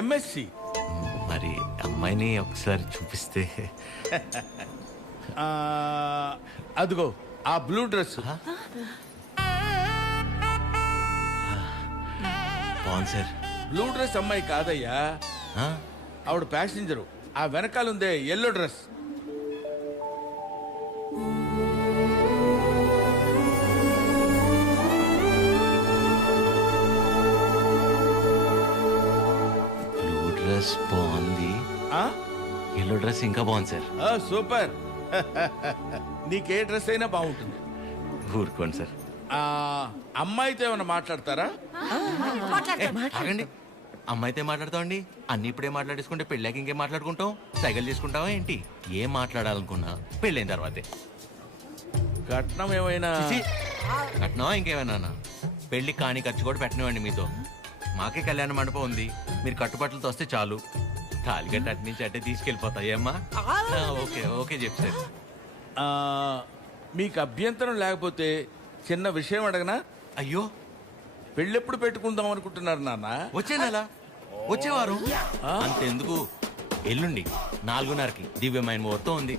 MSc. మరి అమ్మాయిని ఒకసారి చూపిస్తే. అదిగో ఆ బ్లూ డ్రెస్. బాగుంది సార్. బ్లూ డ్రెస్ అమ్మాయి కాదయ్యా, ఆవిడ ప్యాసింజరు. ఆ వెనకాలందే ఎల్లో డ్రెస్. బ్లూ డ్రెస్ బాగుంది, ఎల్లో డ్రెస్ ఇంకా బాగుంది సార్. సూపర్. నీకే డ్రెస్ అయినా బాగుంటుంది. ఊరుకోండి సార్. అమ్మాయితో ఏమైనా మాట్లాడతారా? ఆగండి, అమ్మాయితే మాట్లాడతామండి. అన్ని ఇప్పుడే మాట్లాడేసుకుంటే పెళ్ళాక ఇంకేం మాట్లాడుకుంటాం? సైకిల్ తీసుకుంటావా ఏంటి? ఏం మాట్లాడాలనుకున్నా పెళ్ళైన తర్వాతే. కట్నం ఏమైనా? కట్నమా ఇంకేమైనా? పెళ్లి కాని ఖర్చు కూడా పెట్టనివ్వండి మీతో. మాకే కళ్యాణ మండపం ఉంది, మీరు కట్టుబట్టలతో వస్తే చాలు. తాలిగట్టు అటు నుంచి అట్టే తీసుకెళ్ళిపోతాయి అమ్మా. ఓకే ఓకే చెప్తారు. మీకు అభ్యంతరం లేకపోతే చిన్న విషయం అడగనా? అయ్యో, పెళ్ళెప్పుడు పెట్టుకుందాం అనుకుంటున్నారు నాన్న? వచ్చే నెల, వచ్చేవారు. అంతెందుకు, ఎల్లుండి 4:30కి దివ్యమైన ముహూర్తం ఉంది.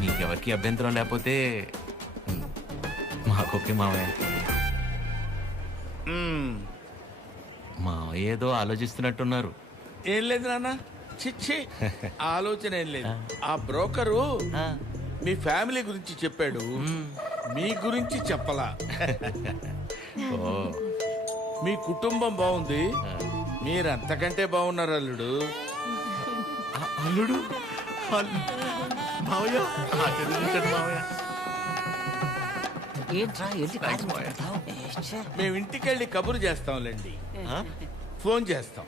మీకెవరికి అభ్యంతరం లేకపోతే మాకొకే. మావయ్య మావయ్య ఏదో ఆలోచిస్తున్నట్టున్నారు. ఏం లేదు నాన్న, చిచ్చి ఆలోచన ఏం లేదు. ఆ బ్రోకరు మీ ఫ్యామిలీ గురించి చెప్పాడు, మీ గురించి చెప్పలా. మీ కుటుంబం బాగుంది, మీరంతకంటే బాగున్నారు అల్లుడు. అల్లుడు మావయ్య, మేము ఇంటికెళ్ళి కబురు చేస్తాంలేండి, ఫోన్ చేస్తాం.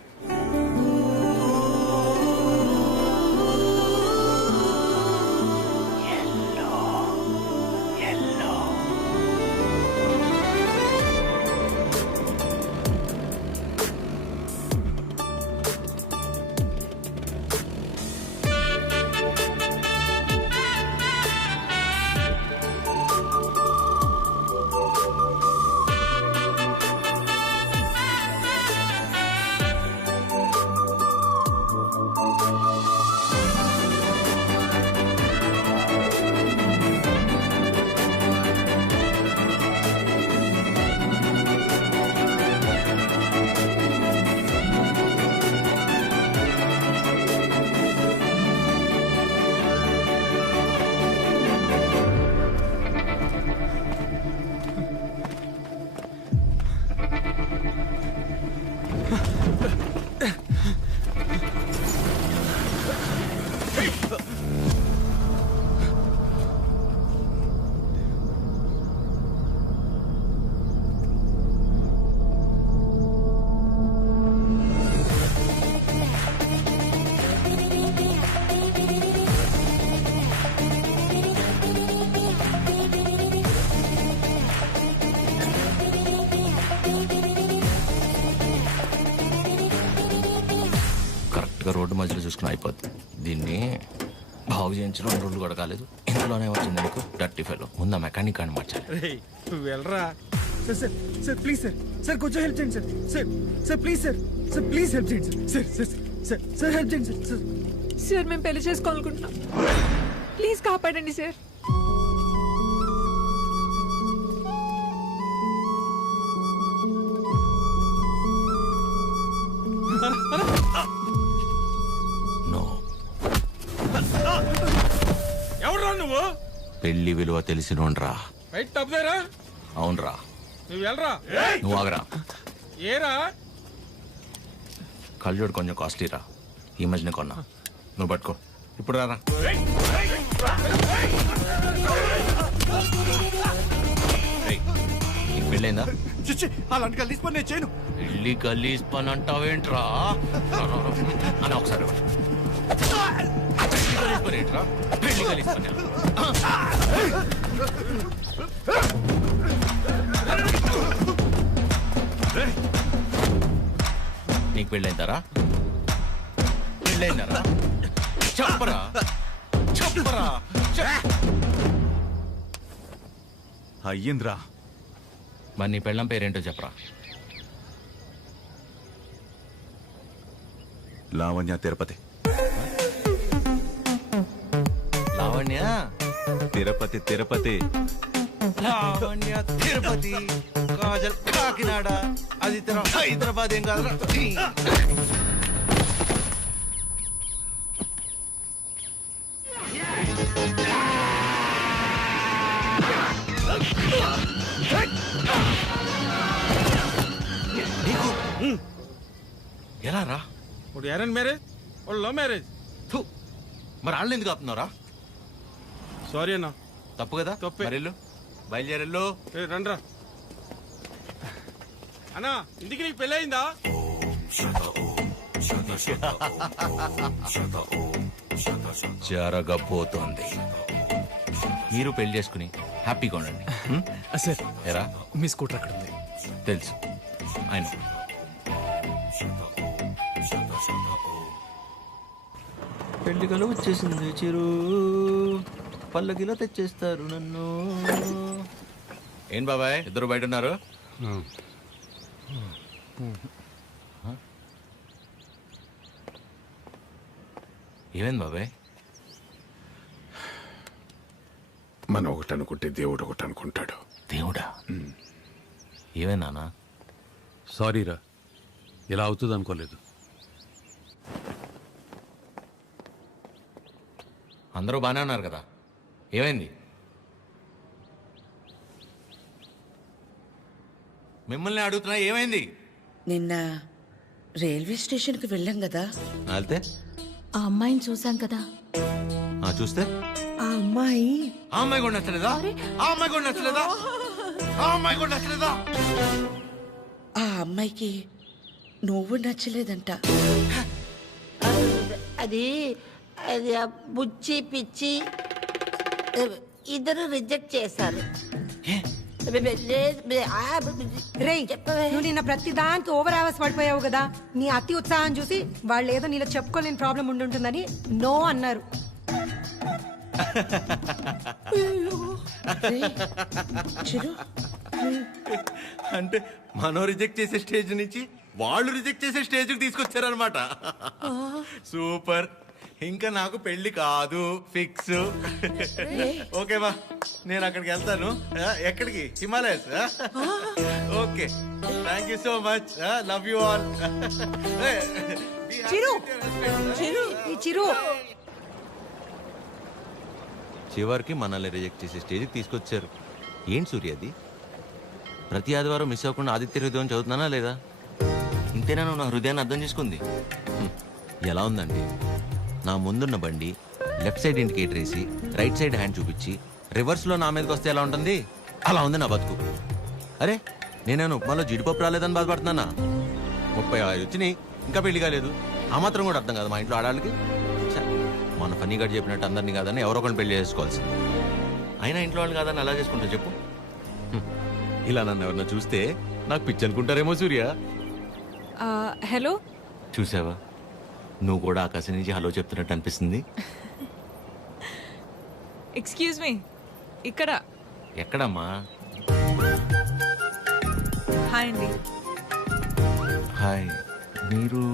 రోడ్డు మధ్యలో చూసుకుని అయిపోద్ది. దీన్ని బాగు చేయించడం 2 రోజులు కూడా కాలేదు, ఇందులోనే వచ్చింది నీకు డర్టీ ఫెలో. ముందు మెకానిక్ అని మార్చాలి. వెళ్ళరా sir. Sir please sir, sir కొంచెం హెల్ప్ చేయండి sir. Sir sir please sir, sir please help చేయండి sir. Sir sir sir help చేయండి సార్. సార్ మేము పెళ్లి చేసుకోవాలనుకుంటున్నాం, ప్లీజ్ కాపాడండి సార్. ఎవరు నువ్వు? పెళ్లి విలువ తెలిసినోండ్రా. అవునరా, నువ్వు వెళ్ళరా. నువ్వు ఆగరా. ఏరా కళ్ళజోడు కొంచెం కాస్ట్లీరా, ఈ మధ్యన కొన్నా. నువ్వు పట్టుకో, ఇప్పుడు రారా. నీకు పెళ్ళైందా? అలాంటి గలీజ్ పని నేను చేయను. పెళ్లి గలీజ్ పని అంటావేంట్రా? అని ఒకసారి పెళ్లి గలీజ్ పని. నీకు పెళ్ళైందారా? పెళ్ళైందారా? చెప్పరా చెప్పరా. అయ్యింద్రా. మరి నీ పెళ్ళం పేరేంటో చెప్పరా. లావణ్య తిరుపతి. లావణ్య తిరుపతి తిరుపతి. లావణ్య తిరుపతి, కాజల్ కాకినాడ, అది హైదరాబాద్ ఏం కాదురా. నీకు ఎలా రా? ఇప్పుడు అరేంజ్ మ్యారేజ్, లవ్ మ్యారేజ్. థు, మరి వాళ్ళు ఎందుకు ఆపుతున్నారా? సారీ అన్న. తప్పు కదా? తప్పే. మరి వెళ్ళు, బయలుదేరెళ్ళు. రండ్రా అన్నా, ఇంటికి నీకు పెళ్ళి అయిందా? జరగబోతోంది. మీరు పెళ్లి చేసుకుని హ్యాపీగా ఉండండి. సార్ ఎరా మీ స్కూటర్ అక్కడ ఉంది. తెలుసు ఆయన. పెళ్లి కల వచ్చేసింది చిరు, పల్లకిలో తెచ్చేస్తారు నన్ను. ఏం బాబాయ్ ఇద్దరు బయట ఉన్నారు? ఏమైంది బాబాయ్? మనం ఒకటి అనుకుంటే దేవుడు ఒకటి అనుకుంటాడు. దేవుడా? ఏమైంది నాన్న? సారీరా, ఇలా అవుతుంది అనుకోలేదు. అందరూ బాగానే ఉన్నారు కదా, ఏమైంది? మిమ్మల్ని అడుగుతున్నా, ఏమైంది? నిన్న రైల్వే స్టేషన్కి వెళ్ళాం కదా, వెళ్తే ఆ అమ్మాయిని చూసాం కదా. చూస్తే ఆ అమ్మాయి ఆ అమ్మాయి కూడా నచ్చలేదా? ఆ అమ్మాయి కూడా నచ్చలేదా? ఆ అమ్మాయి కూడా నచ్చలేదా? ఆ అమ్మాయికి నువ్వు నచ్చలేదంట. అది అది ఆ బుచ్చి పిచ్చి ఇద్దరు రిజెక్ట్ చేశారు. రేయ్, నువ్వు నిన్న ప్రతి దానికి ఓవర్ అవర్స్ పడిపోయావు కదా. నీ అతి ఉత్సాహం చూసి వాళ్ళు ఏదో నీలో చెప్పుకోలేని ప్రాబ్లం ఉండుంటుందని నో అన్నారు. రేయ్, చిరు, అంటే మనం రిజెక్ట్ చేసే స్టేజ్ నుంచి వాళ్ళు రిజెక్ట్ చేసే స్టేజ్కి తీసుకొచ్చారనమాట. సూపర్. ఇంకా నాకు పెళ్లి కాదు, ఫిక్స్. ఓకేవా, నేను అక్కడికి వెళ్తాను. ఎక్కడికి? Himalayas. Okay, thank you so much. Love you all. Chiru, ఈ చిరు చివరికి మనల్ని రిజెక్ట్ చేసే స్టేజ్కి తీసుకొచ్చారు. ఏంటి సూర్య అది? ప్రతి ఆదివారం మిస్ అవ్వకుండా ఆదిత్య హృదయం చదువుతున్నానా లేదా? ఇంతేనా నువ్వు నా హృదయాన్ని అర్థం చేసుకుంది? ఎలా ఉందండి? నా ముందున్న బండి లెఫ్ట్ సైడ్ ఇండికేటర్ వేసి రైట్ సైడ్ హ్యాండ్ చూపించి రివర్స్లో నా మీదకి వస్తే ఎలా ఉంటుంది? అలా ఉంది నా బతుకు. అరే, నేనేను ఉప్మాలో జీడిపప్పు రాలేదని బాధపడుతున్నానా? 35 వచ్చినాయి, ఇంకా పెళ్లి కాలేదు. ఆ మాత్రం కూడా అర్థం కాదు మా ఇంట్లో ఆడాళ్ళకి. మన ఫనీగా చెప్పినట్టు అందరినీ కాదని ఎవరో ఒకరిని పెళ్లి చేసుకోవాల్సింది. అయినా ఇంట్లో వాళ్ళు కాదని అలా చేసుకుంటా చెప్పు. ఇలా నన్ను ఎవరన్నా చూస్తే నాకు పిచ్చి అనుకుంటారేమో సూర్య. హలో, చూసావా, నువ్వు కూడా ఆకాశం నుంచి హలో చెప్తున్నట్టు అనిపిస్తుంది. ఎక్స్క్యూజ్ మీ, ఇక్కడ. ఎక్కడమ్మా? హాయ్ అండి. హాయ్, మీరు?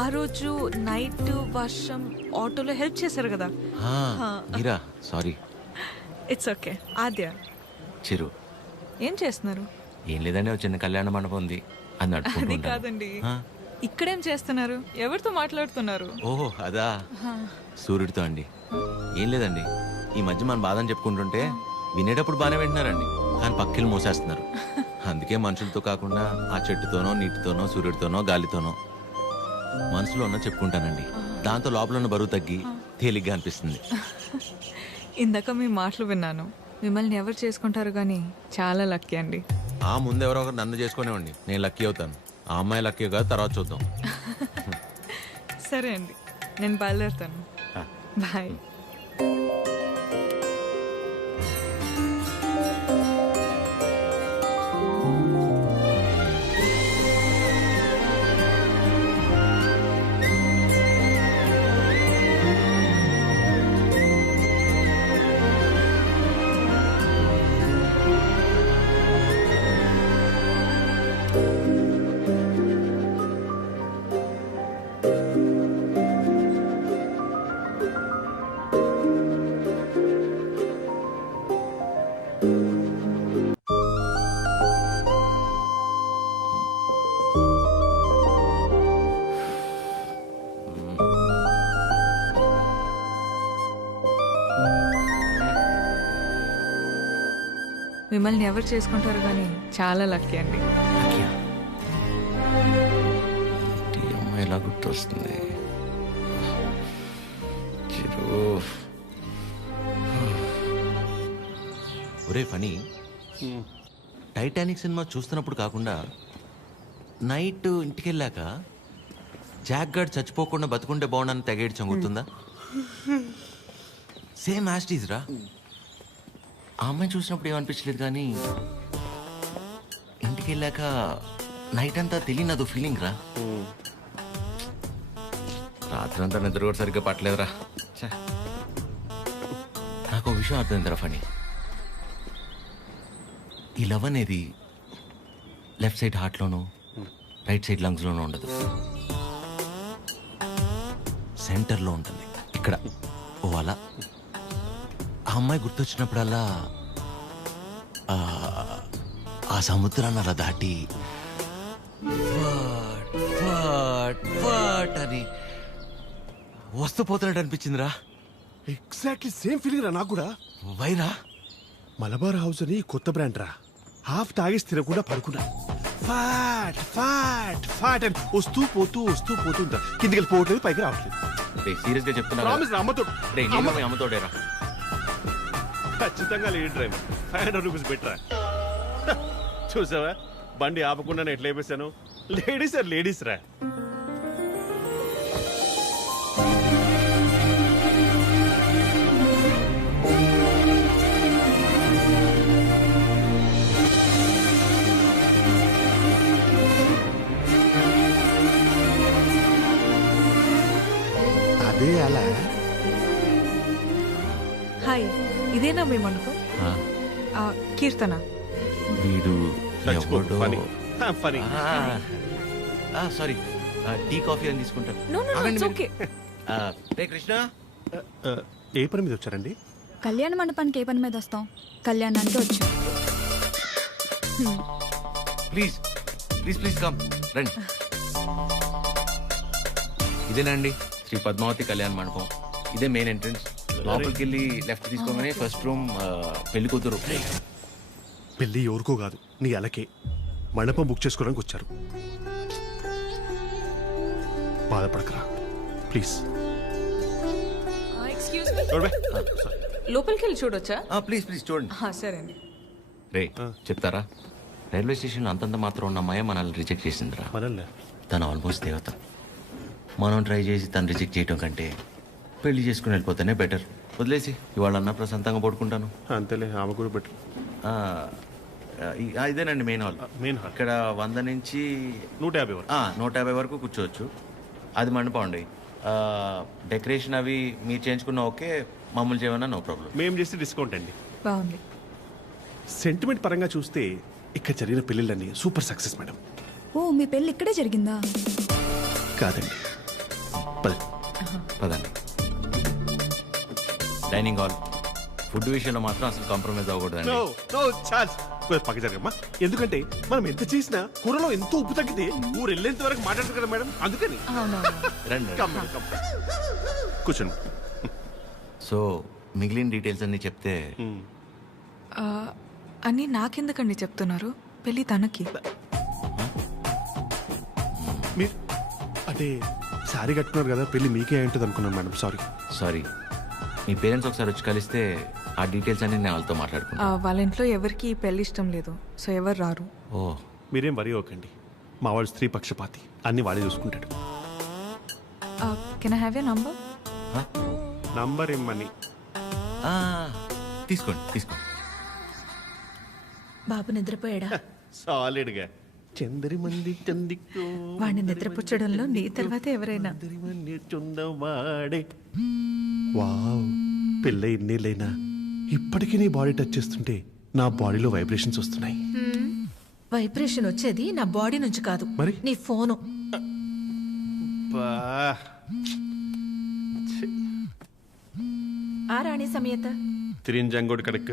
ఆ రోజు నైట్ వర్షం ఆటోలో హెల్ప్ చేశారు కదా. మీరా? Sorry. It's okay. Aadya. Chiru. ఏం చేస్తున్నారు? ఏం లేదండి, ఒక చిన్న కళ్యాణ మండపం ఉంది, అది అది నడుపుకుంటూ కాదండి, ఇక్కడేం చేస్తున్నారు? ఎవరితో మాట్లాడుతున్నారు? ఓహో అదా, సూర్యుడితో అండి. ఏం లేదండి, ఈ మధ్య మన బాధని చెప్పుకుంటుంటే వినేటప్పుడు బాగానే వింటున్నారండి, కానీ పక్కిలు మోసేస్తున్నారు. అందుకే మనుషులతో కాకుండా ఆ చెట్టుతోనో, నీటితోనో, సూర్యుడితోనో, గాలితోనో మనసులో ఉన్న చెప్పుకుంటానండి. దాంతో లోపల ఉన్న బరువు తగ్గి తేలిగ్గా అనిపిస్తుంది. ఇందాక మీ మాటలు విన్నాను. మిమ్మల్ని ఎవరు చేసుకుంటారు కానీ చాలా లక్కీ అండి. ఆ ముందు ఎవరో ఒకరు నన్ను చేసుకునేవ్వండి, నేను లక్కీ అవుతాను. ఆ అమ్మాయి లక్కీ కాదు, తర్వాత చూద్దాం. సరే అండి, నేను బయలుదేరుతాను. బాయ్. మిమ్మల్ని ఎవరు చేసుకుంటారు కానీ చాలా లక్కీ అండి. ఈ అమ్మాయి ఎలా గుర్తొస్తుంది? చిరు. ఒరే ఫనీ, టైటానిక్ సినిమా చూస్తున్నప్పుడు కాకుండా నైట్ ఇంటికి వెళ్ళాక జాక్ గార్డ్ చచ్చిపోకుండా బతుకుంటే బాగుండని తెగేడ్చాం, గుర్తుందా? సేమ్ యాస్టీజ్ రా. ఆ అమ్మాయిని చూసినప్పుడు ఏమనిపించలేదు, కానీ ఇంటికి వెళ్ళాక నైట్ అంతా తెలియనదు ఫీలింగ్ రా. రాత్రంతా నిద్ర కూడా సరిగ్గా పట్టలేదురా. ఛే. నాకు ఒక విషయం అర్థమైందిరా ఫనీ. ఈ లవ్ అనేది లెఫ్ట్ సైడ్ హార్ట్లోనూ రైట్ సైడ్ లంగ్స్లోనూ ఉండదు, సెంటర్లో ఉంటుంది, ఇక్కడ. ఓ అలా ఆ అమ్మాయి గుర్తొచ్చినప్పుడల్లా ఆ సముద్రాన్ని అలా దాటి అని వస్తూ పోతున్నట్టు అనిపించిందిరా. ఎగ్జాక్ట్లీ సేమ్ ఫీలింగ్ రా నాకు కూడా. వైరా మలబార్ హౌస్ అని కొత్త బ్రాండ్ రా. హాఫ్ తాగేసి తినకుండా పడుకున్నా. ఫాట్ ఫాట్ ఫాట్ అని వస్తూ పోతూ ఉంటా. కిందికి వెళ్ళి పోవట్లేదు, పైకి రావట్లేదు. సీరియస్ గా చెప్తున్నా. ప్రామిస్ రా, అమ్మతో. అమ్మతోడేరా. ఖచ్చితంగా లేడీ డ్రైవర్ 500 రూపీస్ బెటరా. చూసావా బండి ఆపకుండా ఎట్లా వేసాను. లేడీస్ ఆర్ లేడీస్ రా. అదే అలా. హాయ్, ఇదేనా మీ మండపం? కీర్తన. వీడు ఎవడో. ఫనీ. సారీ, టీ కాఫీ అని తీసుకుంటాను. No, no, no, it's okay. రే కృష్ణ, ఏ పని మీద వచ్చారండి? కళ్యాణ మండపానికి ఏ పని మీద వస్తాం? కళ్యాణానికి వచ్చాం. ప్లీజ్ ప్లీజ్ ప్లీజ్ కమ్, రండి. ఇదేనండి శ్రీ పద్మావతి కళ్యాణ మండపం. ఇదే మెయిన్ ఎంట్రన్స్. లోపలికి వెళ్ళి లెఫ్ట్ తీసుకోగానే ఫస్ట్ రూమ్ పెళ్లి కూతురు. పెళ్లి ఎవరికో కాదు, నీ అలకే. మండపం బుక్ చేసుకోవడానికి వచ్చారు. బాధపడకరా ప్లీజ్. ఎక్స్క్యూజ్ మీ, లోపలికి వెళ్ళి చూడొచ్చా? ప్లీజ్ ప్లీజ్ చూడండి. సరే అండి. రే చెప్తారా, రైల్వే స్టేషన్ అంతంత మాత్రం ఉన్న అమ్మాయి మనల్ని రిజెక్ట్ చేసిందిరా. మనల్ని తను ఆల్మోస్ట్ దేవత. మనం ట్రై చేసి తను రిజెక్ట్ చేయటం కంటే పెళ్లి చేసుకుని వెళ్ళిపోతేనే బెటర్. వదిలేసి ఇవాళ అన్న ప్రశాంతంగా పడుకుంటాను. అంతేలే, ఆమె కూడా బెటర్. ఇదేనండి మెయిన్ హాల్. మెయిన్ హాల్ ఇక్కడ 100 నుంచి 150 వరకు. 150 వరకు కూర్చోవచ్చు. అది మండపం అండి. డెకరేషన్ అవి మీరు చేయించుకున్న ఓకే, మామూలు చేయమన్నా నో ప్రాబ్లం. మేము చేస్తే డిస్కౌంట్ అండి. బాగుంది. సెంటిమెంట్ పరంగా చూస్తే ఇక్కడ జరిగిన పెళ్ళిళ్ళన్నీ సూపర్ సక్సెస్ మేడం. ఓ, మీ పెళ్ళి ఇక్కడే జరిగిందా? కాదండి, పదండి. Dining hall. ఫుడ్ విషయంలో మాత్రం అసలు కాంప్రమైజ్ అవ్వకూడదండి. పక్క జరగమ్మా. ఎందుకంటే మనం ఎంత చేసినా కూరలో ఎంతో ఉప్పు తగ్గితే ఊరు వెళ్ళేంత వరకు మాట్లాడతారు కదా మేడం, అందుకని. రండి. కూర్చోండి. సో మిగిలిన డీటెయిల్స్ అన్ని చెప్తే. అని నాకెందుకండి చెప్తున్నారు? పెళ్ళి తనకి. మీరు అంటే శారీ కట్టుకున్నారు కదా, పెళ్ళి మీకే ఉంటుంది అనుకున్నాను మేడం. సారీ. మీ పేరెంట్స్ ఒకసారి వచ్చి కలిస్తే ఆ డీటెయిల్స్ అన్ని నేను వాళ్ళతో మాట్లాడుకున్నాను. వాళ్ళ ఇంట్లో ఎవరికి పెళ్లి ఇష్టం లేదు, సో ఎవరు రారు. ఓ, మీరేం వరి అవ్వకండి. మా వాడు స్త్రీ పక్షపాతి, అన్ని వాడే చూసుకుంటాడు. Can I have your number? Number ఇమ్మని. తీసుకోండి. బాబు నిద్రపోయాడా? సాలిడ్గా. చందరి మంది చందికో వాడిని నిద్రపుచ్చడంలో నీ తర్వాత ఎవరైనా. వాడే. వావ్, పెళ్ళై ఇన్నేళ్ళైనా ఇప్పటికీ నీ బాడీ టచ్ చేస్తుంటే నా బాడీలో వైబ్రేషన్స్ వస్తున్నాయి. వైబ్రేషన్ వచ్చేది నా బాడీ నుంచి కాదు, మరి నీ ఫోను. ఆ రాణి సమేత తిరింజంగోడు కడక.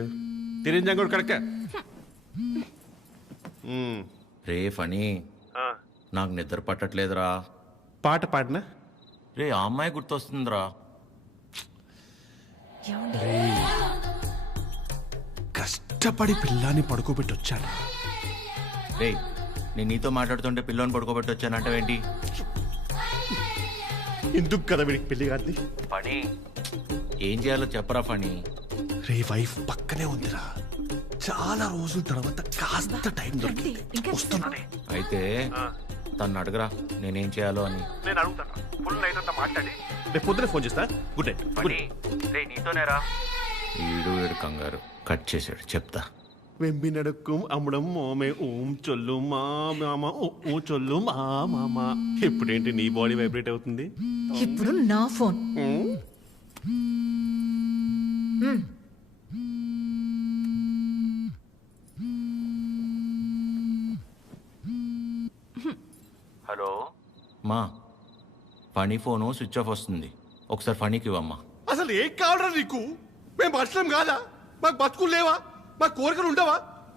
రే ఫనీ, నాకు నిద్ర పట్టట్లేదురా. పాట పాడినా రే, ఆ అమ్మాయి గుర్తొస్తుందిరా. కష్టం కష్టపడి పిల్లాన్ని పడుకోబెట్టి వచ్చాను. రేయ్, నేను నీతో మాట్లాడుతుంటే పిల్లోని పడుకోబెట్టి వచ్చానంటావేంటి? ఎందుకు కదా వీడికి పెళ్లి గారిది? పని ఏం చేయాలో చెప్పరా ఫణి. రే వైఫ్ పక్కనే ఉందిరా, చాలా రోజుల తర్వాత కాస్త టైం దొరికింది. వస్తున్నానే. అయితే తను అడగరా నేనేం చేయాలో అని. నేను అడుగుతాను. ఫుల్ నైట్ అంతా మాట్లాడి రేపు పొద్దున ఫోన్ చేస్తా. Good night. నీతోనేరా. వీడు కంగారు కట్ చేశాడు, చెప్తా. వెంబి నడుక్కుం అమ్మడం మోమే ఓం చొల్లు మా మామ ఓ చొల్లు మా మామ. ఇప్పుడేంటి నీ బాడీ వైబ్రేట్ అవుతుంది? ఇప్పుడు నా ఫోన్. హలో మా, ఫణి ఫోను స్విచ్ ఆఫ్ వస్తుంది, ఒకసారి ఫణికి ఇవ్వమ్మా. అసలు ఏం కావడరా నీకు? మేము మనుషులం కాదా? మాకు బతుకులు లేవా? మాకు కోరికలు ఉండవా?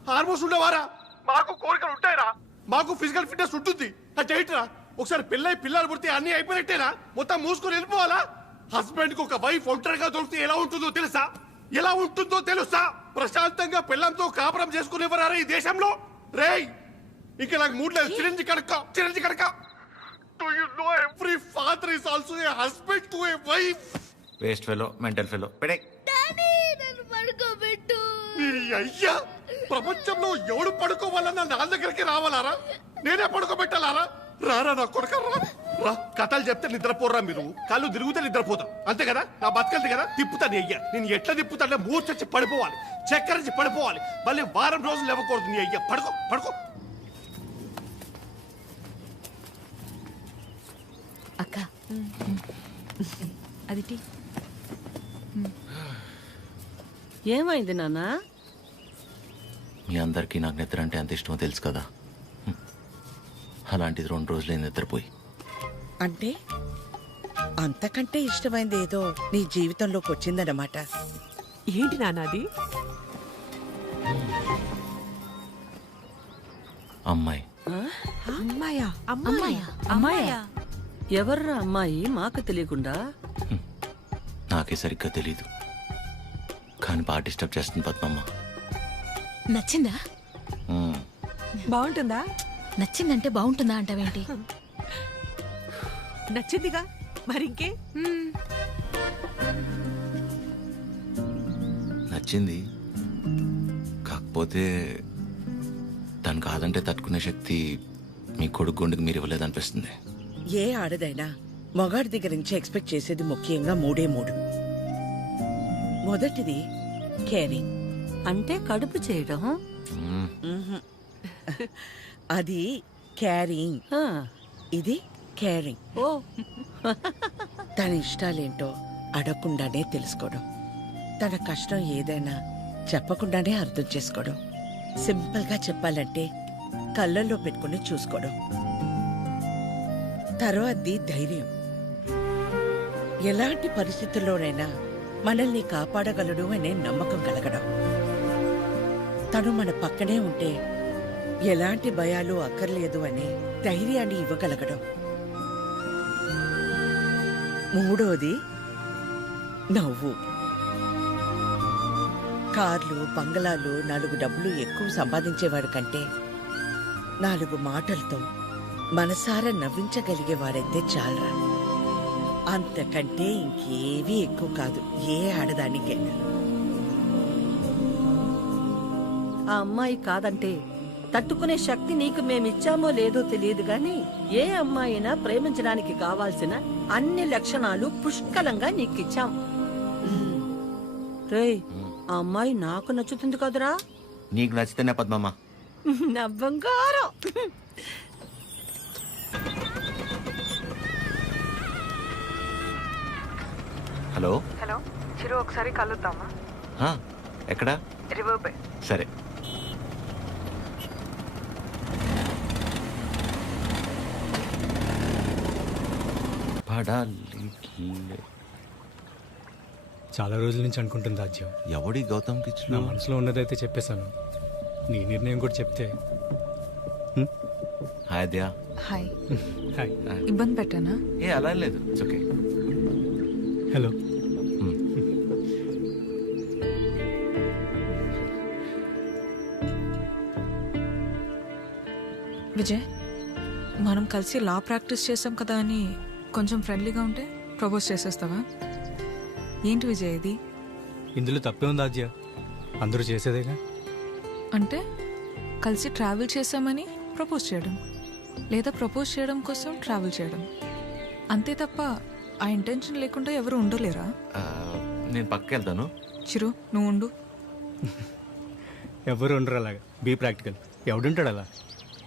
హార్మోన్స్ ఉండవారా? మాకు కోరికలు ఉంటాయిరా. మాకు ఫిజికల్ ఫిట్నెస్ ఉంటుంది. అటేట్రా, ఒకసారి పెళ్ళై పిల్లలు పుడితే అన్ని అయిపోయినట్టేనా? మొత్తం మూసుకొని వెళ్ళిపోవాలా? హస్బెండ్ కి ఒక వైఫ్ ఒంటరిగా దొరికితే ఎలా ఉంటుందో తెలుసా? ఎలా ఉంటుందో తెలుసా? ప్రశాంతంగా పిల్లంతో కాపురం చేసుకునేవారా ఈ దేశంలో? రేయ్, ఇంకా నాకు మూడు లేదు. Chironji కడక. Do you know every father is also a husband to a wife? Waste fellow, mental fellow. పెడే నీ అయ్యా, ప్రపంచంలో ఎవడు పడుకోవాలన్నా నా దగ్గరికి రావాలారా? నేనే పడుకోబెట్టాలారా? రారా నా కొడుక, రా. కథలు చెప్తే నిద్రపోరా మీరు. కళ్ళు తిరుగుతే నిద్రపోతాం, అంతే కదా? నా బతకల్ది కదా, తిప్పుతాను అయ్యా. నేను ఎట్లా తిప్పుతానే మూర్చొచ్చి పడిపోవాలి, చక్కరించి పడిపోవాలి. మళ్ళీ వారం రోజులు ఇవ్వకూడదు. నీ అయ్యా పడుకో. అక్క అది టీ. ఏమైంది నాన్నా? మీ అందరికీ నాకు నిద్ర అంటే ఎంత ఇష్టమో తెలుసు కదా. అలాంటిది 2 రోజులే నిద్రపోయి. అంటే అంతకంటే ఇష్టమైంది ఏదో నీ జీవితంలోకి వచ్చిందన్నమాట. ఏంటి నాన్నది? అమ్మాయి. అమ్మాయా? అమ్మాయా? ఎవర్రా అమ్మాయి? మాకు తెలియకుండా. నాకే సరిగ్గా తెలీదు, కానీ బాగా డిస్టర్బ్ చేస్తుంది పద్మమ్మ. నచ్చిందా? బాగుంటుందా? నచ్చిందంటే బాగుంటుందా అంటావేంటి? నచ్చిందిగా, మరింకే? నచ్చింది, కాకపోతే తను కాదంటే తట్టుకునే శక్తి మీ కొడుకు గుండెకి మీరు ఇవ్వలేదనిపిస్తుంది. ఏ ఆడదైనా మొగాడి దగ్గర నుంచి ఎక్స్పెక్ట్ చేసేది ముఖ్యంగా 3. మొదటిది కేరింగ్. అంటే కడుపు చేయడం. అది క్యారింగ్, ఆ, ఇది కేరింగ్. ఓ తన ఇష్టాలేంటో అడగకుండానే తెలుసుకోవడం, తన కష్టం ఏదైనా చెప్పకుండానే అర్థం చేసుకోవడం, సింపుల్ గా చెప్పాలంటే కళ్ళల్లో పెట్టుకుని చూసుకోవడం. తర్వాతది ధైర్యం. ఎలాంటి పరిస్థితుల్లోనైనా మనల్ని కాపాడగలడు అనే నమ్మకం కలగడం. తను మన పక్కనే ఉంటే ఎలాంటి భయాలు అక్కర్లేదు అనే ధైర్యాన్ని ఇవ్వగలగడం. 3వది నవ్వు. కార్లు, బంగళాలు, 4 డబ్బులు ఎక్కువ సంపాదించేవాడు కంటే 4 మాటలతో మనసారా నవ్వించగలిగేవాడైతే చాలరా. అంతకంటే ఇంకేవీ ఎక్కువ కాదు ఏ ఆడదానికైనా. ఆ అమ్మాయి కాదంటే తట్టుకునే శక్తి నీకు మేమిచ్చామో లేదో తెలియదు గాని ఏ అమ్మాయినా ప్రేమించడానికి కావాల్సిన అన్ని లక్షణాలు పుష్కలంగా నీకిచ్చాం. రేయ్, ఆ అమ్మాయి నాకు నచ్చుతుంది కదరా? నీకు నచ్చితేనే పద్మమ్మ. నా బంగారం. హలో చిరు, ఒకసారి కలుద్దామా? ఎక్కడా? River Bay. సరే. చాలా రోజుల నుంచి అనుకుంటుంది రాజ్యం. ఎవడి గౌతమ్ నా కిచ్లు? మనసులో ఉన్నదైతే చెప్పేశాను. నీ నిర్ణయం కూడా చెప్తే. హాయ్ దయా. హాయ్. హాయ్. ఇబ్బంది పెట్టానా? ఏ అలా ఏం లేదు, ఇట్స్ ఓకే. హలో. విజయ్, మనం కలిసి లా ప్రాక్టీస్ చేసాం కదా అని కొంచెం ఫ్రెండ్లీగా ఉంటే ప్రపోజ్ చేసేస్తావా? ఏంటి విజయ్ ఇది? ఇందులో తప్పే ఉంది ఆద్య, అందరూ చేసేదేగా. అంటే కలిసి ట్రావెల్ చేసామని ప్రపోజ్ చేయడం, లేదా ప్రపోజ్ చేయడం కోసం ట్రావెల్ చేయడం, అంతే తప్ప ఆ ఇంటెన్షన్ లేకుండా ఎవరు ఉండలేరా? నేను పక్కకి వెళ్తాను. చిరు, నువ్వు ఉండు. ఎవరు ఉండరు అలాగా, బీ ప్రాక్టికల్. ఎవడుంటాడు అలా?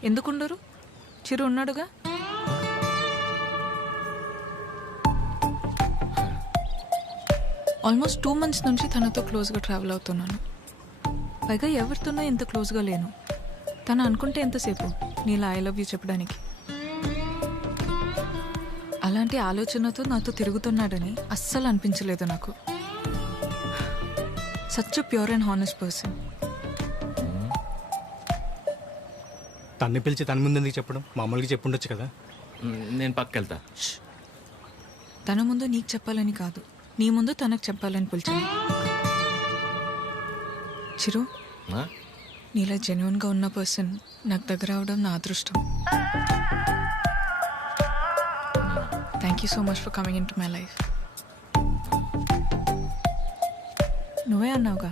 ఎందుకుండరు? చిరు ఉన్నాడుగా. ఆల్మోస్ట్ 2 months నుంచి తనతో క్లోజ్గా ట్రావెల్ అవుతున్నాను. పైగా ఎవరితోనో ఇంత క్లోజ్గా లేను. తను అనుకుంటే ఎంతసేపు నీలా ఐ లవ్ యూ చెప్పడానికి. అలాంటి ఆలోచనతో నాతో తిరుగుతున్నాడని అస్సలు అనిపించలేదు నాకు. Such pure and honest person. తన్ని పిలిచి తన ముందు ఎందుకు చెప్పడం? మామూలుగా చెప్పుండొచ్చు కదా. నేను పక్కకి వెళ్తా. తన ముందు నీకు చెప్పాలని కాదు, నీ ముందు తనకు చెప్పాలని పిలిచాను. చిరు, నీలా జెన్యున్గా ఉన్న పర్సన్ నాకు దగ్గర అవడం నా అదృష్టం. Thank you so much for coming in to my life. నువ్వే అన్నావుగా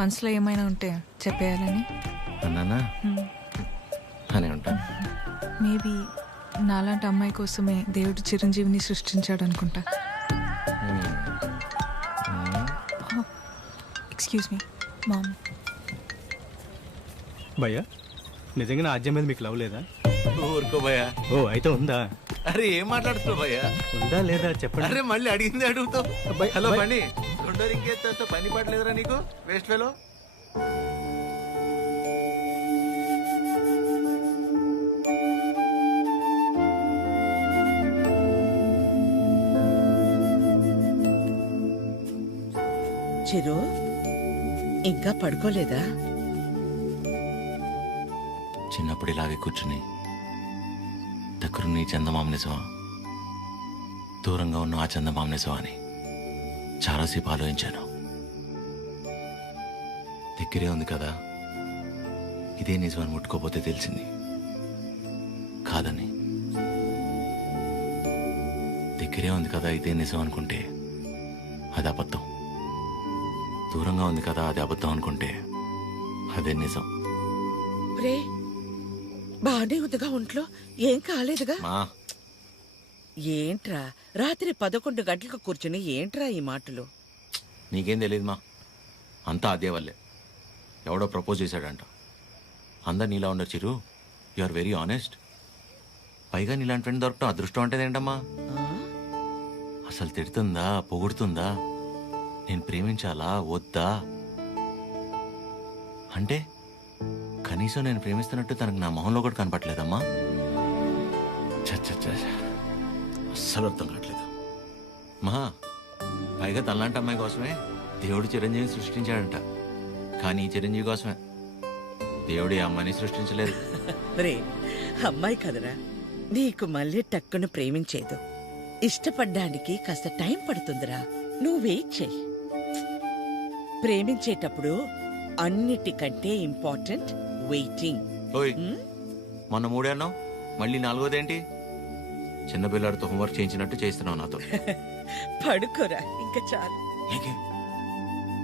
మనసులో ఏమైనా ఉంటే చెప్పేయాలని. అన్నానా? అనే ఉంటాను. మేబీ నాలాంటి అమ్మాయి కోసమే దేవుడు చిరంజీవిని సృష్టించాడు అనుకుంటా. Excuse me ma'am. భయ్యా, నిజంగా నా ఆద్యం మీద మీకు లవ్ లేదా? ఊరుకో భయ్యా. ఓ, అయితే ఉందా? అరే ఏం మాట్లాడుతున్నావు భయ్యా? ఉందా లేదా చెప్పండి. అరే మళ్ళీ అడిగింది అడుగుతావు. హలో పని రెండోరు ఇంకేస్తా, పని పడలేదురా నీకు? Waste fellow. చిరు, ఇంకా పడుకోలేదా? చిన్నప్పుడు ఇలాగే కూర్చుని దగ్గరున్న ఈ చందమామ నిజమా, దూరంగా ఉన్న ఆ చందమామ నిజమా అని చాలాసేపు ఆలోచించాను. దగ్గరే ఉంది కదా, ఇదే నిజమని ముట్టుకోపోతే తెలిసింది కాదని. దగ్గరే ఉంది కదా ఇదే నిజం అనుకుంటే అది అబద్ధం. దూరంగా ఉంది కదా అది అబద్ధం అనుకుంటే అదే నిజం. రే, బానే ఉందిగా ఒంట్లో? ఏం కాలేదుగా? మా ఏంట్రా రాత్రి 11 గంటలకు కూర్చుని ఏంట్రా ఈ మాటలు? నీకేం తెలియదు మా, అంతా అదే వల్లే. ఎవడో ప్రపోజ్ చేశాడంట. అందరు నీలా ఉండరు చిరు, యు ఆర్ వెరీ ఆనెస్ట్. పైగా నీలాంటి ఫ్రెండ్ దొరకటం అదృష్టం అంటే ఏంటమ్మా? అసలు తిడుతుందా, పొగుడుతుందా, నేను ప్రేమించాలా వద్దా అంటే కనీసం నేను ప్రేమిస్తున్నట్టు తనకు నా మొహంలో కూడా కనపట్లేదమ్మా. అస్సలు అర్థం కావట్లేదు మా. పైగా తనలాంటి అమ్మాయి కోసమే దేవుడు చిరంజీవిని సృష్టించాడంట. కానీ ఈ చిరంజీవి కోసమే దేవుడు ఈ అమ్మాయిని సృష్టించలేదు. రే, అమ్మాయి కదరా, నీకు మళ్ళీ టక్కును ప్రేమించేదు. ఇష్టపడ్డానికి కాస్త టైం పడుతుందిరా, నువ్వు వెయిట్ చెయ్యి. ప్రేమించేటప్పుడు అన్నిటికంటే ఇంపార్టెంట్ వెయిటింగ్. ఓయ్, మొన్న 3 అన్నావు, మళ్ళీ 4వదేంటి? చిన్నపిల్లాడితో హోంవర్క్ చేయించినట్టు చేస్తున్నావు నాతో. పడుకోరా, ఇంకా చాలు.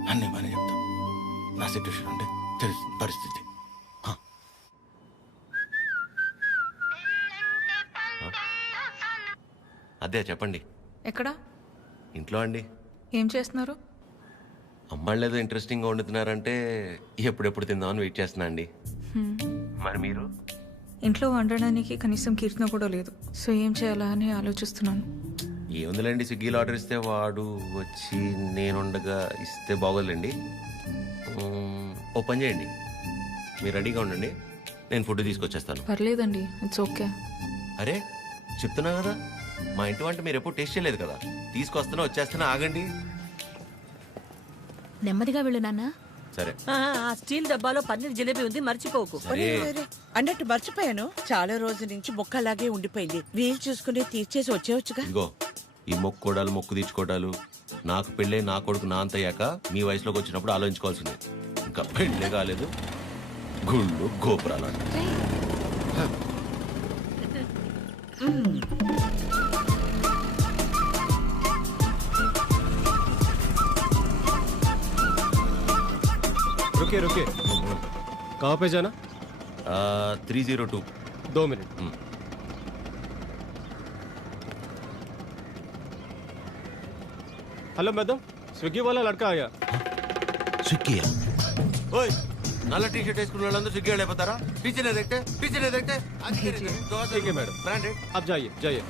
నన్నే బానే చెప్తా. నా సిట్యుయేషన్ అంటే తెలుస్తుంది పరిస్థితి. అదే చెప్పండి. ఎక్కడా? ఇంట్లో అండి. ఏం చేస్తున్నారు? అమ్మాళ్ళు ఏదో ఇంట్రెస్టింగ్గా వండుతున్నారంటే ఎప్పుడెప్పుడు తిందామని వెయిట్ చేస్తున్నా అండి. మరి మీరు? ఇంట్లో వండడానికి కనీసం కీర్తన కూడా లేదు. సో ఏం చేయాలా అని ఆలోచిస్తున్నాను. ఏముందిలేండి, స్విగ్గీలో ఆర్డర్ ఇస్తే వాడు వచ్చి నేనుండగా ఇస్తే బాగోదులేండి. ఓ పని చేయండి, మీరు రెడీగా ఉండండి, నేను ఫుడ్ తీసుకొచ్చేస్తాను. పర్లేదండి, ఇట్స్ ఓకే. అరే చెప్తున్నా కదా, మా ఇంటి వంట మీరు ఎప్పుడు టేస్ట్ చేయలేదు కదా. తీసుకొస్తున్నా, వచ్చేస్తున్నా, ఆగండి. నెమ్మదిగా వెళ్ళు నాన్న. సరే. ఆ స్టీల్ డబ్బాలో పన్నీర్ జిలేబీ ఉంది, మర్చిపోకు. అన్నట్టు మర్చిపోయాను, చాలా రోజుల నుంచి మొక్క అలాగే ఉండిపోయింది. వీలు చూసుకుని తీర్చేసి వచ్చేవచ్చుగా. ఇదిగో ఈ మొక్కుకోడాలు, మొక్కు తీర్చుకోవడాలు నాకు పెళ్ళే నా కొడుకు నా అంత అయ్యాక మీ వయసులోకి వచ్చినప్పుడు ఆలోచించుకోవాల్సిందే. ఇంకా పెళ్ళే కాలేదు, గుళ్ళు గోపురాలు. रुके रुके कहाँ पे जाना? 302. 2 मिनट. हेलो मैडम, स्विगी वाला लड़का आया. स्विगी ओए नल्ला टी शर्ट వేసుకున్న వాళ్ళందరూ స్విగ్గీ వెళ్ళిపోతారా? టీచర్ देखते ठीक है मैडम. బ్రాండెడ్. आप जाइए जाइए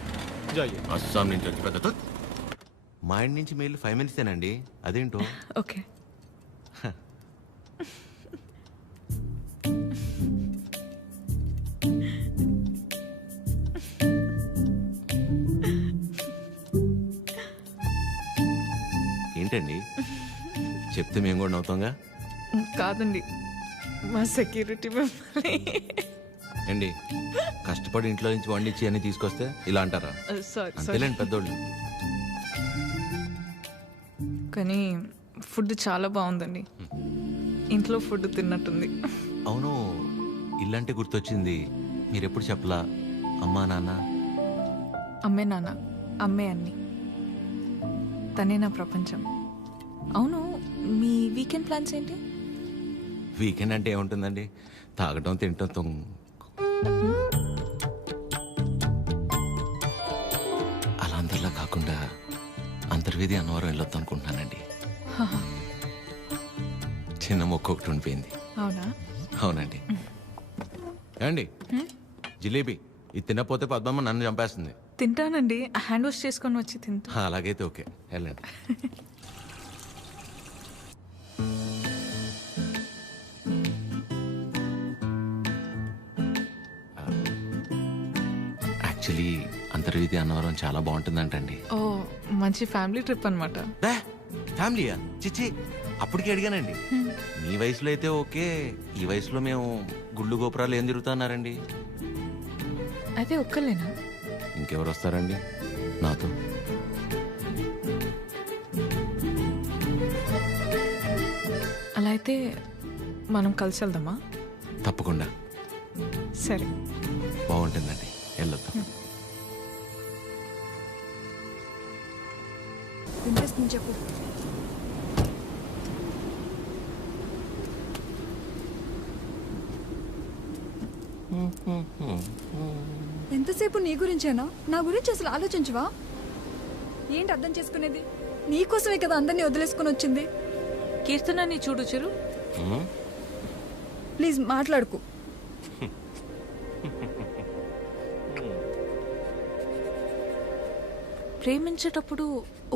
जाइए. అస్సాం నుంచి వచ్చి పెద్ద మా ఇంటి నుంచి మెయిల్ 5 minutes ఏనండి. అదేంటో. ఓకే. ఏంటండి చెప్తే మేము కూడా నవ్వుతాంగా. కాదండి, మా సెక్యూరిటీ మిమ్మల్ని. ఏంటి కష్టపడి ఇంట్లో నుంచి వండించి అన్ని తీసుకొస్తే ఇలా అంటారా? సారీ అంతేలేండి పెద్దోళ్ళు. కానీ ఫుడ్ చాలా బాగుందండి. ఇంట్లో ఫుడ్ తిన్నట్టుంది. అవును, ఇల్లంటే గుర్తొచ్చింది. మీరెప్పుడు చెప్పలా అమ్మా నాన్న? అమ్మే నాన్న, అమ్మే అన్ని. తనే నా ప్రపంచం. అవును, మీ వీకెండ్ ప్లాన్స్ ఏంటి? వీకెండ్ అంటే ఏముంటుందండి, తాగటం తినటం అలా అందరిలా కాకుండా అంతర్వేది అన్నవరం వెళ్ళొద్దు అనుకుంటున్నానండి. చిన్న మొక్క ఒకటి ఉండిపోయింది. అవునా? అవునండి. ఏమండి జిలేబీ ఇది తినకపోతే పద్మమ్మ నన్ను చంపేస్తుంది. తింటానండి, హ్యాండ్ వాష్ చేసుకొని వచ్చి తింటా. అలాగైతే ఓకే, వెళ్ళండి. యాక్చువల్లీ అంతర్వేది అన్నవరం చాలా బాగుంటుందంటండి. ఓ, మంచి ఫ్యామిలీ ట్రిప్ అనమాట. ఫ్యామిలీయా? చిచ్చి, అప్పటికే అడిగానండి. మీ వయసులో అయితే ఓకే, ఈ వయసులో మేము గుళ్ళు గోపురాలు ఏం తిరుగుతున్నారండి. అయితే ఒక్కలేనా? ఇంకెవరు వస్తారండి నాతో? అలా అయితే మనం కలిసి వెళ్దామా? తప్పకుండా. సరే, బాగుంటుందండి, వెళ్ళొద్దాం. వినిపిస్తుంది, చెప్పు. ఎంతసేపు నీ గురించేనా? నా గురించి అసలు ఆలోచించవా? ఏంటి అర్థం చేసుకునేది? నీకోసమే కదా అందరినీ వదిలేసుకుని వచ్చింది. కీర్తనని చూడు చిరు. ప్లీజ్ మాట్లాడుకు. ప్రేమించేటప్పుడు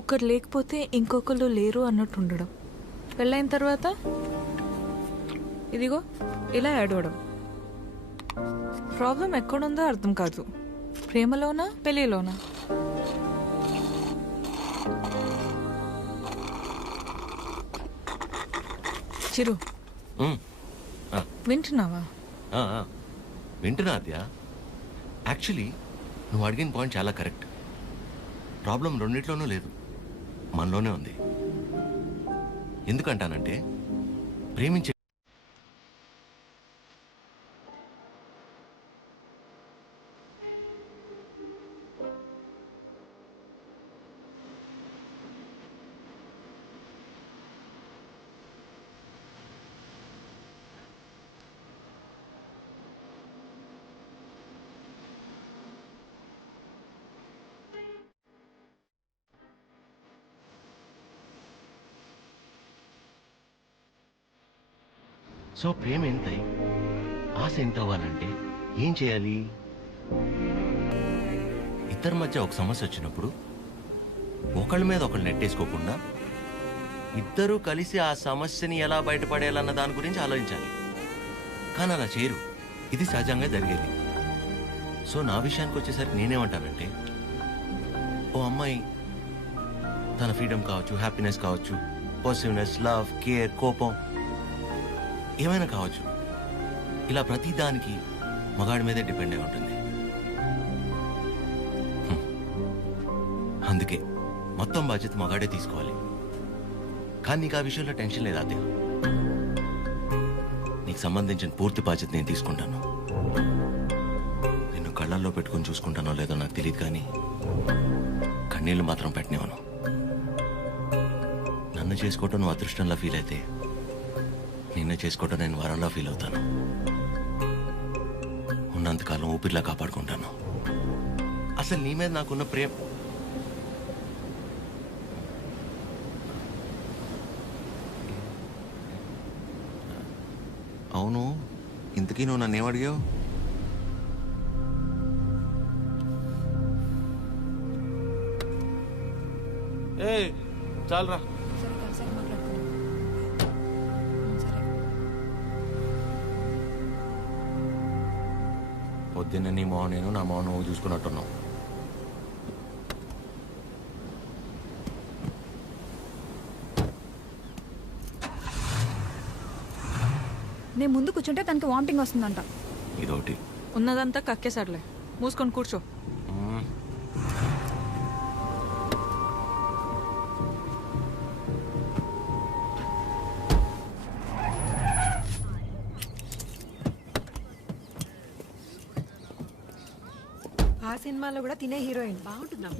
ఒకరు లేకపోతే ఇంకొకరు లేరు అన్నట్టు ఉండడం. పెళ్ళైన తర్వాత ఇదిగో ఇలా ఏడవడం. ప్రాబ్లం ఎక్కడుందో అర్థం కాదు. ప్రేమలోనా పెళ్ళిలోనా? చిరు, వింటున్నావా? వింటున్నా అద్యా. యాక్చువల్లీ నువ్వు అడిగిన పాయింట్ చాలా కరెక్ట్. ప్రాబ్లం రెండిట్లోనూ లేదు, మనలోనే ఉంది. ఎందుకంటానంటే ప్రేమించే సో ప్రేమ ఎంత, ఆశ ఎంత అవ్వాలంటే ఏం చేయాలి? ఇద్దరి మధ్య ఒక సమస్య వచ్చినప్పుడు ఒకళ్ళ మీద ఒకళ్ళు నెట్టేసుకోకుండా ఇద్దరూ కలిసి ఆ సమస్యని ఎలా బయటపడేయాలన్న దాని గురించి ఆలోచించాలి. కానీ అలా చేయరు, ఇది సహజంగా జరిగేది. సో నా విషయానికి వచ్చేసరికి నేనేమంటానంటే, ఓ అమ్మాయి తన ఫ్రీడమ్ కావచ్చు, హ్యాపీనెస్ కావచ్చు, పాజిటివ్నెస్, లవ్, కేర్, కోపం ఏమైనా కావచ్చు, ఇలా ప్రతి దానికి మగాడి మీదే డిపెండ్ అయి ఉంటుంది. అందుకే మొత్తం బాధ్యత మగాడే తీసుకోవాలి. కానీ నీకు ఆ విషయంలో టెన్షన్ లేదా అదే? నీకు సంబంధించిన పూర్తి బాధ్యత నేను తీసుకుంటాను. కళ్ళల్లో పెట్టుకుని చూసుకుంటానో లేదో నాకు తెలియదు, కానీ కన్నీళ్ళు మాత్రం పెట్టనివ్వను. నన్ను చేసుకోవటం నువ్వు అదృష్టంలా ఫీల్ అయితే నిన్ను చేసుకోవటం నేను వరంలా ఫీల్ అవుతాను. ఉన్నంతకాలం ఊపిరిలా కాపాడుకుంటాను. అసలు నీ మీద నాకున్న ప్రేమ అవును. ఇంతకీ నువ్వు నన్ను ఏమడిగావు? ఏ చాలరా. సరే కలిసి మాట్లాడుకుందాం. సరే. పొద్దున్న నీ మొహం నేను, నా మొహం నువ్వు చూసుకున్నట్టున్నావు. నేను ముందు కూర్చుంటే తనకి వామిటింగ్ వస్తుందంట. ఇదొకటి. ఉన్నదంతా కక్కేసాడులే, మూసుకొని కూర్చో. ఆ సినిమాలో కూడా తినే హీరోయిన్ బాగుంటుందా?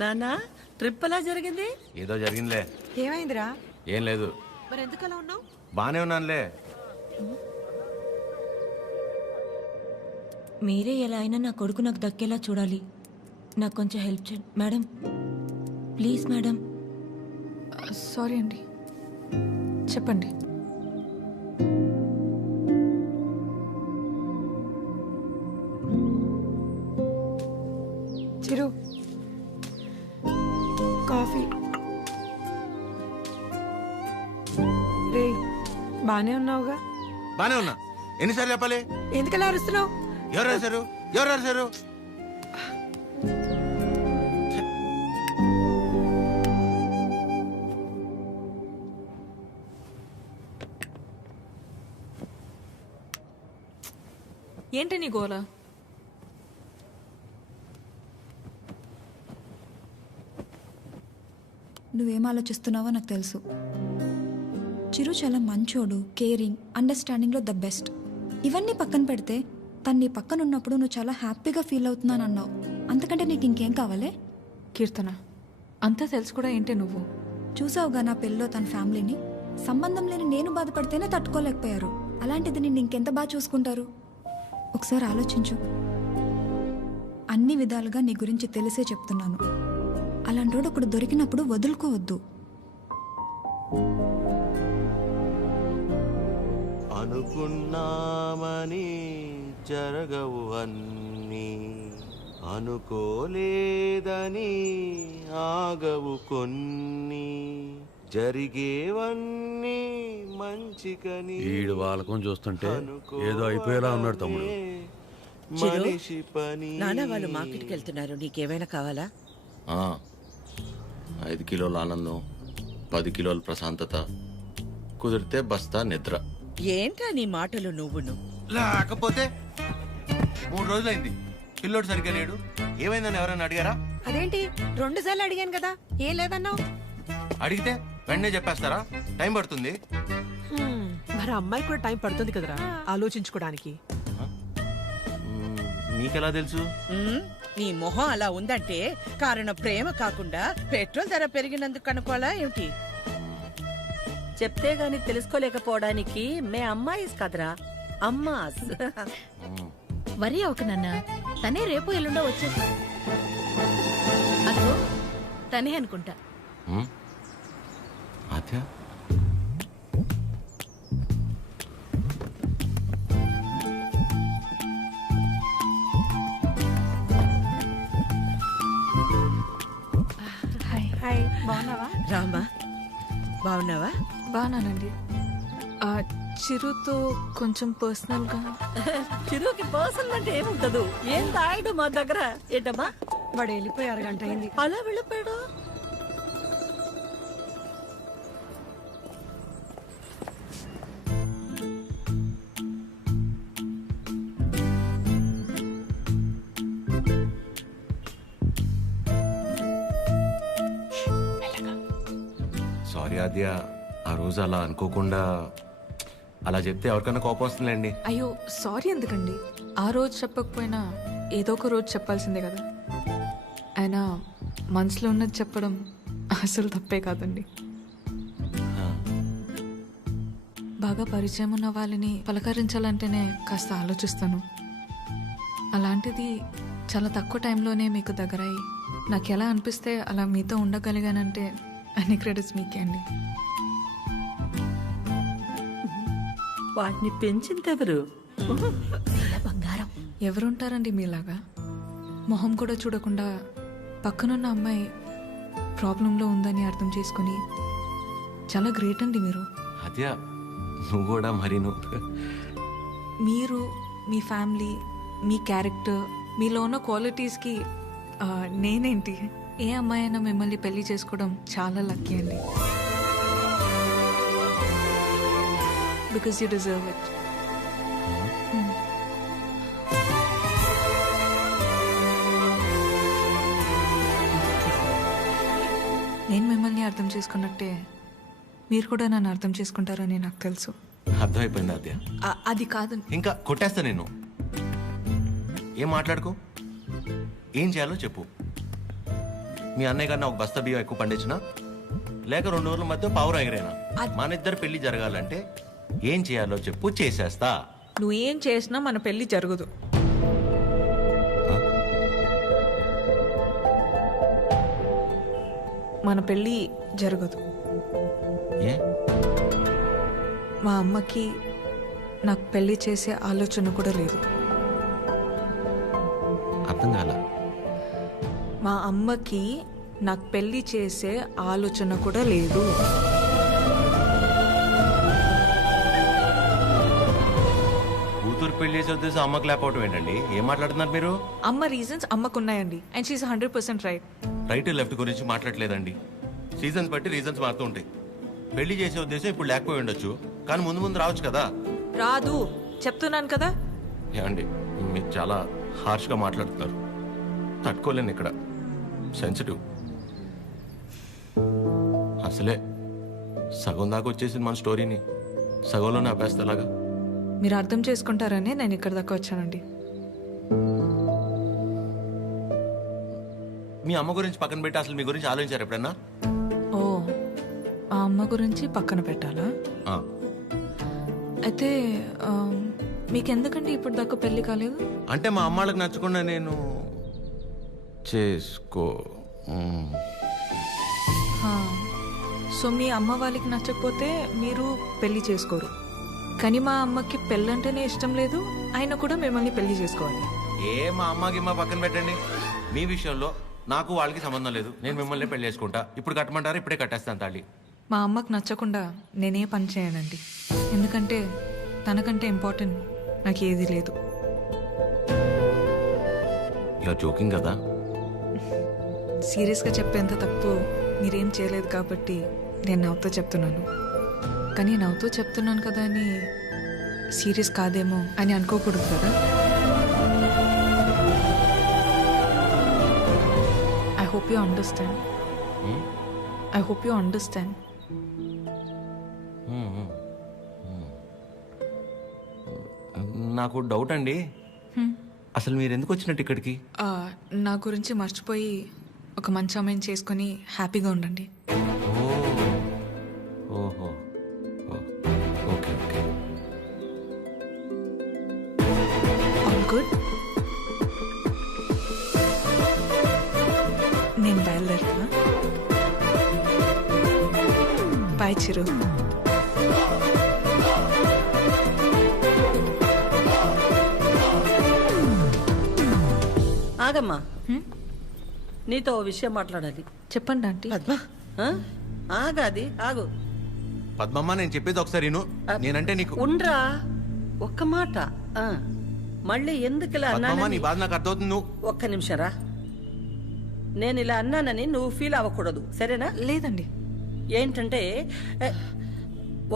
నానా ట్రిప్ ఎలా జరిగింది? ఏదో జరిగిందిలే. ఏమైందిరా? ఏం లేదు. మరి ఎందుకు అలా ఉన్నావు? బానే ఉన్నానులే. మీరే ఎలా అయినా నా కొడుకు నాకు దక్కేలా చూడాలి. నాకు కొంచెం హెల్ప్ చేయండి మేడం, ప్లీజ్ మేడం. సారీ అండి, చెప్పండి. చిరు కాఫీ. రే బానే ఉన్నావుగా? బానే ఉన్నా. ఎన్నిసార్లు చెప్పాలి? ఎందుకలా అరుస్తున్నావు? ఎవరు రాశారు? ఎవరు రాశారు? ఏంటి నీ గోల? నువ్వేం ఆలోచిస్తున్నావో నాకు తెలుసు. చిరు చాలా మంచోడు, కేరింగ్, అండర్స్టాండింగ్లో ద బెస్ట్. ఇవన్నీ పక్కన పెడితే తను నీ పక్కన ఉన్నప్పుడు నువ్వు చాలా హ్యాపీగా ఫీల్ అవుతున్నాను అన్నావు. అంతకంటే నీకు ఇంకేం కావాలే? కీర్తన, అంతా తెలుసు కూడా ఏంటి నువ్వు? చూసావుగా నా పెళ్ళిలో తన ఫ్యామిలీని. సంబంధం లేని నేను బాధపడితేనే తట్టుకోలేకపోయారు. అలాంటిది నిన్ను ఇంకెంత బాగా చూసుకుంటారు? ఒకసారి ఆలోచించు. అన్ని విధాలుగా నీ గురించి తెలిసే చెప్తున్నాను. అలాంటోడు ఒకడు దొరికినప్పుడు వదులుకోవద్దు. అనుకున్నామని జరగవు అన్నీ, అనుకోలేదని ఆగవు కొన్ని, జరిగేవన్నీ మంచికని. ఈడు వాళ్ళకం చూస్తుంటే ఏదో అయిపోయేలా ఉన్నాడు తమ్ముడు. మనిషి పని. నాన్న వాళ్ళు మార్కెట్కి వెళ్తున్నారు, నీకేమైనా కావాలా? 5 కిలోల ఆనందం, 10 కిలోల ప్రశాంతత, కుదిరితే బస్తా నిద్ర. ఏంటా నీ మాటలు నువ్వును? లేకపోతే 3 రోజులైంది పిల్లోడు సరిగ్గా లేడు. ఏమైందని ఎవరైనా అడిగారా? అదేంటి 2 సార్లు అడిగాను కదా, ఏం లేదన్నావు? అడిగితే వెంటనే చెప్పేస్తారా? టైం పడుతుంది. మరి అమ్మాయి కూడా టైం పడుతుంది కదరా ఆలోచించుకోవడానికి. మీకెలా తెలుసు? నీ మొహం అలా ఉందంటే కారణం ప్రేమ కాకుండా పెట్రోల్ ధర పెరిగినందుకు అనుకోవాలా ఏమిటి? చెప్తే గాని తెలుసుకోలేకపోవడానికి మే అమ్మాయిస్ కదరా, అమ్మాస్. వరి ఒక నాన్న, తనే రేపు ఎల్లుండో వచ్చేసి. అదో తనే అనుకుంటా. ఆద్య, హాయ్, బాగున్నావా? రామా, బాగున్నావా? బాగున్నానండి. చిరుతో కొంచెం పర్సనల్గా. చిరుకి పర్సనల్ అంటే ఏముంటదు? ఏం తాయడు మా దగ్గర. ఏంటమ్మా? వాడు వెళ్ళిపోయి 6 గంట అయింది. అలా వెళ్ళిపోయాడు. సారీ ఆద్య, ఆ రోజు అలా అనుకోకుండా అలా చెప్తే ఎవరికైనా కోపం వస్తుందండి. అయ్యో సారీ ఎందుకండి? ఆ రోజు చెప్పకపోయినా ఏదో ఒక రోజు చెప్పాల్సిందే కదా. అయినా మనసులో ఉన్నది చెప్పడం అసలు తప్పే కాదండి. బాగా పరిచయం ఉన్న వాళ్ళని పలకరించాలంటేనే కాస్త ఆలోచిస్తాను. అలాంటిది చాలా తక్కువ టైంలోనే మీకు దగ్గరయ్యి నాకు ఎలా అనిపిస్తే అలా మీతో ఉండగలిగానంటే అన్ని క్రెడిట్స్ మీకే అండి. వాటిని పెంచిందెవరు? బంగారం. ఎవరుంటారండి మీలాగా? మొహం కూడా చూడకుండా పక్కనున్న అమ్మాయి ప్రాబ్లంలో ఉందని అర్థం చేసుకుని చాలా గ్రేట్ అండి మీరు. అదే నువ్వు కూడా మరి మీరు, మీ ఫ్యామిలీ, మీ క్యారెక్టర్, మీలో ఉన్న క్వాలిటీస్కి నేనేంటి? ఏ అమ్మాయి అయినా మిమ్మల్ని పెళ్లి చేసుకోవడం చాలా లక్కీ అండి. Because you deserve it. నేను మిమ్మల్ని అర్థం చేసుకున్నట్టే మీరు కూడా నన్ను అర్థం చేసుకుంటారని నాకు తెలుసు. అర్థమైపోయింది అద్య. అది కాదు, ఇంకా కొట్టేస్తా నేను. ఏం మాట్లాడుకో, ఏం చేయాలో చెప్పు. మీ అన్నయ్య కన్నా ఒక బస్తా బియ్యం ఎక్కువ పండించినా లేక 2 రోజుల మధ్య పావురం ఎగరేనా, మన ఇద్దరు పెళ్లి జరగాలంటే ఏం చేయాలో చెప్పు, చేసేస్తా. నువ్వేం చేసినా మన పెళ్లి జరగదు. మన పెళ్ళి జరగదు. ఏ? మా అమ్మకి నాకు పెళ్లి చేసే ఆలోచన కూడా లేదు. అర్థం కాల. మా అమ్మకి నాకు పెళ్లి చేసే ఆలోచన కూడా లేదు. కూతురు పెళ్లి చేసే ఉద్దేశం అమ్మకి లేకపోవటం ఏంటండి? ఏం మాట్లాడుతున్నారు మీరు? అమ్మ రీజన్స్ అమ్మకున్నాయండి. And she is 100% right. Right left గురించి మాట్లాడలేదండి. సీజన్స్ బట్టి రీజన్స్ మారుతూ ఉంటాయి. పెళ్లి చేసే ఉద్దేశం ఇప్పుడు లేకపోయి ఉండొచ్చు, కానీ ముందు ముందు రావచ్చు కదా. రాదు చెప్తున్నాను కదా. ఏమండి, మీరు చాలా హార్ష్గా మాట్లాడుతున్నారు. తట్టుకోలేను. ఇక్కడ సెన్సిటివ్. అసలే సగం దాకా వచ్చేసింది మన స్టోరీని, సగంలోనే ఆపేస్తేలాగా. మీరు అర్థం చేసుకుంటారనే నేను ఇక్కడ దాకా వచ్చానండి. మీ అమ్మ గురించి పక్కన పెట్టి అసలు మీ గురించి ఆలోచించారు ఎప్పుడన్నా? ఓ, ఆ అమ్మ గురించి పక్కన పెట్టాలా? అయితే మీకెందుకండి ఇప్పుడు దాకా పెళ్లి కాలేదు? అంటే మా అమ్మాళ్ళకి నచ్చకుండా నేను చేసుకో. సో మీ అమ్మ వాళ్ళకి నచ్చకపోతే మీరు పెళ్లి చేసుకోరు. కానీ మా అమ్మకి పెళ్ళంటేనే ఇష్టం లేదు, ఆయన కూడా మిమ్మల్ని పెళ్లి చేసుకోవాలి. మా అమ్మకి మా పక్కన పెట్టండి. మీ విషయంలో నాకు వాళ్ళకి సంబంధం లేదు. నేను మిమ్మల్ని పెళ్లి చేసుకుంటా. ఇప్పుడు కట్టమంటారా? ఇప్పుడే కట్టేస్తాను తాళి. మా అమ్మకి నచ్చకుండా నేనే పని చేయనండి. ఎందుకంటే తనకంటే ఇంపార్టెంట్ నాకు ఏది లేదు. ఇలా జోకింగ్ కదా. సీరియస్గా చెప్పేంత తప్పు మీరేం చేయలేదు కాబట్టి నేను నవ్వుతూ చెప్తున్నాను. కానీ నవ్వుతూ చెప్తున్నాను కదా అని సీరియస్ కాదేమో అని అనుకోకూడదు కదా. I hope you understand. I hope you understand. నాకు డౌట్ అండి, అసలు మీరు ఎందుకు వచ్చినట్టు ఇక్కడికి? నా గురించి మర్చిపోయి ఒక మంచి అమ్మాయిని చేసుకొని హ్యాపీగా ఉండండి. ఓహో, ఓకే ఓకే. All good. నేను బయలుదేరుతా. బాయ్ చిరు. ఆగమ్మా, నీతో ఓ విషయం మాట్లాడాలి. చెప్పండి ఆంటీ. పద్మ, ఆగాది ఆగు. పద్మమ్మ, నేను చెప్పేది ఒకసారి విను. నేనంటే నీకు ఉండ్రా, ఒక్క మాట. మళ్ళీ ఎందుకు ఇలా పద్మమ్మ, నీ అన్నానని బాధ నాకు అర్థమవుతుంది. నువ్వు ఒక్క నిమిషం రా. నేను ఇలా అన్నానని నువ్వు ఫీల్ అవ్వకూడదు, సరేనా? లేదండి. ఏంటంటే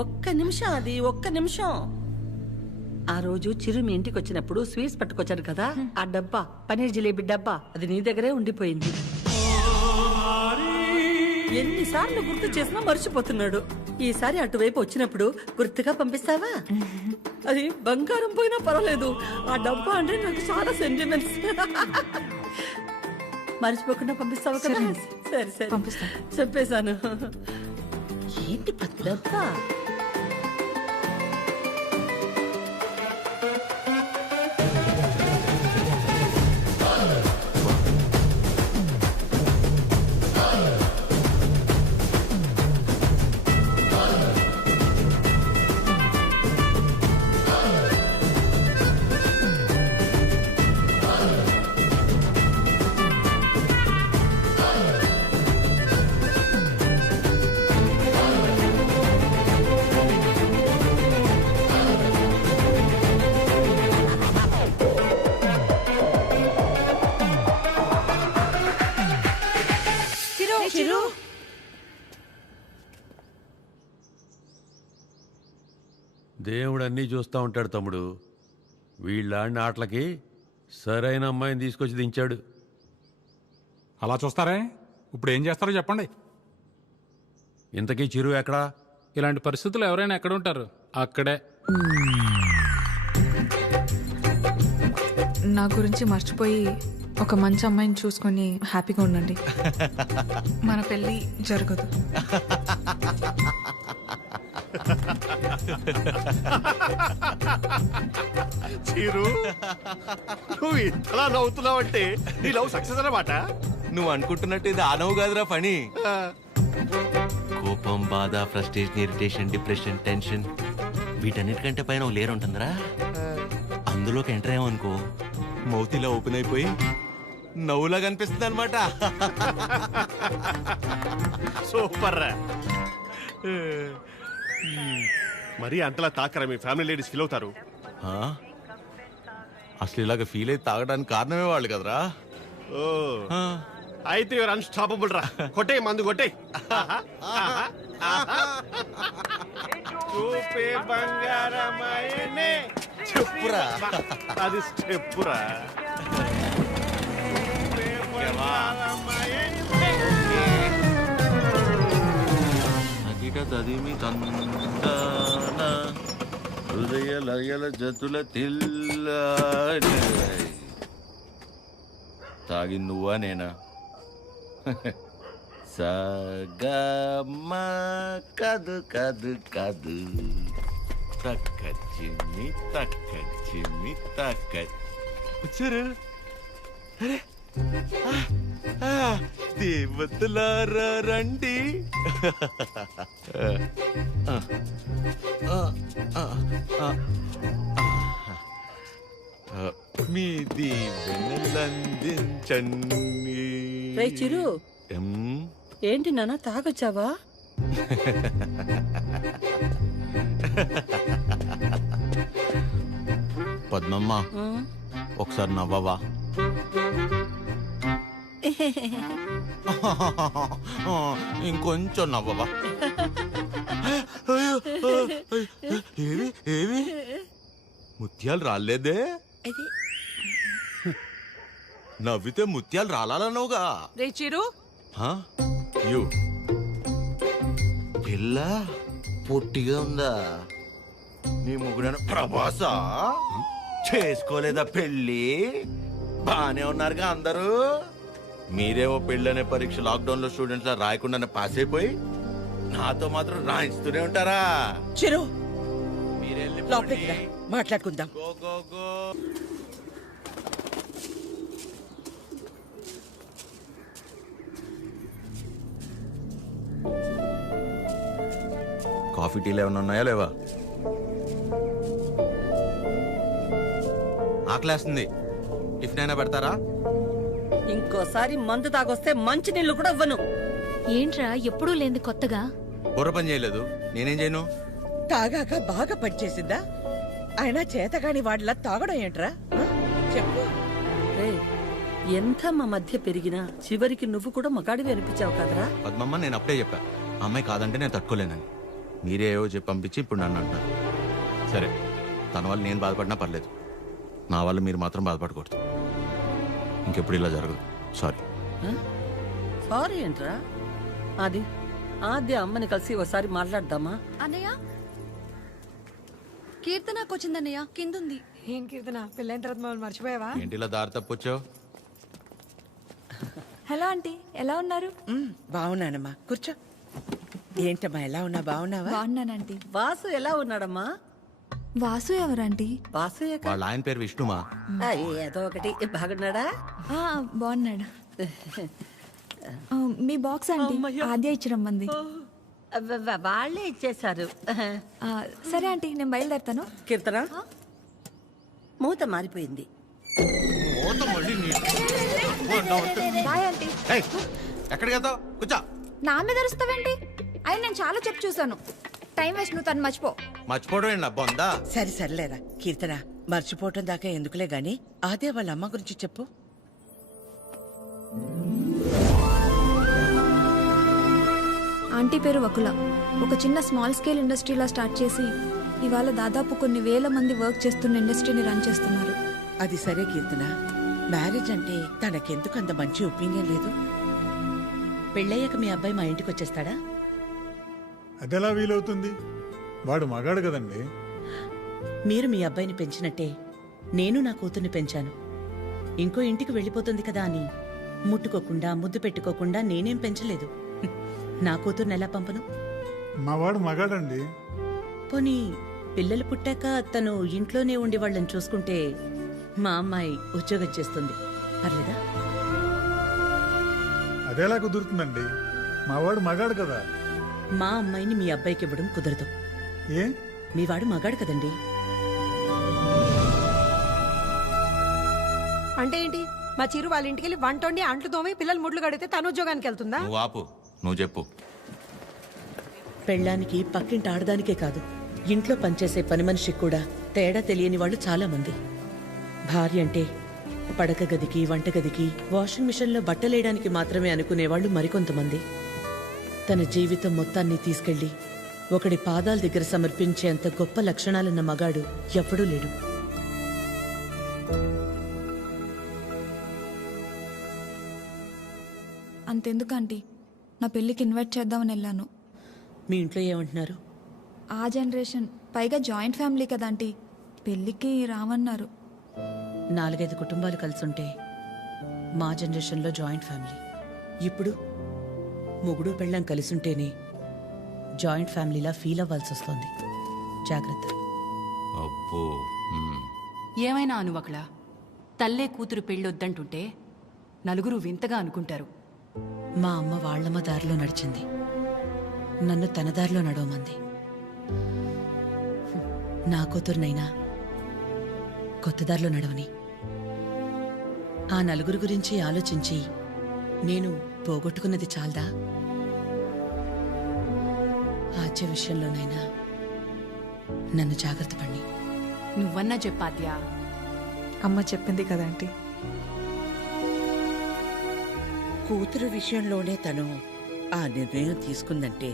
ఒక్క నిమిషం, అది ఒక్క నిమిషం. ఆ రోజు చిరు మీ ఇంటికి వచ్చినప్పుడు స్వీట్స్ పట్టుకొచ్చారు కదా, ఆ డబ్బా, పనీర్ జిలేబీ డబ్బా, అది నీ దగ్గరే ఉండిపోయింది. ఎన్నిసార్లు గుర్తు చేసినా మర్చిపోతున్నాడు. ఈసారి అటువైపు వచ్చినప్పుడు గుర్తుగా పంపిస్తావా? అది బంగారం పోయినా పర్వాలేదు, ఆ డబ్బా అంటే నాకు చాలా సెంటిమెంట్స్. మర్చిపోకుండా పంపిస్తావా కదా? సరే సరే చెప్పేశాను. ఏంటి డబ్బా? దేవుడు అన్నీ చూస్తూ ఉంటాడు తమ్ముడు. వీళ్ళాడిన ఆటలకి సరైన అమ్మాయిని తీసుకొచ్చి దించాడు. అలా చూస్తారే, ఇప్పుడు ఏం చేస్తారో చెప్పండి. ఇంతకీ చిరు ఎక్కడా? ఇలాంటి పరిస్థితులు ఎవరైనా ఎక్కడ ఉంటారు? అక్కడే. నా గురించి మర్చిపోయి ఒక మంచి అమ్మాయిని చూసుకొని హ్యాపీగా ఉండండి. మన పెళ్ళి జరగదు. చీరు, నువ్వు ఇంతలా నవ్వుతున్నావంటే నీ లవ్ సక్సెస్ అన్నమాట. నువ్వు అనుకుంటున్నట్టు ఇది ఆనవు కాదురా పని. కోపం, బాధ, ఫ్రస్ట్రేషన్, ఇరిటేషన్, డిప్రెషన్, టెన్షన్ వీటన్నిటికంటే పైన ఒక లేయర్ ఉంటుందిరా. అందులోకి ఎంటర్ అయ్యామనుకో మౌతిలా ఓపెన్ అయిపోయి నవ్వులా కనిపిస్తుంది అనమాట. సూపర్ రా. మరి అంతలా తాకరా, మీ ఫ్యామిలీ లేడీస్ ఫీల్ అవుతారు. అసలు ఇలాగ ఫీల్ అయి తాగడానికి కారణమే వాళ్ళు కదరా. ఓ అయితే యువర్ అన్స్టాపబుల్ రా. కొట్టే మందు కొట్టే. చూపే బంగారమాయనే. చెప్పురా, అది చెప్పురా. తదిమి తందన హృదయ లయల జతుల తిల్ల. తాగి నువ్వా నేనా? సగమ కదు కదు కదు తక్క చిమ్మి తక్క చిమ్మి తక్క. వచ్చారు దేవతలారా రండి. మీ దీవెనలందించండి. రే చిరు, ఏంటి నాన్న తాగొచ్చావా? పద్మమ్మ ఒకసారి నవ్వవా? ఇంకొంచెం నవ్వవా? ఏవి ఏవి ముత్యాలు రాలేదే? నవ్వితే ముత్యాలు రాలన్నావుగా. రే చిరు, పిల్ల పొట్టిగా ఉందా? నీ ముగ్గురైన ప్రభాస చేసుకోలేదా పెళ్ళి? బానే ఉన్నారుగా అందరూ. మీరేమో పెళ్ళనే పరీక్ష లాక్డౌన్ లో స్టూడెంట్స్ లా రాయకుండానే పాస్ అయిపోయి నాతో మాత్రం రాయిస్తూనే ఉంటారా? చిరు మీరెళ్ళి లోపలికి రా, మాట్లాడుకుందాం. Go go go. కాఫీ టీలు ఏమైనా ఉన్నాయా లేవా? ఆకలేస్తుంది, టిఫిన్ అయినా పెడతారా? ఇంకోసారి మందు తాగొస్తే మంచి నీళ్లు కూడా ఇవ్వను. ఏంట్రా ఎప్పుడూ లేంది కొత్తగా? బుర్ర పని చేయలేదు, నేనేం చేయను? తాగాక బాగా పనిచేసిందా? అయినా చేతగాని వాడిలా తాగడం ఏంట్రా? చెప్పు. ఎంత మా మధ్య పెరిగినా చివరికి నువ్వు కూడా మగాడివి అనిపించావు కదరా. పద్మమ్మ, నేను అప్పుడే చెప్పా ఆ అమ్మాయి కాదంటే నేను తట్టుకోలేనని. మీరే ఏవో చెప్పి పంపించి ఇప్పుడు నన్ను అంటారు. సరే, తన వల్ల నేను బాధపడినా పర్లేదు, నా వల్ల మీరు మాత్రం బాధపడకూడదు. ఇంకెప్పుడు ఇలా జరగదు. సారీ. సారీ ఏంట్రా? అది ఆద్య అమ్మని కలిసి ఒకసారి మాట్లాడదామా? అన్నయ్య కీర్తనకు వచ్చిందన్నయ్య కిందుంది. ఏం కీర్తన పెళ్ళైన తర్వాత మమ్మల్ని మర్చిపోయావా? ఏంటిలా దారి తప్పొచ్చావు? హలో ఆంటీ, ఎలా ఉన్నారు? బాగున్నానమ్మా, కూర్చో. ఏంటమ్మా, ఎలా ఉన్నా? బాగున్నావా? బాగున్నానంటీ. వాసు ఎలా ఉన్నాడమ్మా? వాసు ఎవరంటీ? వాసు వాళ్ళ ఆయన పేరు విష్ణుమా. ఏదో ఒకటి. బాగున్నాడా? బాగున్నాడు. మీ బాక్స్ ఆంటీ ఆద్య ఇచ్చి రమ్మంది. వాళ్ళే ఇచ్చేశారు. సరే ఆంటీ, నేను బయలుదేరుతాను. కీర్తన, మూత మారిపోయింది. Bye aunty. ఎక్కడికి వెళ్తావు? కూర్చో. నా మీద అరుస్తావేంటి? అయి నేను చాలా చెప్పు చూసాను. టైం వేస్ట్, నువ్వు తను మర్చిపో. మర్చిపోవడం ఏంటి బొందా? సరే సర్లేరా కీర్తన, మర్చిపోవటం దాకా ఎందుకులే గాని అదే వాళ్ళ అమ్మ గురించి చెప్పు. ఆంటీ పేరు వకుల. ఒక చిన్న స్మాల్ స్కేల్ ఇండస్ట్రీలా స్టార్ట్ చేసి ఇవాళ దాదాపు కొన్ని వేల మంది వర్క్ చేస్తున్న ఇండస్ట్రీని రన్ చేస్తున్నారు. అది సరే కీర్తన, మ్యారేజ్ అంటే తనకెందుకు అంత మంచి ఒపీనియన్ లేదు? పెళ్ళయ్యాక మీ అబ్బాయి మా ఇంటికి వచ్చేస్తాడా? అదెలా వీలవుతుంది? వాడు మగాడు కదండి. మీరు మీ అబ్బాయిని పెంచినట్టే నేను నా కూతుర్ని పెంచాను. ఇంకో ఇంటికి వెళ్ళిపోతుంది కదా అని ముట్టుకోకుండా ముద్దు పెట్టుకోకుండా నేనేం పెంచలేదు. నా కూతుర్ని ఎలా పంపను? మా వాడు మగాడండి. పోనీ పిల్లలు పుట్టాక తను ఇంట్లోనే ఉండి వాళ్ళని చూసుకుంటే మా అమ్మాయి ఉద్యోగం చేస్తుంది, పర్లేదా? అదెలా కుదురుతుందండి? మా వాడు మగాడు కదా. మా అమ్మాయిని మీ అబ్బాయికి ఇవ్వడం కుదరదు. ఏ? మీ వాడు మగాడు కదండి. అంటే ఏంటి? మా చిరు వాళ్ళ ఇంటికి వెళ్ళి వంట వండి అంట్లు తోమి పిల్లలు ముడ్లు కడితే తను ఉద్యోగానికి వెళ్తుందా? నువ్వు ఆపు, నువ్వు చెప్పు. పెళ్ళానికి పక్కింటి ఆడదానికే కాదు, ఇంట్లో పనిచేసే పని మనిషికి కూడా తేడా తెలియని వాళ్ళు చాలా మంది. భార్య అంటే పడక గదికి, వంటగదికి, వాషింగ్ మిషన్లో బట్టలేయడానికి మాత్రమే అనుకునేవాళ్ళు మరికొంతమంది. తన జీవితం మొత్తాన్ని తీసుకెళ్లి ఒకడి పాదాల దగ్గర సమర్పించేంత గొప్ప లక్షణాలున్న మగాడు ఎప్పుడూ లేడు. అంతెందుకు ఆంటీ, నా పెళ్ళికి ఇన్వైట్ చేద్దామని వెళ్ళాను. మీ ఇంట్లో ఏమంటున్నారు? ఆ జనరేషన్, పైగా జాయింట్ ఫ్యామిలీ కదా ఆంటీ, పెళ్ళికి రామన్నారు. 4-5 కుటుంబాలు కలిసుంటే మా జనరేషన్లో జాయింట్ ఫ్యామిలీ. ఇప్పుడు మొగుడు పెళ్ళం కలిసుంటేనే జాయింట్ ఫ్యామిలీలా ఫీల్ అవ్వాల్సి వస్తుంది. జాగ్రత్త. అబ్బో. ఏమైనా అనువకలా తల్లే కూతురు పెళ్ళొద్దంటుంటే నలుగురు వింతగా అనుకుంటారు. మా అమ్మ వాళ్ళమ్మ దారిలో నడిచింది, నన్ను తన దారిలో నడవమంది. నా కూతురునైనా కొత్త దారిలో నడవని. ఆ నలుగురు గురించి ఆలోచించి నేను పోగొట్టుకున్నది చాలదా? ఆద్య విషయంలోనైనా నన్ను జాగ్రత్త పడి. నువ్వన్నా చెప్పాద్యా. అమ్మ చెప్పింది కదా ఆంటీ. కూతురు విషయంలోనే తను ఆ నిర్ణయం తీసుకుందంటే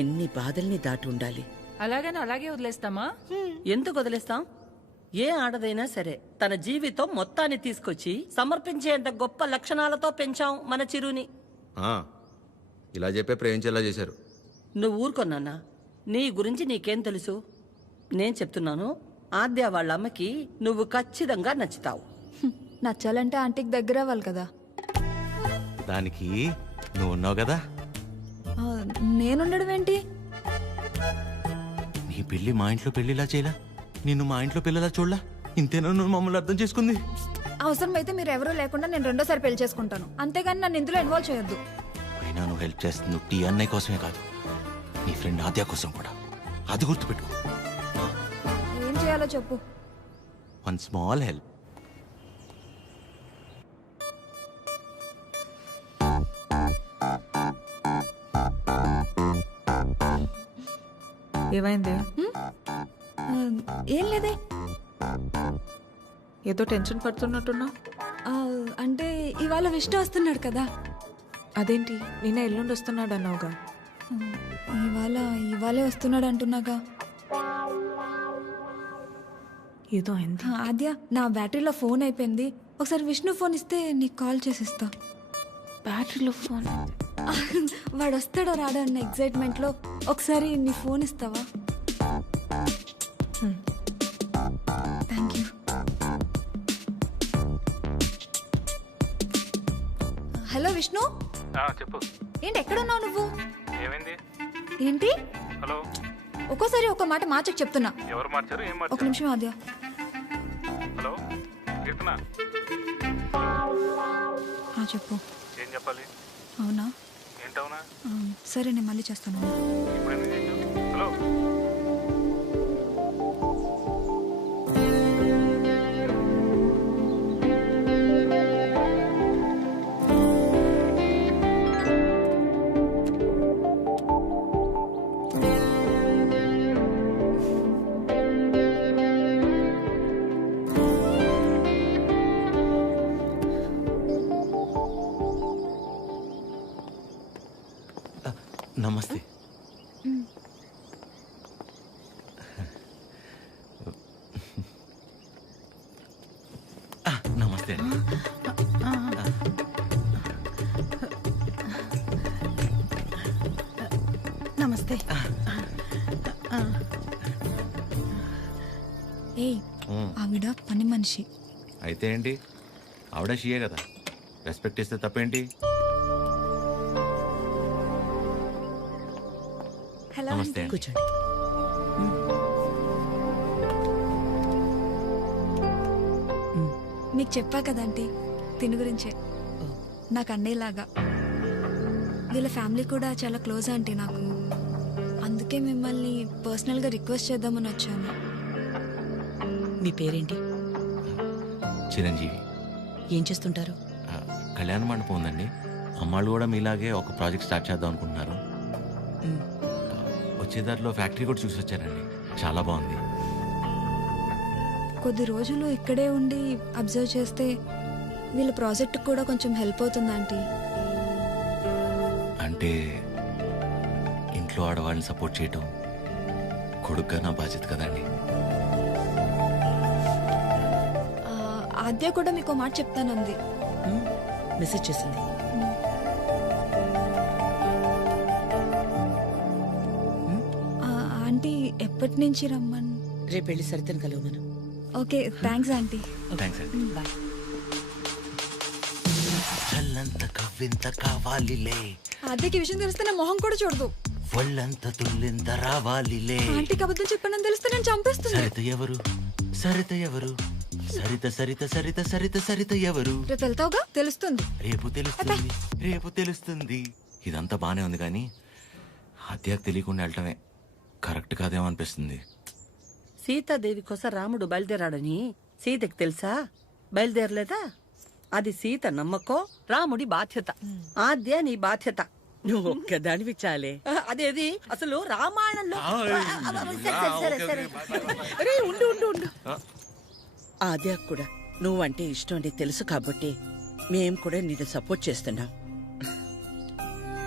ఎన్ని బాధల్ని దాటి ఉండాలి. అలాగని అలాగే వదిలేస్తామా? ఎందుకు వదిలేస్తాం? ఏ ఆడదైనా సరే తన జీవితం మొత్తాన్ని తీసుకొచ్చి సమర్పించేంత గొప్ప లక్షణాలతో పెంచాం మన చిరుని. ఇలా చెప్పే ప్రేమించేలా చేశారు. నువ్వు ఊరుకొన్నానా? నీ గురించి నీకేం తెలుసు? నేను చెప్తున్నాను, ఆద్య వాళ్ళ అమ్మకి నువ్వు ఖచ్చితంగా నచ్చుతావు. నచ్చాలంటే ఆంటీకి దగ్గర అవ్వాలి కదా. దానికి నువ్వు ఉన్నావు కదా. నేనుండడం ఏంటి? నీ పెళ్లి మా ఇంట్లో పెళ్లిలా చేయలా, నిన్ను మా ఇంట్లో పిల్లలా చూడలా. ఇంతేనా నువ్వు మమ్మల్ని అర్థం చేసుకుంది? అవసరమైతే మీరు ఎవరూ లేకుండా నేను రెండోసారి పెళ్లి చేసుకుంటాను, అంతేగాని నన్ను ఇందులో ఇన్వాల్వ్ చేయొద్దు. అయినా నువ్వు హెల్ప్ చేస్తుంది టీ అన్నయ్య కోసమే కాదు, నీ ఫ్రెండ్ ఆద్య కోసం కూడా. అది గుర్తుపెట్టుకో. ఏం చేయాలో చెప్పు. One small help. ఏమైంది? ఏం లేదే. ఏదో టెన్షన్ పడుతున్నట్టున్నా. అంటే ఇవాళ విష్ణు వస్తున్నాడు కదా. అదేంటి, నిన్న ఎల్లుండి వస్తున్నాడు అన్నావుగా. ఇవాళే వస్తున్నాడు అంటున్నాగా. ఏదో అయింది. ఆద్య, నా బ్యాటరీలో ఫోన్ అయిపోయింది. ఒకసారి విష్ణు ఫోన్ ఇస్తే నీకు కాల్ చేసిస్తా. బ్యాటరీలో ఫోన్. వాడు వస్తాడో రాడో అన్న ఎగ్జైట్మెంట్లో ఒకసారి నీ ఫోన్ ఇస్తావా? Thank you. హలో విష్ణు. చెప్పు. ఏంటి ఎక్కడున్నావు నువ్వు? ఏమైంది? ఏంటి? హలో. ఒక్కోసారి ఒక మాట మార్చకు చెప్తున్నా. ఎవరు మార్చారు? ఏం ఒక మార్చారు? నిమిషం ఆద్య. హలో కీర్తన. చెప్పు. ఏం చెప్పాలి? అవునా? ఏంటవునా? సరే నేను మళ్ళీ చేస్తాను. ఇప్పుడు ఎందుకు చేసావు? హలో. నమస్తే. నమస్తే అండి. నమస్తే. ఏయ్, ఆవిడ పని మనిషి. అయితే ఏంటి, ఆవిడ షియే కదా, రెస్పెక్ట్ ఇస్తే తప్పేంటి? హలో. నమస్తే అండి. కూర్చోండి. మీకు చెప్పా కదంటీ తిని గురించే. నాకు అన్నయ్యలాగా. వీళ్ళ ఫ్యామిలీ కూడా చాలా క్లోజ్ ఆంటీ నాకు. అందుకే మిమ్మల్ని పర్సనల్గా రిక్వెస్ట్ చేద్దామని వచ్చాను. మీ పేరేంటి? చిరంజీవి. ఏం చేస్తుంటారు? కళ్యాణ మండపం ఉందండి. అమ్మాళ్ళు కూడా మీలాగే ఒక ప్రాజెక్ట్ స్టార్ట్ చేద్దాం అనుకుంటున్నారు. వచ్చేదారిలో ఫ్యాక్టరీ కూడా చూసి వచ్చారండి, చాలా బాగుంది. కొద్ది రోజులు ఇక్కడే ఉండి అబ్జర్వ్ చేస్తే వీళ్ళ ప్రాజెక్ట్ కూడా కొంచెం హెల్ప్ అవుతుంది ఆంటీ. అంటే ఇంట్లో ఆడవాళ్ళని సపోర్ట్ చేయటం కొడుకుగా నా బాధ్యత కదండి. ఆద్య కూడా మీకు మాట చెప్తానంది. మెసేజ్ చేసింది. ఆంటీ ఎప్పటి నుంచి రమ్మని? రేపు వెళ్ళి సరితను కలవమను. Okay, thanks aunty. థ్యాంక్స్ అండి. బాయ్. చల్లంత కవ్వింత కావాలిలే, ఆద్యకి విషయం తెలిస్తే నా మొహం కూడా చూడదు. ఒళ్ళంత తుల్లింత రావాలిలే. ఆంటీకి అబద్ధం చెప్పానని తెలిస్తే నేను చంపేస్తుంది. సరిత ఎవరు? సరిత ఎవరు? సరిత సరిత సరిత సరిత సరిత ఎవరు? రేపు వెళ్తావుగా, తెలుస్తుంది. రేపు తెలుస్తుంది, రేపు తెలుస్తుంది. ఇదంతా బానే ఉంది కానీ హత్యకు తెలియకుండా వెళ్ళటమే కరెక్ట్ కాదేమో అనిపిస్తుంది. సీతాదేవి కోసం రాముడు బయలుదేరాడని సీతకి తెలుసా? బయలుదేరలేదా? అది సీత నమ్మకం, రాముడి బాధ్యత. ఆద్య నీ బాధ్యత. నువ్వు ఒక్కదానివి చాలే. అదేది అసలు రామాయణంలో. ఉండు ఉండు ఉండు. ఆద్య కూడా నువ్వంటే ఇష్టం అని తెలుసు కాబట్టి మేం కూడా నిన్ను సపోర్ట్ చేస్తున్నాం.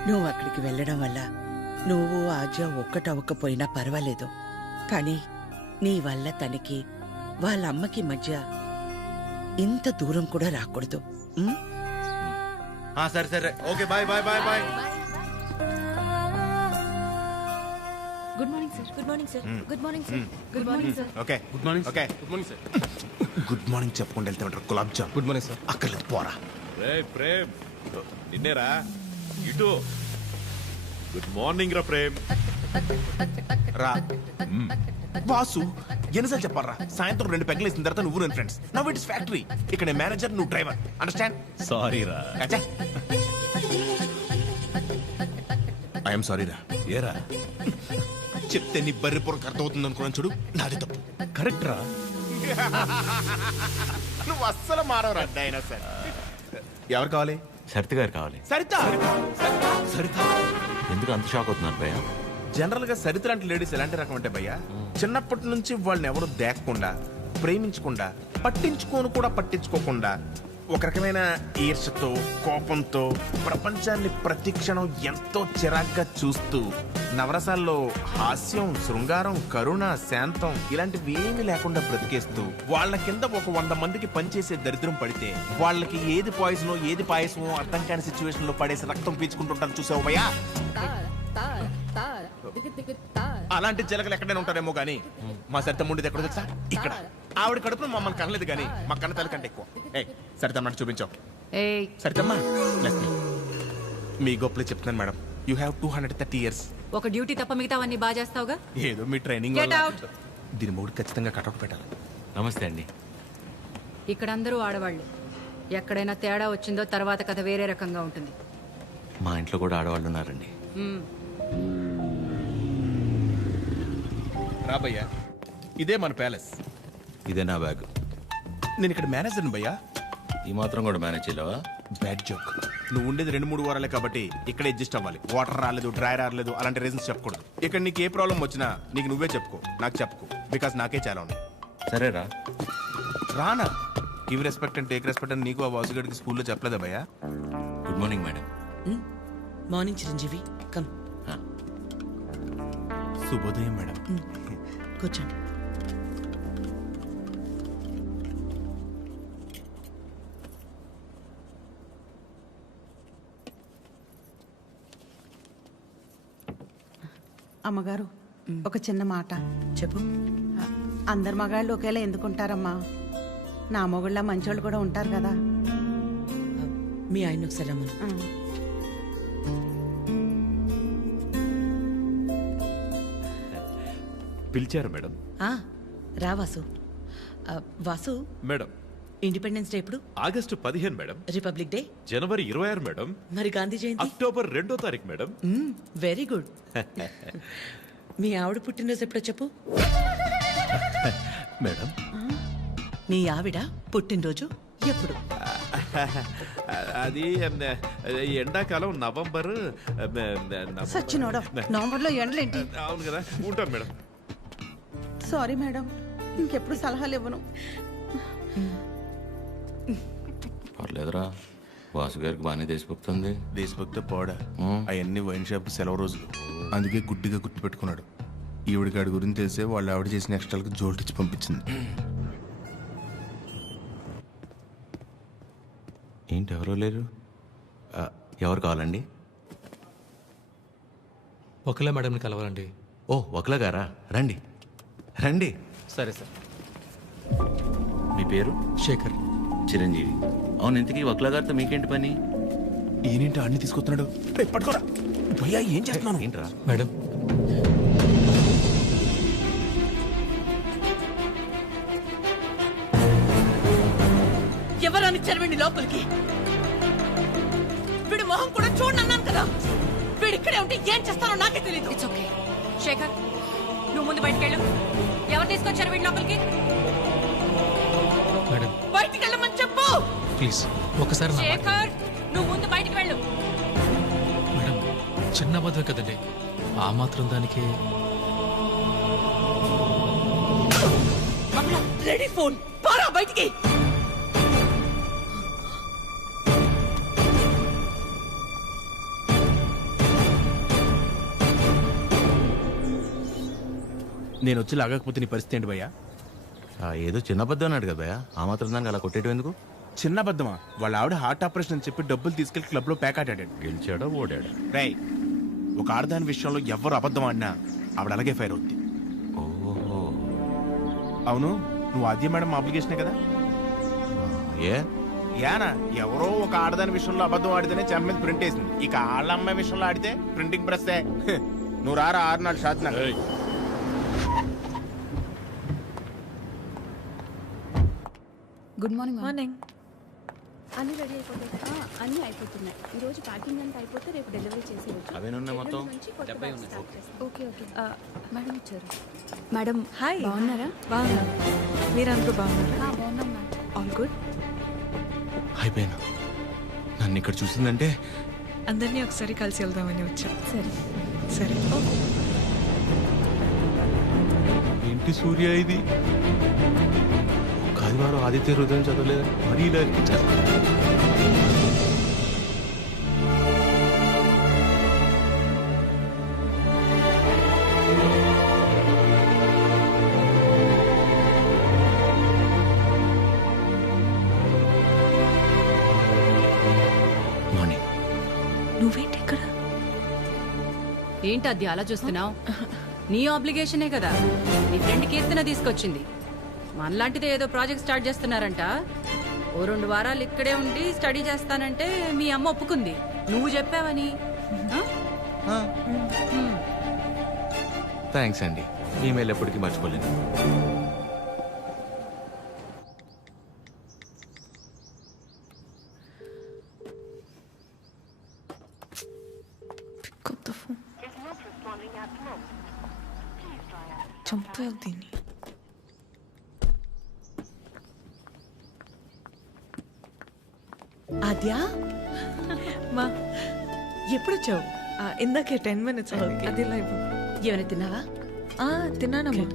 నువ్వు అక్కడికి వెళ్ళడం వల్ల నువ్వు ఆద్య ఒక్కటవ్వకపోయినా పర్వాలేదు, కానీ నీ వల్ల తనకి వాళ్ళ అమ్మకి మధ్య ఇంత దూరం కూడా రాకూడదు. సరే సరే, okay, bye bye bye bye. Good morning sir. Good morning sir. Good morning sir. Good morning sir. Okay good morning. Okay good morning sir. Good morning చెప్పుకుంటూ వెళ్తే ఉంటారు. Gulab jam. Good morning sir. అక్కర్లేదు, పోరా. ప్రేమ్ నిన్నేరా ఇటు. గుడ్ మార్నింగ్ రా ప్రేమ్. రా boss, ఎన్నిసార్లు చెప్పారా? సాయంత్రం 2 పెగ్గలు వేసిన తర్వాత నువ్వు నేను friends. Now it is factory. ఇక్కడ మేనేజర్, నువ్వు డ్రైవర్. అండర్స్టాండ్? సారీ రా. ఐఎమ్ సారీ రా. ఏరా చెప్తే నీ బర్రి పొరకు అర్థమవుతుంది అనుకున్నాను చూడు, నాది తప్పు. కరెక్ట్ రా. నువ్వు అస్సలు మారవరా డైనోసార్. ఎవరు కావాలి? సరిత గారు కావాలి. సరిత. సరిత ఎందుకు అంత షాక్ అవుతున్నారు భయ్య? జనరల్ గా సరిత లాంటి లేడీస్ ఎలాంటి రకం అంటే భయ్య, చిన్నప్పటి నుంచి వాళ్ళని ఎవరు దేకకుండా, ప్రేమించకుండా, పట్టించుకోను కూడా పట్టించుకోకుండా ఒక రకమైన ఈర్ష్యతో కోపంతో ప్రపంచాన్ని ప్రతిక్షణం ఎంతో చిరాగ్గా చూస్తూ నవరసాల్లో హాస్యం శృంగారం కరుణ శాంతం ఇలాంటివి ఏమీ లేకుండా బ్రతికేస్తూ వాళ్ళ కింద ఒక 100 మందికి పనిచేసే దరిద్రం పడితే వాళ్ళకి ఏది పాయిజనో ఏది పాయసమో అర్థం కాని సిచ్యువేషన్ లో పడేసి రక్తం పీల్చుకుంటుంటారు చూసావు భయ్యా. అలాంటి జలగలు ఎక్కడైనా ఉంటారేమో గానీ మా సరితమ్ముండిది ఎక్కడ తెలుసా? ఇక్కడ. ఆవిడ కడుపును మమ్మల్ని కనలేదు కానీ మా కన్న తల్లి కంటే ఎక్కువ. సరితమ్మ చూపించావు. సరితమ్మ మీ గొప్పలే చెప్తున్నాను మేడం. You have 230 years. ఒక డ్యూటీ తప్ప మిగతావన్నీ బాగా చేస్తావుగా. ఏదో మీ ట్రైనింగ్ Get out. దీని మూడు ఖచ్చితంగా కటౌట్ పెట్టాలి. నమస్తే అండి. ఇక్కడ అందరూ ఆడవాళ్ళు. ఎక్కడైనా తేడా వచ్చిందో తర్వాత కథ వేరే రకంగా ఉంటుంది. మా ఇంట్లో కూడా ఆడవాళ్ళు ఉన్నారండి. రాబయ్యా, ఇదే మన ప్యాలెస్. ఇదే నా బ్యాగ్. నేను ఇక్కడ మేనేజర్ని భయ్యా. ఈ మాత్రం కూడా మేనేజ్ చేయలేవా? Bad joke. నువ్వు ఉండేది 2-3 వారాలే కాబట్టి ఇక్కడ అడ్జస్ట్ అవ్వాలి. వాటర్ రాలేదు, డ్రై రాలేదు అలాంటి రీజన్స్ చెప్పకూడదు. ఇక్కడ నీకు ఏ ప్రాబ్లం వచ్చినా నీకు నువ్వే చెప్పుకో, నాకు చెప్పుకో. బికాస్ నాకే చాలా ఉన్నాయి. సరేరా. రానా give respect and take respect అని నీకు ఆ వాసుగడికి స్కూల్లో చెప్పలేదా భయ్యా? Good morning madam. Morning Chiranjeevi. Come. శుభోదయం మేడం. కూర్చోండి. అమ్మగారు, ఒక చిన్న మాట చెప్పు. అందరు మగాళ్ళు ఒకేలా ఎందుకుంటారమ్మా? నా మొగుళ్ళ మంచోళ్ళు కూడా ఉంటారు కదా. మీ ఆయన ఒకసారి రమ్మను. పిలిచారు మేడం. రా Vasu. Vasu, madam Independence Day ఎప్పుడు? August 15 madam. రిపబ్లిక్ డే జనవరి 26 మేడం. మరి గాంధీ జయంతి? అక్టోబర్ 2వ తారీఖు మేడం. Very good. మీ ఆవిడ పుట్టినరోజు ఎప్పుడో చెప్పు. మేడం నీ ఆవిడ పుట్టినరోజు ఎప్పుడు? అది ఎండాకాలం నవంబర్. సచ్చినోడా, నవంబర్లో ఎండలేంటి? అవును కదా. ఉంటాం మేడం. సారీ మేడం, ఇంకెప్పుడు సలహాలు ఇవ్వను. పర్లేదురా, వాసు గారికి బాగానే దేశభక్తుంది. దేశభక్తి పోడా, అవన్నీ వైన్ షాప్ సెలవు రోజులు. అందుకే గుడ్డిగా గుర్తు పెట్టుకున్నాడు. ఈవిడికాడి గురించి తెలిసే వాళ్ళు ఆవిడ చేసిన ఎక్స్ట్రాలకు జోల్టిచ్చి పంపించింది. ఏంటి ఎవరో లేరు? ఎవరు కావాలండి? ఒకలా మేడంని కలవాలండి. ఓ ఒకలా గారా, రండి రండి. సరే సార్. మీ పేరు? శేఖర్. చిరంజీవి. అవును, ఇంతకీ ఒకలా గారితో మీకేంటి పని? ఈయనేంటి అన్ని తీసుకొస్తున్నాడు? పట్టుకోరా భయ్యా, ఏం చేస్తున్నాను? ఏంట్రా మేడం? ఎవరని చెరవండి లోపలికి. వీడి మొహం కూడా చూడండి అన్నాను కదా. వీడు ఇక్కడే ఉంటే ఏం చేస్తానో నాకే తెలియదు. It's okay. శేఖర్, నువ్వు ముందు బయటకెళ్ళు. ఎవరు తీసుకొచ్చారు వీడి లోపలికి? మేడం బయటికి వెళ్ళమని చెప్పు. ప్లీజ్ ఒకసారి నా మాట. శేఖర్, నువ్వు ముందు బయటికి వెళ్ళు. మేడం చిన్న అబద్ధం కదండి, ఆ మాత్రం దానికి. రెడీ ఫోన్ పారా బయటికి. నేను వచ్చి లాగకపోతే నీ పరిస్థితి ఏంటి భయ్యా? ఏదో చిన్న అబద్ధం అన్నాడు కదా భయ్యా, ఆ మాత్రం దానికి అలా కొట్టేయడం ఎందుకు? చిన్న అబద్ధమా? వాళ్ళ ఆవిడ హార్ట్ ఆపరేషన్ అని చెప్పి డబ్బులు తీసుకెళ్లి క్లబ్ లో ప్యాక్ ఆడాడు. గెలిచాడా ఓడాడా? రై, ఒక ఆడదాని విషయంలో ఎవరు అబద్ధం ఆడినా ఆవిడ అలాగే ఫైర్ అవుద్ది. ఓహో. అవును, నువ్వు ఆద్య మేడం అప్లికేషనే కదా? యానా ఎవరో ఒక ఆడదాని విషయంలో అబద్ధం ఆడితేనే చెమ్మ మీద ప్రింట్ వేసింది. ఇక ఆళ్ళ అమ్మాయి విషయంలో ఆడితే ప్రింటింగ్ ప్రెస్. నువ్వు రారా 6 నాడు షాత్నా. Good morning. మార్నింగ్. అన్నీ రెడీ అయిపోతాయి. అన్నీ అయిపోతున్నాయి. ఈ రోజు ప్యాకింగ్ అంతా అయిపోతే రేపు డెలివరీ చేసేయచ్చు. అవేనున్నాయి మొత్తం? 70 ఉన్నాయి. Okay okay. మేడం వచ్చారు. Madam hi. బాగున్నారా? బాగున్నా. మీరందరూ బాగున్నారా? బాగున్నాం మేడం. All good. అయిపోయినా నన్ను ఇక్కడ చూసిందంటే అందరినీ ఒకసారి కలిసి వెళ్దామని వచ్చా. సరే సరే. ఏంటి సూర్య ఇది? ఒక ఆదివారం ఆదిత్య హృదయం చదవలేదు మరీ ఇలా ఇరికించారు. నువ్వేంటి ఇక్కడ? ఏంటి అది అలా చూస్తున్నావు? నీ ఆబ్లిగేషనే కదా. నీ ఫ్రెండ్ కీర్తన తీసుకొచ్చింది. మనలాంటిదే ఏదో ప్రాజెక్ట్ స్టార్ట్ చేస్తున్నారంట. ఓ 2 వారాలు ఇక్కడే ఉండి స్టడీ చేస్తానంటే మీ అమ్మ ఒప్పుకుంది. నువ్వు చెప్పావని. థ్యాంక్స్ అండి, ఈమెయిల్ ఎప్పటికీ మర్చిపోలేను. చంపావు దీన్ని. ఆద్యా మా ఎప్పుడొచ్చావు? ఇందాకే 10 minutes అది లైవ్. ఏమైనా తిన్నావా? తిన్నానమ్మా.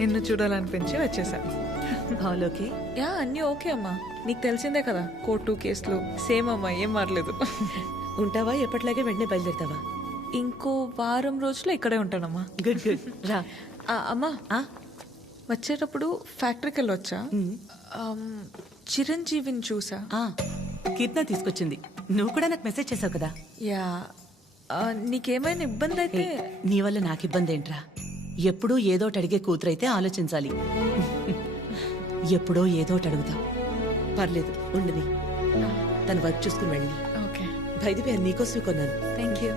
నిన్ను చూడాలనిపించి వచ్చేసా. All okay? యా, అన్నీ ఓకే అమ్మా. నీకు తెలిసిందే కదా, కోర్టు కేసులు సేమ్ అమ్మా, ఏం మారలేదు. ఉంటావా? ఎప్పటిలాగే వెంటనే బయలుదేరుతావా? ఇంకో వారం రోజులు ఇక్కడే ఉంటానమ్మా. Good good. రా అమ్మా, వచ్చేటప్పుడు ఫ్యాక్టరీకి వెళ్ళొచ్చా? చిరంజీవిని చూసా. కీర్తన తీసుకొచ్చింది. నువ్వు కూడా నాకు మెసేజ్ చేసావు కదా. యా, నీకేమైనా ఇబ్బంది అయితే? నీ వల్ల నాకు ఇబ్బంది ఏంట్రా? ఎప్పుడూ ఏదోటి అడిగే కూతురైతే ఆలోచించాలి. ఎప్పుడో ఏదోటి అడుగుతావు. పర్లేదు, ఉండని. తన వర్క్ చూసుకుని వెళ్ళి. ఓకే. బయట పేరు నీకోసమే కొన్నాను. Thank you.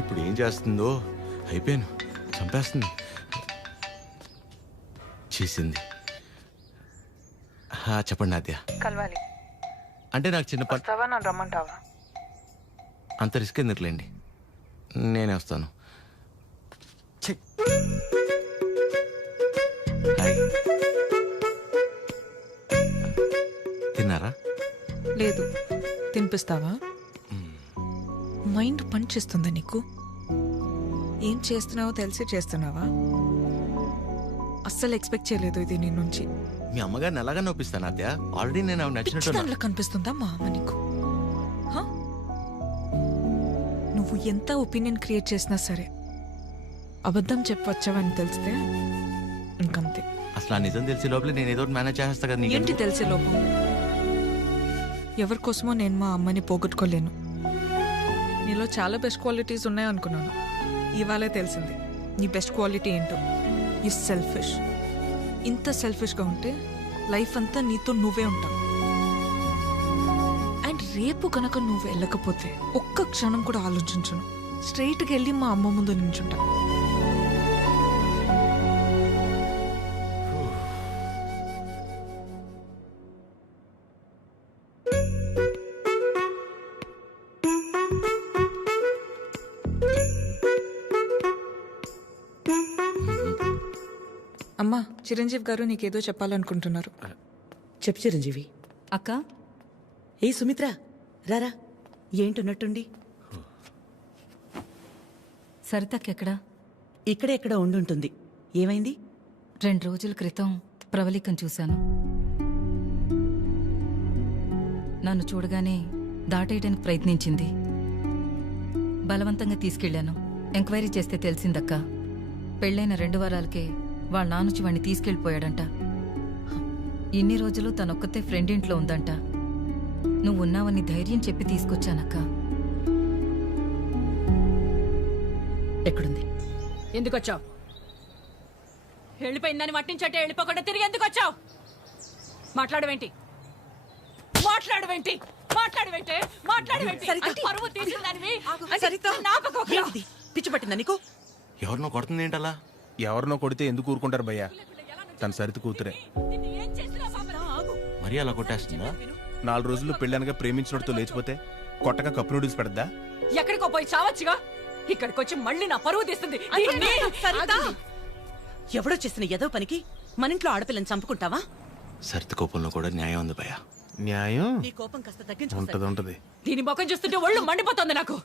ఇప్పుడు ఏం చేస్తుందో అయిపోయాను, చంపేస్తుంది. చేసింది. చెప్పండి ఆద్య. కలవాలి అంటే నాకు చిన్న పని. వస్తావా? నన్ను రమ్మంటావా? అంత రిస్క్ ఎందుకులేండి, నేనే వస్తాను. హాయ్. తిన్నారా? లేదు. తినిపిస్తావా? మైండ్ పనిచేస్తుందా నీకు? ఏం చేస్తున్నావో తెలిసి చేస్తున్నావా? అస్సలు ఎక్స్పెక్ట్ చేయలేదు ఇది నీ నుంచి. మీ అమ్మగారిని ఎలాగా నొప్పిస్తాను ఆద్య? ఆల్రెడీ నేను ఆవిడ నచ్చినట్టు. దాంట్లో కనిపిస్తుందా మా అమ్మ నీకు? నువ్వు ఎంత ఒపీనియన్ క్రియేట్ చేసినా సరే అబద్ధం చెప్పవచ్చావని తెలిస్తే ఇంకంతే. అసలు ఆ నిజం తెలిసే లోపల నేను ఏదో మేనేజ్ చేస్తా కదా. ఏంటి తెలిసే లోపం? ఎవరి కోసమో నేను మా అమ్మని పోగొట్టుకోలేను. నీలో చాలా బెస్ట్ క్వాలిటీస్ ఉన్నాయనుకున్నాను, ఇవాళే తెలిసింది నీ బెస్ట్ క్వాలిటీ ఏంటో. ఈ సెల్ఫిష్. ఇంత సెల్ఫిష్గా ఉంటే లైఫ్ అంతా నీతో నువ్వే ఉంటావు. అండ్ రేపు కనుక నువ్వు వెళ్ళకపోతే ఒక్క క్షణం కూడా ఆలోచించను, స్ట్రైట్గా వెళ్ళి మా అమ్మ ముందు నించుంటా. అమ్మా, చిరంజీవి గారు నీకేదో చెప్పాలనుకుంటున్నారు. చెప్పు చిరంజీవి. అక్క. ఏ సుమిత్ర, రారా. ఏంటున్నట్టుండి? సరితక్కెక్కడా? ఇక్కడే ఎక్కడ ఉండుంటుంది. ఏమైంది? 2 రోజుల క్రితం ప్రవళికం చూశాను. నన్ను చూడగానే దాటేయడానికి ప్రయత్నించింది. బలవంతంగా తీసుకెళ్లాను. ఎంక్వైరీ చేస్తే తెలిసిందక్క, పెళ్ళైన 2 వారాలకే వాళ్ళ నానుచి వాణ్ణి తీసుకెళ్ళిపోయాడంట. ఇన్ని రోజులు తనొక్కతే ఫ్రెండ్ ఇంట్లో ఉందంట. నువ్వు ఉన్నావని ధైర్యం చెప్పి తీసుకొచ్చానక్క. ఎక్కడుంది? ఎందుకు వచ్చావు? వెళ్ళిపోయిందని మట్టించట్టే వెళ్ళిపోకుండా తిరిగి ఎందుకు వచ్చావు? మాట్లాడవేంటి? మాట్లాడవేంటి? మాట్లాడవేంటి? మాట్లాడవేంటి? పరువు తీసిందానివి. పిచ్చి పట్టిందా నీకు? ఎవరినో కొడుతుంది ఏంటలా? ఎవరినో కొడితే ఎందుకు ఊరుకుంటారు భయ్యా? తన సరిత కూతురే. మరి అలా కొట్టేస్తుందా? 4 రోజులు పెళ్ళనగా ప్రేమించినోడితో లేచిపోతే కొట్టక కప్పు నూడిల్స్ పెడద్దా? ఎక్కడికో పోయి చావచ్చుగా. ఇక్కడికి వచ్చి మళ్ళీ నా పరువు తీస్తుంది. ఎవడో చేసిన ఏదో పనికి మన ఇంట్లో ఆడపిల్లని చంపుకుంటావా? సరిత కోపంలో కూడా న్యాయం ఉంది భయ్యా. న్యాయం? నీ కోపం కాస్త తగ్గించు. ఉంటది. దీని ముఖం చూస్తుంటే ఒళ్ళు మండిపోతుంది నాకు.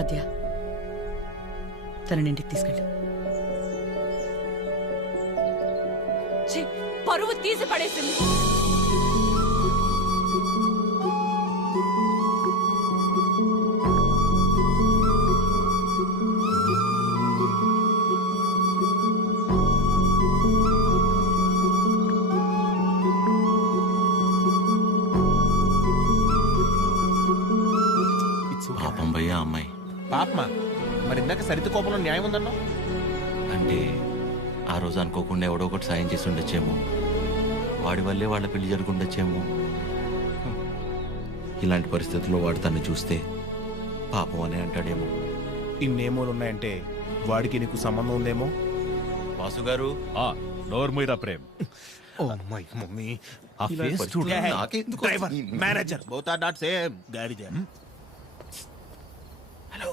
ఆద్య, తనని ఇంటికి తీసుకెళ్ళు. పరువు తీసి పడేసింది. పాపం భయ్యా అమ్మాయి. పాపమా? మరి ఇందాక సరిత కోపంలో న్యాయం ఉందన్నా? అంటే ఆ రోజు అనుకోకుండా ఎవడో ఒకటి సాయం చేసి ఉండొచ్చేమో, వాడి వల్లే వాళ్ళ పెళ్లి జరుగుండొచ్చేమో. ఇలాంటి పరిస్థితుల్లో వాడు తను చూస్తే పాపం అని అంటాడేమో. ఇన్నేమోలు ఉన్నాయంటే వాడికి నీకు సంబంధం ఉందేమో. వాసు గారు నోర్మీరా ప్రేమ్. ఓ మై మమ్మీ, ఆ ఫేస్ చూడు, నాకెందుకు driver manager both are not same గాడిద. హలో,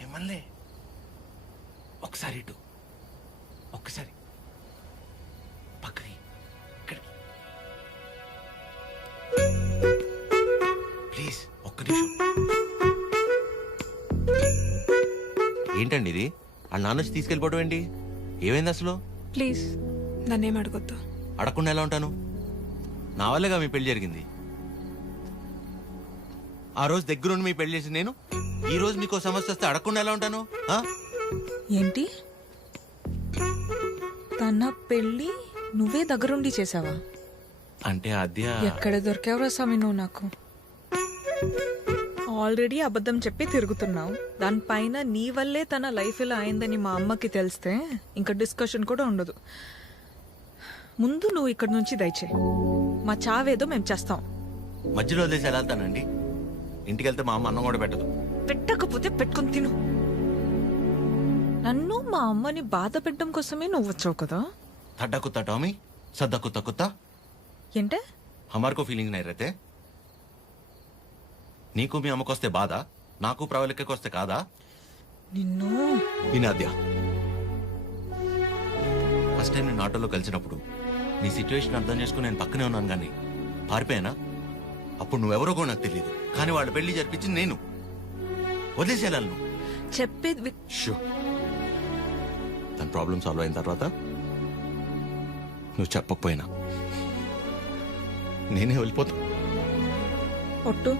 మిమ్మల్ని ఒకసారి ఇటు, ఒక్కసారి పక్కకి, ఇక్కడికి ప్లీజ్, ఒక్క నిమిషం. ఏంటండి ఇది? వాళ్ళ నాన్న వచ్చి తీసుకెళ్ళిపోవడం ఏంటి? ఏమైంది అసలు? ప్లీజ్ నన్నేం అడగొద్దు. అడగకుండా ఎలా ఉంటాను? నా వల్లేగా మీ పెళ్లి జరిగింది. ఆ రోజు దగ్గరుండి మీ పెళ్లి చేసి నేను ఈ రోజు మీకు సమస్య వస్తే అడగకుండా ఎలా ఉంటాను? ఏంటి? తన పెళ్ళి నువ్వే దగ్గరుండి చేసావా? అంటే అద్య ఎక్కడ దొరికావురా స్వామి నువ్వు నాకు? ఆల్రెడీ అబద్ధం చెప్పి తిరుగుతున్నావు. దానిపైన నీ వల్లే తన లైఫ్ ఇలా అయిందని మా అమ్మకి తెలిస్తే ఇంకా డిస్కషన్ కూడా ఉండదు. ముందు నువ్వు ఇక్కడి నుంచి దయచేయి. మా చావేదో మేము చేస్తాం. మధ్యలో వదిలేసి ఎలా వెళ్తానండి? ఇంటికి వెళ్తే మా అమ్మ అన్నం కూడా పెట్టదు. పెట్టకపోతే పెట్టుకుని తిను. నన్ను మా అమ్మని బాధ పెట్టడం కోసమే నువ్వు వచ్చావు కదా? తడ్డా కుత్తా టామీ, సద్దా కుత్తా కుత్తా. ఏంటే? హమార్కో ఫీలింగ్ నై రహతే. నీకు మీ అమ్మకొస్తే బాధ, నాకు ప్రవళికకొస్తే కాదా? నిన్ను వినాద్య, ఫస్ట్ టైం నేను ఆటోలో కలిసినప్పుడు నీ సిచ్యువేషన్ అర్థం చేసుకుని నేను పక్కనే ఉన్నాను, కానీ పారిపోయానా? అప్పుడు నువ్వెవరో కూడా నాకు తెలియదు, కానీ వాళ్ళ పెళ్లి జరిపించింది నేను. వదిలేసేయాలి నువ్వు చెప్పేది. తన ప్రాబ్లం సాల్వ్ అయిన తర్వాత నువ్వు చెప్పకపోయినా నేనే వెళ్ళిపోతా. ఒట్టు.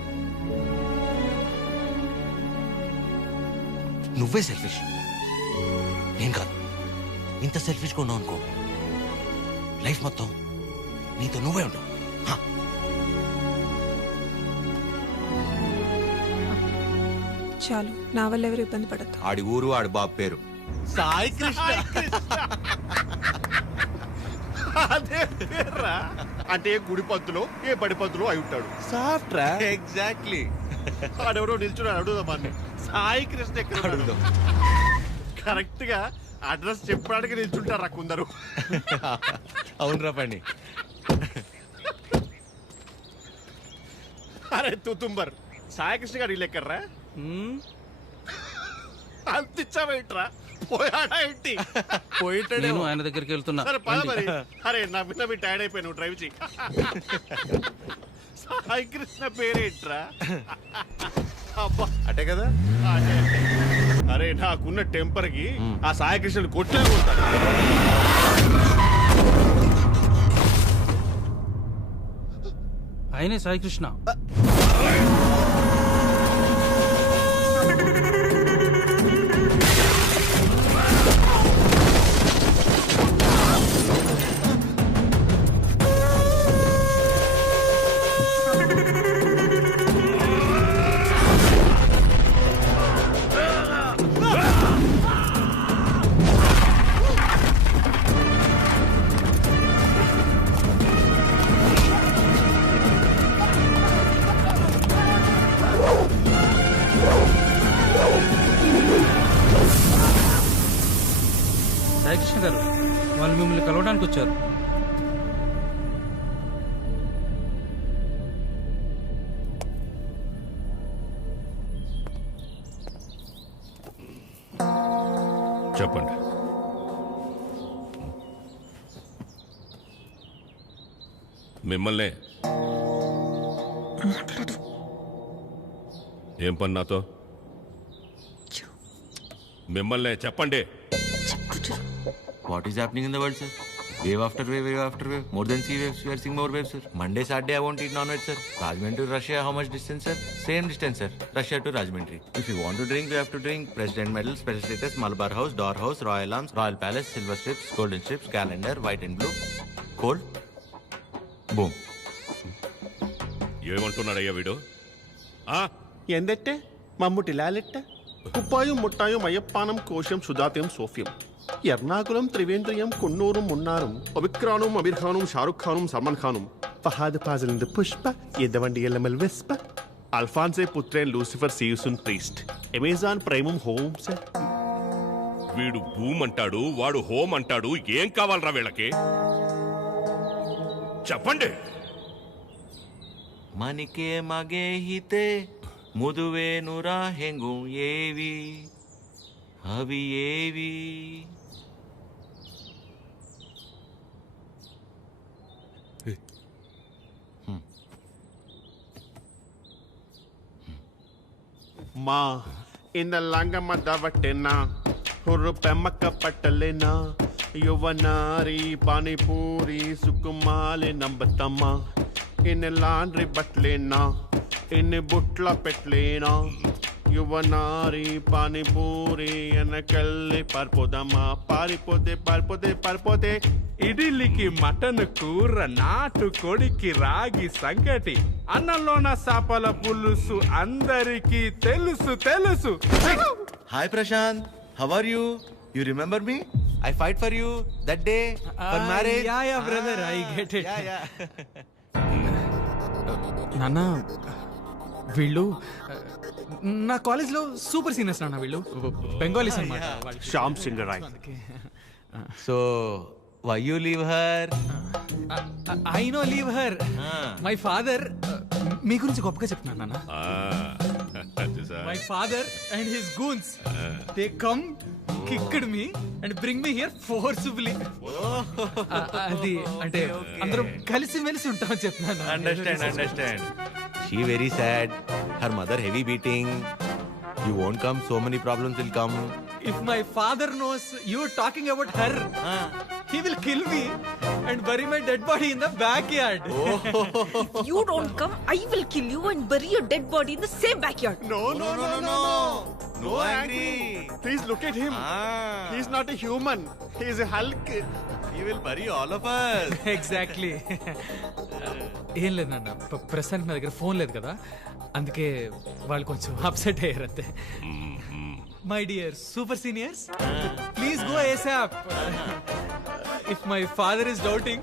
నువ్వే సెల్ఫిష్, నేను కాదు. ఇంత సెల్ఫిష్గా ఉన్నావు అనుకో, లైఫ్ మొత్తం నీతో నువ్వే ఉండవు. చాలు, నా వల్ల ఎవరు ఇబ్బంది పడద్దు. ఆడి ఊరు, ఆడి బాబు పేరు సాయి కృష్ణ. అదే పేర్రా. అంటే ఏ గుడి పంతులో ఏ బడి పంతులో అయి ఉంటాడు. సాఫ్ట్ రా. ఎగ్జాక్ట్లీ. ఆడెవరో నిల్చున్నాడు, అడుగుదాం అన్ని. సాయి కృష్ణ ఎక్కడ అడుగుదాం. కరెక్ట్ గా అడ్రస్ చెప్పడానికి నిల్చుంటారా కొందరు. అవునరా పండి. అరే తుతుంబర్, సాయి కృష్ణ గారు ఇల్లు ఎక్కర్రా? అంతిచ్చావేంట్రా? పోయాడా ఏంటి? నేను ఆయన దగ్గరికి వెళ్తున్నా. సరే పద మరి. అరే నా మీద మీ టైర్డ్ అయిపోయి నువ్వు డ్రైవ్ చేయి. సాయి కృష్ణ పేరేంట్రా? అబ్బా అటే కదా. అదే. అరే నాకున్న టెంపర్ కి ఆ సాయి కృష్ణుని కొట్టే కొడతాను. ఆయనే సాయి కృష్ణ. సాయికృష్ణ గారు, వాళ్ళు మిమ్మల్ని కలవడానికి వచ్చారు. చెప్పండి. మిమ్మల్ని ఏం పని నాతో? మిమ్మల్నే చెప్పండి. What is happening in the world, sir? Wave after wave, wave after wave. More than sea waves, we are seeing more waves, sir. Monday, Saturday, I won't eat non-veg, sir. Rajahmundry to Russia, how much distance, sir? Same distance, sir. Russia to Rajahmundry. If you want to drink, you have to drink President Medal, Special Status, Malabar House, Door House, Royal Arms, Royal Palace, Silver Strips, Golden Strips, Calendar, White and Blue. Cold. Boom. ఏమంటున్నాడయ్యా వీడు? ఎందెట్టే మమ్ముటి లాలెట్ట కుప్పాయం ముట్టాయం అయ్యప్పానం కోశం సుధాత్యం సోఫ్యం ఎర్నాకులం త్రివేంద్రియం కున్నూరం మున్నారం ఒబిక్రానుం అబిర్ఖానుం షారుఖ్ ఖానుం సల్మాన్ ఖానుం ఫహాద్ ఫాజిలింద పుష్ప ఎద్దవండి ఎల్లమల్ వెస్ప అల్ఫాన్సే పుత్రేన్ లూసిఫర్ సీయుసున్ ప్రీస్ట్ అమెజాన్ ప్రైమం హోమ్స్. వీడు భూమ్ అంటాడు, వాడు హోమ్ అంటాడు. ఏం కావాలరా వీళ్ళకి? చెప్పండి. మనికే మగే హితే ముదువే నురా హెంగు ఏవి అవి ఏవి? మా ఇంద లంగమ్మ దవట్టెనా హుర్రు పెమ్మక్క పట్టలేనా యువనారి పానీపూరి సుకుమాలి నంబతమ్మ ఇన్ని లాండ్రీ బట్టలేనా ఇన్ని బుట్ల పెట్టలేనా యువనారి పానీపూరి వెనకెళ్ళి పారిపోదమ్మా పారిపోతే పారిపోతే పారిపోతే. ఇడ్లీకి మటన్ కూర, నాటు కొడికి రాగి సంగటి, అన్నంలోన సాపల పులుసు అందరికీ తెలుసు తెలుసు. Hi Prashant, how are you? You remember me? I fight for you that day for marriage. Yeah, brother, I get it. Yeah. నాన్న వీళ్ళు నా కాలేజ్లో సూపర్ సీనియర్స్ నాన్న. వీళ్ళు బెంగాలీస్ అన్నమాట. Shyam Singh Roy. So why you leave her? I know leave her. My father మీ గురించి గొప్పగా చెప్తున్నాను నాన్న. My father and his goons, they come, kicked me and bring me here forcibly. అది అంటే అందరం కలిసి మెలిసి ఉంటామని చెప్తున్నాను. Understand. She very sad. Her mother heavy beating. You won't come, so many problems will come. If my father knows you are talking about her, he will kill me and bury my dead body in the backyard. If you don't come, I will kill you and bury your dead body in the same backyard. No angry. Please look at him. He is not a human. He is a Hulk. He will bury all of us. Exactly. ఏం లేదు నాన్న, ప్రస్తుతానికి నా దగ్గర phone లేదు కదా, అందుకే వాళ్ళు కొంచెం అప్సెట్ అయ్యారు అంతే. My dear super seniors, please go ASAP. If my father is doubting,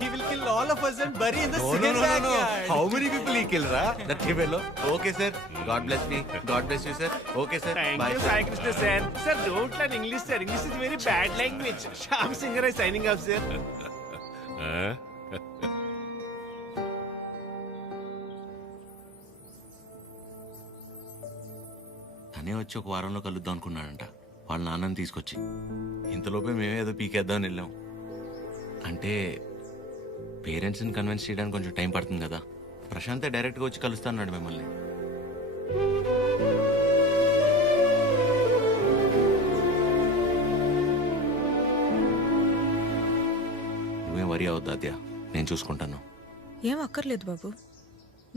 he will kill all of us and bury in the same backyard. How many people he kill, ra? That fellow. Okay, sir. God bless me. God bless you, sir. Okay, sir. Thank Bye, you, sir. Sai Krishna sir. Sir, don't learn English, sir. English is very bad language. Shyam Singh is signing off, sir. తనే వచ్చి ఒక వారంలో కలుద్దాం అనుకున్నాడంట వాళ్ళ నాన్నని తీసుకొచ్చి. ఇంతలోపే మేమే ఏదో పీకేద్దామని వెళ్ళాం. అంటే పేరెంట్స్ని కన్విన్స్ చేయడానికి కొంచెం టైం పడుతుంది కదా. ప్రశాంతే డైరెక్ట్గా వచ్చి కలుస్తా అన్నాడు మిమ్మల్ని. నువ్వేం వరి అవద్దు అద్యా, నేను చూసుకుంటాను. ఏం అక్కర్లేదు బాబు,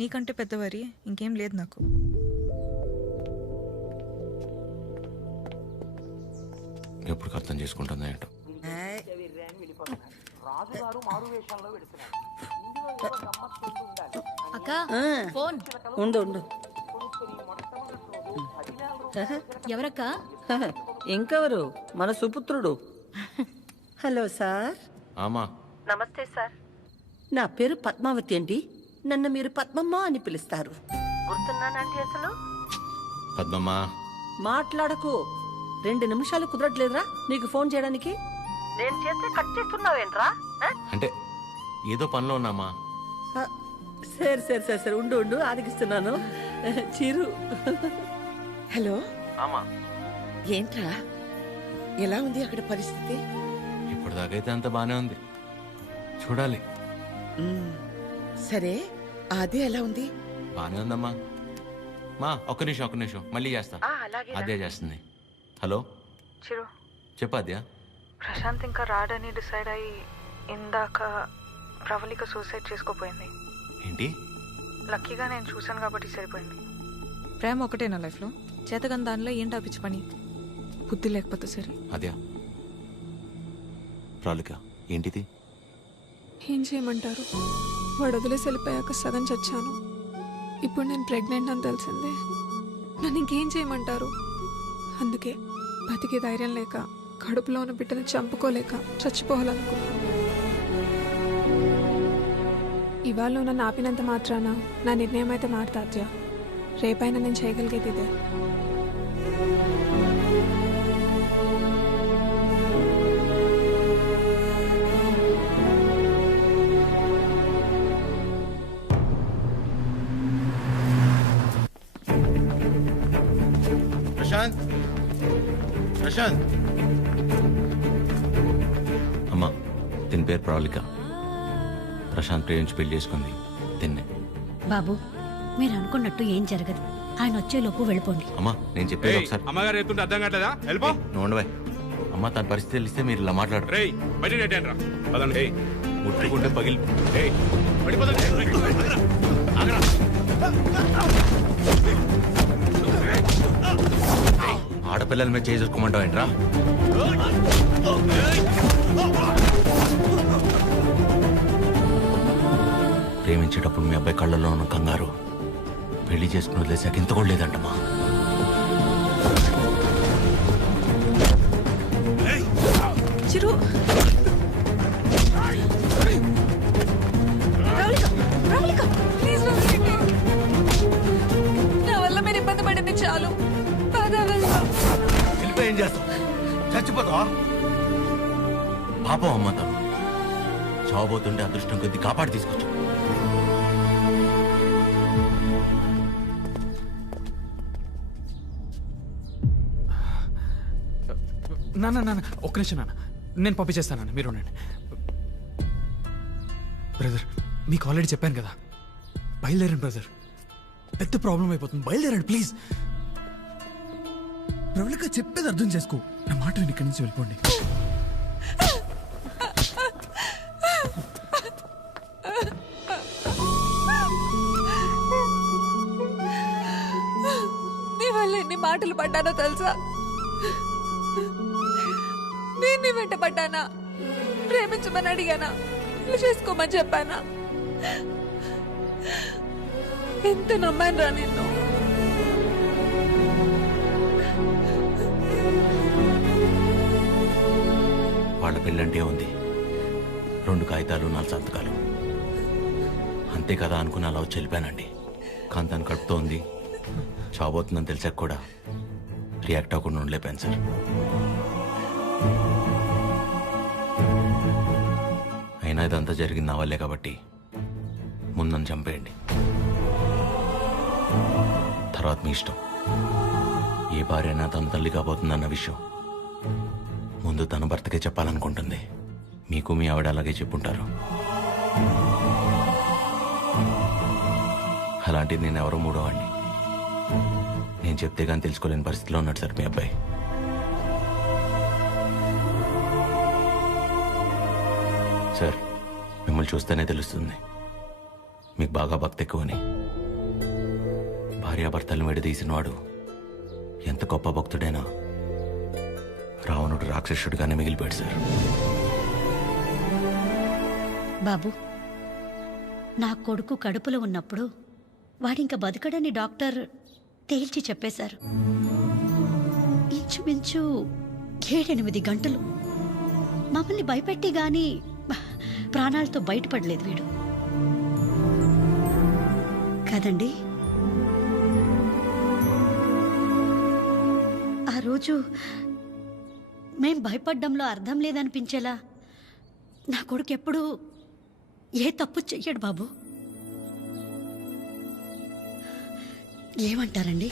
నీకంటే పెద్దవారి ఇంకేం లేదు నాకు. ఎప్పుడు అర్థం చేసుకుంటుందా ఏంటో. అక్క ఫోన్ ఉండు. ఎవరక్క? ఇంకెవరు, మన సుపుత్రుడు. Hello sir. ఆమా. నమస్తే సార్. నా పేరు పద్మావతి అండి. నన్ను మీరు పద్మమ్మ అని పిలుస్తారు. గుర్తున్నానండి అసలు? పద్మమ్మా. మాట్లాడకు. 2 నిమిషాలు కుదరట్లేదురా నీకు ఫోన్ చేయడానికి? నేను చేస్తే కట్ చేస్తున్నావేంట్రా? అంటే ఏదో పనిలో ఉన్నామా. సరే ఉండు ఆదిగిస్తున్నాను. చిరు. హలో. ఆమా. ఏంట్రా, ఎలా ఉంది అక్కడ పరిస్థితి? ఇప్పటిదాకైతే అంత బానే ఉంది, చూడాలి. సరే, అదే ఎలా ఉంది? బానే ఉందమ్మా. మా ఒక్క నిమిషం మళ్ళీ చేస్తా. అదే చేస్తుంది. హలో చిరు చెప్పాద్యా. ప్రశాంత్ ఇంకా రాడని డిసైడ్ అయ్యి ఇందాక ప్రవళిక సూసైడ్ చేసుకోపోయింది. ఏంటి? లక్కీగా నేను చూశాను కాబట్టి సరిపోయింది. ప్రేమ ఒకటే నా లైఫ్లో, చేతగాని దానిలో ఏంటి ఆపించి పని? బుద్ధి లేకపోతే సరే. అద్యా ప్రాలిక ఏంటిది? ఏం చేయమంటారు? వాడు వదిలేసి వెళ్ళిపోయాక సగం చచ్చాను. ఇప్పుడు నేను ప్రెగ్నెంట్ అని తెలిసిందే. నన్ను ఇంకేం చేయమంటారు? అందుకే బతికే ధైర్యం లేక, కడుపులో ఉన్న బిడ్డని చంపుకోలేక చచ్చిపోవాలనుకున్నాను. ఇవాళ నన్ను ఆపినంత మాత్రాన నా నిర్ణయం అయితే మారుతాద్యా. రేపైనా నేను చేయగలిగేది ఇదే. ప్రశాంత్, ప్రశాంత్. అమ్మా, దీని పేరు ప్రాలిక. ప్రశాంత్ ప్రేమించి పెళ్లి చేసుకుంది తిన్నే. బాబు, మీరు అనుకున్నట్టు ఏం జరగదు. ఆయన వచ్చేలోపు వెళ్ళిపోండి. అమ్మా, నేను చెప్పేది ఒకసారి. అమ్మగారు ఎత్తుంటే అర్థం కావట్లేదా? వెళ్ళిపో. నోండవే అమ్మా, తన పరిస్థితి తెలిస్తే మీరు ఇలా మాట్లాడరు. రేయ్ బయట నెట్టేయండిరా. పదండి. ముట్టుకుంటే పగిలి. ఆడపిల్లల మీద చేసుకోమంటావు ఏంట్రా? ప్రేమించేటప్పుడు మీ అబ్బాయి కళ్ళల్లో ఉన్న కంగారు పెళ్లి చేసుకుని వదిలేసాక ఇంత కూడా లేదంటమ్మా. చిరు, నా వల్ల మీరు ఇబ్బంది పడింది చాలు. వెళ్ళిపోయి ఏం చేస్తావు? చచ్చిపోతావా? పాపం అమ్మ, తను చావబోతుంటే అదృష్టం కొద్ది కాపాడి తీసుకొచ్చు. నాన్న నాన్న ఒక్క నిమిషం నాన్న, నేను పంపించేస్తాను. మీరు ఉండండి. బ్రదర్, మీకు ఆల్రెడీ చెప్పాను కదా, బయలుదేరండి బ్రదర్. పెద్ద ప్రాబ్లం అయిపోతుంది, బయలుదేరండి ప్లీజ్. ప్రవళిక చెప్పేది అర్థం చేసుకో. నా మాట విని ఇక్కడి నుంచి వెళ్ళిపోండి. నీ వల్ల ఎన్ని మాటలు పడ్డానో తెలుసా? నేను నీ వెంట పడ్డానా? ప్రేమించమని అడిగానా? నువ్వు చేసుకోమని చెప్పానా? ఎంత నమ్మాను రా నిన్ను. వాళ్ళ పెళ్ళంటే ఉంది, 2 కాగితాలు 4 సంతకాలు అంతే కదా అనుకుని అలా వచ్చి వెళ్ళిపోయానండి. కానీ తను కడుపుతో ఉంది, చావబోతుందని తెలిసాక కూడా రియాక్ట్ అవ్వకుండా ఉండలేపాను సార్. అయినా ఇదంతా జరిగింది నా వల్లే కాబట్టి ముందు నన్ను చంపేయండి, తర్వాత మీ ఇష్టం. ఏ భార్య అయినా తన తల్లి కాబోతుందన్న విషయం ముందు తన భర్తకే చెప్పాలనుకుంటుంది. మీకు మీ ఆవిడ అలాగే చెప్పుంటారు. అలాంటిది నేను ఎవరో మూడోవాడిని. నేను చెప్తే కానీ తెలుసుకోలేని పరిస్థితిలో ఉన్నాడు సార్ మీ అబ్బాయి. సార్, మిమ్మల్ని చూస్తేనే తెలుస్తుంది మీకు బాగా భక్తి ఎక్కువని. భార్యాభర్తలను విడదీసిన వాడు ఎంత గొప్ప భక్తుడైనా రావణుడు రాక్షసుడిగానే మిగిలిపోయాడు సార్. బాబు, నా కొడుకు కడుపులో ఉన్నప్పుడు వాడింక బతకడని డాక్టర్ తేల్చి చెప్పేశారు. ఇంచుమించు 7-8 గంటలు మమ్మల్ని భయపెట్టి గాని ప్రాణాలతో బయటపడలేదు వీడు కదండి. ఆ రోజు మేం భయపడ్డంలో అర్థం లేదనిపించేలా నా కొడుకు ఎప్పుడూ ఏ తప్పు చెయ్యడు బాబు. ఏమంటారండి?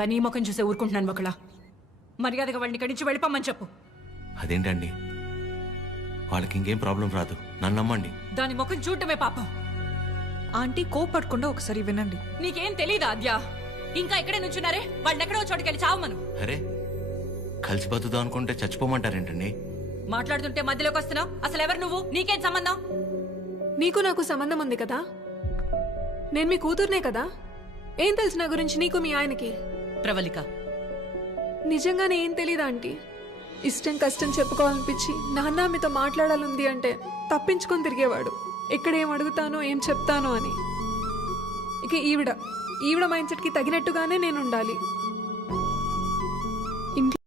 ఇంకా నీ ముఖం చూసే ఊరుకుంటున్నాను ఒకలా. మర్యాదగా వాళ్ళని ఇక్కడి నుంచి వెళ్ళిపోమని చెప్పు. అదేంటండి, వాళ్ళకి ఇంకేం ప్రాబ్లం రాదు, నన్ను నమ్మండి. దాని ముఖం చూడటమే పాపం. ఆంటీ కోపడకుండా ఒకసారి వినండి. నీకేం తెలీదా అద్యా? ఇంకా ఇక్కడే నుంచున్నారే, వాళ్ళని ఎక్కడో చోటుకెళ్ళి చావమను. అరే, కలిసి బతుకుదాం అనుకుంటే చచ్చిపోమంటారేంటండి? మాట్లాడుతుంటే మధ్యలోకి వస్తున్నావు. అసలు ఎవరు నువ్వు? నీకేం సంబంధం? నీకు నాకు సంబంధం ఉంది కదా. నేను మీ కూతుర్నే కదా. ఏం తెలుసు నా గురించి నీకు మీ ఆయనకి? ప్రవళిక, నిజంగానే ఏం తెలీదా ఆంటీ? ఇష్టం కష్టం చెప్పుకోవాలనిపించి నాన్న మీతో మాట్లాడాలంది అంటే తప్పించుకొని తిరిగేవాడు. ఎక్కడ ఏం అడుగుతానో ఏం చెప్తానో అని. ఇక ఈవిడ మైండ్ సెట్కి తగినట్టుగానే నేను ఉండాలి. ఇంట్లో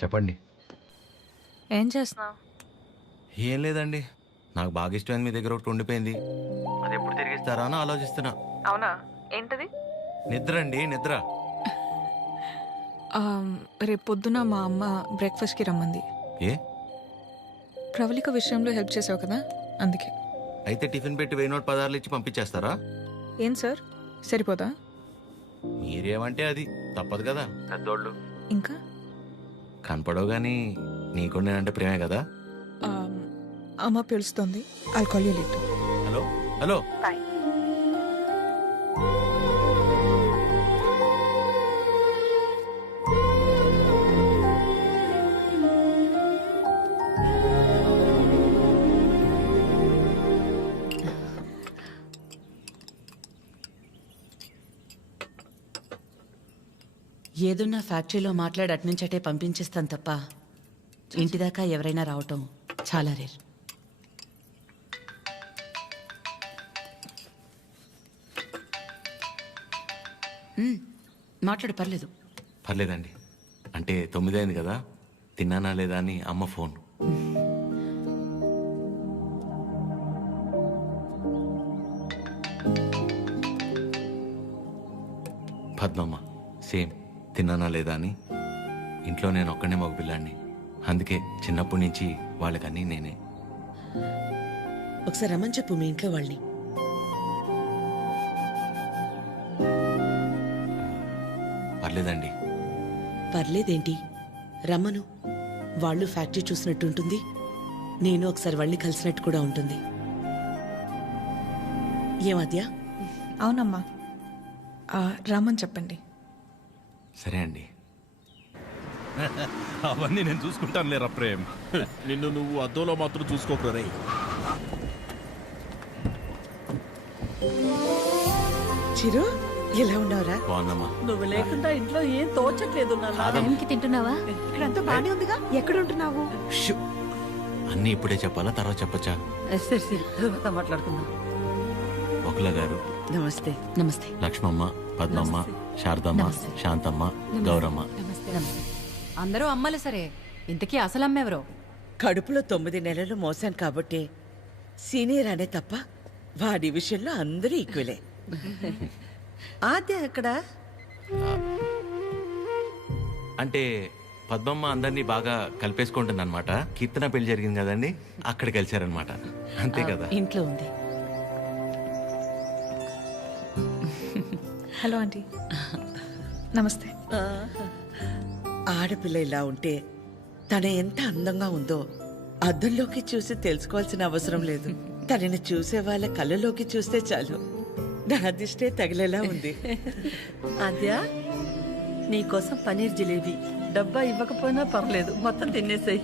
చెప్పండి. ఏం చేస్తున్నావు? ఏం లేదండి, నాకు బాగా ఇష్టమైంది మీ దగ్గర ఒకటి ఉండిపోయింది. అది ఎప్పుడు తిరిగిస్తారా అని ఆలోచిస్తున్నా. అవునా? ఏంటది? నిద్ర అండి, నిద్ర. రేపు పొద్దున మా అమ్మ బ్రేక్ఫాస్ట్కి రమ్మంది. ఏ? ప్రవళిక విషయంలో హెల్ప్ చేసావు కదా, అందుకే. అయితే టిఫిన్ పెట్టి 1000 నోట్ 10 ఇచ్చి పంపించేస్తారా? ఏం సార్, సరిపోదా? మీరేమంటే అది తప్పదు కదా, పెద్దోళ్ళు. ఇంకా కనపడవు కానీ నీకు నేనంటే ప్రేమే కదా. అమ్మ పిలుస్తుంది. I'll call you later. Hello hello. ఏదున్నా ఫ్యాక్టరీలో మాట్లాడి అట్నుంచటే పంపించేస్తాను తప్ప ఇంటిదాకా ఎవరైనా రావటం చాలా రేర్. మాట్లాడు, పర్లేదు. పర్లేదండి, అంటే 9 అయింది కదా, తిన్నానా లేదా అని అమ్మ ఫోన్. పద్మమ్మ సేమ్, తిన్నానా లేదా అని. ఇంట్లో నేను ఒక్కనే మగ పిల్లాడిని, అందుకే చిన్నప్పటి నుంచి వాళ్ళకన్నీ నేనే. ఒకసారి రమ్మని చెప్పు మీ ఇంట్లో వాళ్ళని. పర్లేదండి. పర్లేదేంటి, రమ్మను. వాళ్ళు ఫ్యాక్టరీ చూసినట్టు ఉంటుంది, నేను ఒకసారి వాళ్ళని కలిసినట్టు కూడా ఉంటుంది. ఏమద్యా? అవునమ్మా, రమ్మని చెప్పండి. సరే అండి. అవన్నీ నేను చూసుకుంటాను లేరా ప్రేమ్. నిన్ను నువ్వు అద్దంలో మాత్రం చూసుకోకరే. చిరు, ఎలా ఉన్నావురా? బాగుందమ్మా. నువ్వు లేకుండా ఇంట్లో ఏం తోచట్లేదు నాన్న. టైంకి తింటున్నావా? ఇక్కడంతా బానే ఉందిగా. ఎక్కడ ఉంటున్నావు? అన్నీ ఇప్పుడే చెప్పాలా, తర్వాత చెప్పచ్చా? సరే సరే, తర్వాత మాట్లాడుకుందాం. ఒకల గారు నమస్తే. నమస్తే. లక్ష్మమ్మ, పద్మమ్మ, శారదమ్మ, శాంతమ్మ, గౌరమ్మ. అందరూ అమ్మలు సరే, ఇంతకీ అసలు అమ్మెవరో? కడుపులో 9 నెలలు మోసాను కాబట్టి సీనియర్ అనే తప్ప వాడి విషయంలో అందరూ ఈక్వలే. ఆద్య ఎక్కడ? అంటే పద్మమ్మ అందరినీ బాగా కలిపేసుకుంటుంది అనమాట. కీర్తన పెళ్లి జరిగింది కదండి, అక్కడ కలిశారనమాట. అంతే కదా. ఇంట్లో ఉంది. Hello aunty. నమస్తే. ఆడపిల్ల ఇలా ఉంటే తన ఎంత అందంగా ఉందో అద్దంలోకి చూసి తెలుసుకోవాల్సిన అవసరం లేదు. తనని చూసే వాళ్ళ కళ్ళలోకి చూస్తే చాలు. నా దిష్టే తగిలేలా ఉంది. ఆద్య, నీకోసం పనీర్ జిలేబీ. డబ్బా ఇవ్వకపోయినా పర్లేదు, మొత్తం తినేసాయి.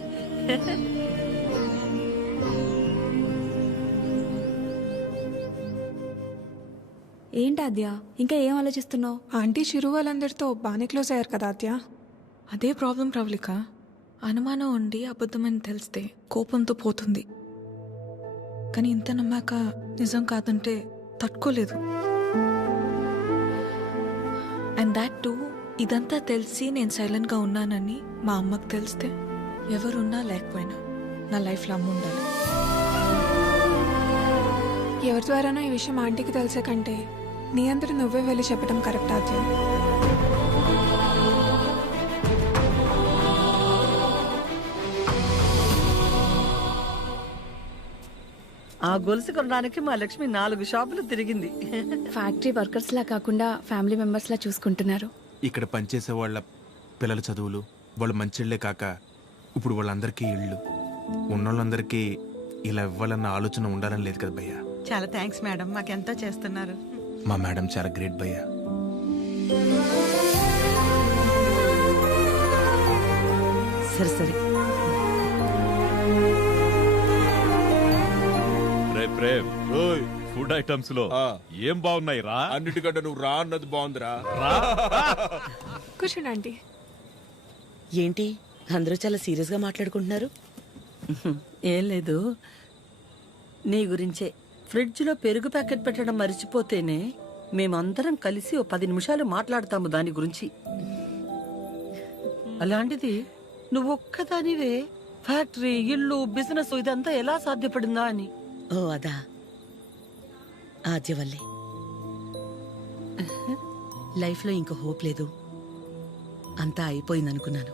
ఏంటి ఆద్య, ఇంకా ఏం ఆలోచిస్తున్నావు? ఆంటీ చిరు వాళ్ళందరితో బాగానే క్లోజ్ అయ్యారు కదా ఆద్య. అదే ప్రాబ్లం ప్రవళిక. అనుమానం ఉండి అబద్ధమని తెలిస్తే కోపంతో పోతుంది, కానీ ఇంత నమ్మాక నిజం కాదంటే తట్టుకోలేదు. అండ్ దాట్ టూ ఇదంతా తెలిసి నేను సైలెంట్గా ఉన్నానని మా అమ్మకు తెలిస్తే ఎవరున్నా లేకపోయినా నా లైఫ్లో అమ్మ ఉండాలి. ఎవరి ద్వారానో ఈ విషయం ఆంటీకి తెలిసే కంటే నీ అంతటి నువ్వే వెళ్ళి చెప్పడం కరెక్ట్ ఆద్య. ఆ గొలుసు కొనడానికి మా లక్ష్మి 4 షాపులు తిరిగింది. ఫ్యాక్టరీ వర్కర్స్ లా కాకుండా ఫ్యామిలీ మెంబర్స్ లా చూసుకుంటున్నారు. ఇక్కడ పనిచేసే వాళ్ళ పిల్లల చదువులు, వాళ్ళు మంచిళ్లే కాక ఇప్పుడు వాళ్ళందరికీ ఇళ్ళు ఉన్నోళ్ళందరికీ ఇలా ఇవ్వాలన్న ఆలోచన ఉండాలని లేదు కదా భయ్యా. చాలా థ్యాంక్స్ మేడం, మాకెంతో చేస్తున్నారు. మా మేడం చాలా గ్రేట్ భయ్యా. సరే సరే. ప్రేమ్ ఫుడ్ ఐటమ్స్ లో ఏం బాగున్నాయి రా? అన్నిటికంటే నువ్వు రా అన్నది బాగుందిరా. కూర్చోండి ఆంటీ. ఏంటి అందరూ చాలా సీరియస్గా మాట్లాడుకుంటున్నారు? ఏం లేదు, నీ గురించే. ఫ్రిడ్జ్లో పెరుగు ప్యాకెట్ పెట్టడం మర్చిపోతేనే మేమందరం కలిసి 10 నిమిషాలు మాట్లాడతాము దాని గురించి. అలాంటిది నువ్వు ఒక్కదానివే ఫ్యాక్టరీ, ఇల్లు, బిజినెస్ ఇదంతా ఎలా సాధ్యపడిందా అని. ఓ అదా, ఆద్య వల్లే. లైఫ్లో ఇంక హోప్ లేదు, అంతా అయిపోయిందనుకున్నాను.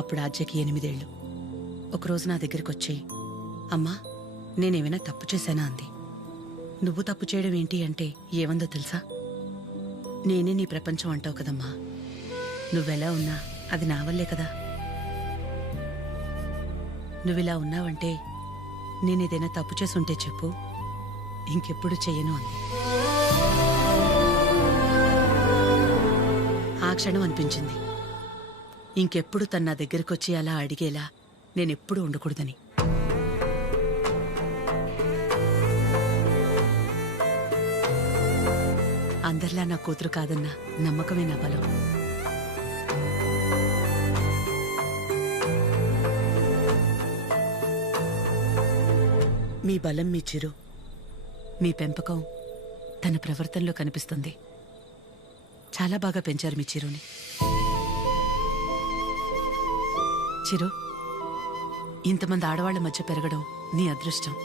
అప్పుడు ఆద్యకి 8 ఏళ్ళు. ఒకరోజు నా దగ్గరికి వచ్చి, అమ్మా నేనేమైనా తప్పు చేశానా అంది. నువ్వు తప్పు చేయడం ఏంటి అంటే ఏమందో తెలుసా? నేనే నీ ప్రపంచం అంటావు కదమ్మా, నువ్వెలా ఉన్నా అది నా వల్లే కదా. నువ్విలా ఉన్నావంటే నేనేదైనా తప్పు చేసుంటే చెప్పు, ఇంకెప్పుడు చెయ్యను అంది. ఆ క్షణం అనిపించింది ఇంకెప్పుడు తన నా దగ్గరకు వచ్చి అలా అడిగేలా నేనెప్పుడు ఉండకూడదని. అందరిలా నా కూతురు కాదన్న నమ్మకమే నా బలం. మీ బలం మీ చిరు, మీ పెంపకం తన ప్రవర్తనలో కనిపిస్తుంది. చాలా బాగా పెంచారు మీ చిరుని. చిరు, ఇంతమంది ఆడవాళ్ల మధ్య పెరగడం నీ అదృష్టం.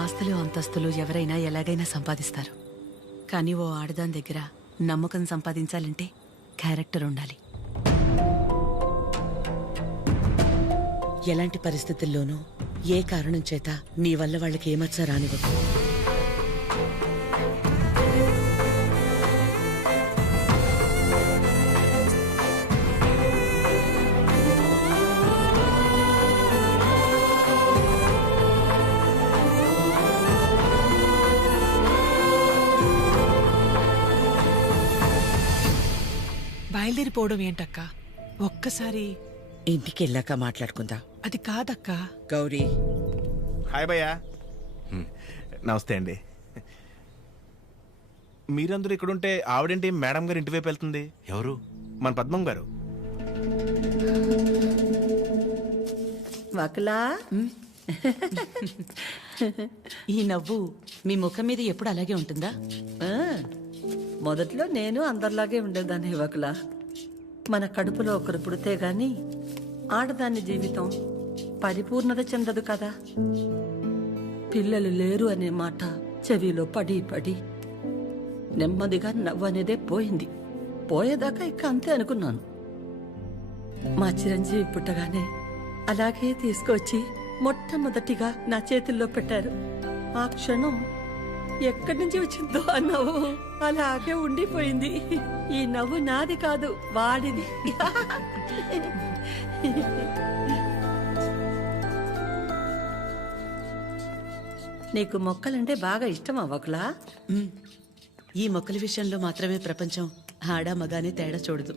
ఆస్తులు అంతస్తులు ఎవరైనా ఎలాగైనా సంపాదిస్తారు, కానీ ఓ ఆడదాని దగ్గర నమ్మకం సంపాదించాలంటే క్యారెక్టర్ ఉండాలి. ఎలాంటి పరిస్థితుల్లోనూ ఏ కారణం చేత నీ వల్ల వాళ్ళకి ఏమచ్చ రానివ్వదు. బయలుదేరిపోవడం ఏంటక్క? ఒక్కసారి ఇంటికి వెళ్ళాక మాట్లాడుకుందా. అది కాదక్క. గౌరీ, హాయ్ భయ్యా. నమస్తే అండి. మీరందరూ ఇక్కడుంటే ఆవిడేంటి మేడం గారు ఇంటి వైపు వెళ్తుంది? ఎవరు? మన పద్మం గారు. వకలా, ఈ నవ్వు మీ ముఖం మీద ఎప్పుడు అలాగే ఉంటుందా? మొదట్లో నేను అందరిలాగే ఉండేదాన్ని వకలా. మన కడుపులో ఒకరు పుడితే గాని ఆడదాని జీవితం పరిపూర్ణత చెందదు కదా. పిల్లలు లేరు అనే మాట చెవిలో పడి పడి నెమ్మదిగా నవ్వు అనేదే పోయింది. పోయేదాకా ఇక అంతే అనుకున్నాను. మా చిరంజీవి పుట్టగానే అలాగే తీసుకొచ్చి మొట్టమొదటిగా నా చేతుల్లో పెట్టారు. ఆ క్షణం ఎక్కడి నుంచి వచ్చిందో ఆ నవ్వు అలాగే ఉండిపోయింది. ఈ నవ్వు నాది కాదు, వాడిది. నీకు మొక్కలంటే బాగా ఇష్టమా వకలా? ఈ మొక్కల విషయంలో మాత్రమే ప్రపంచం ఆడా మగానే తేడా చూడదు.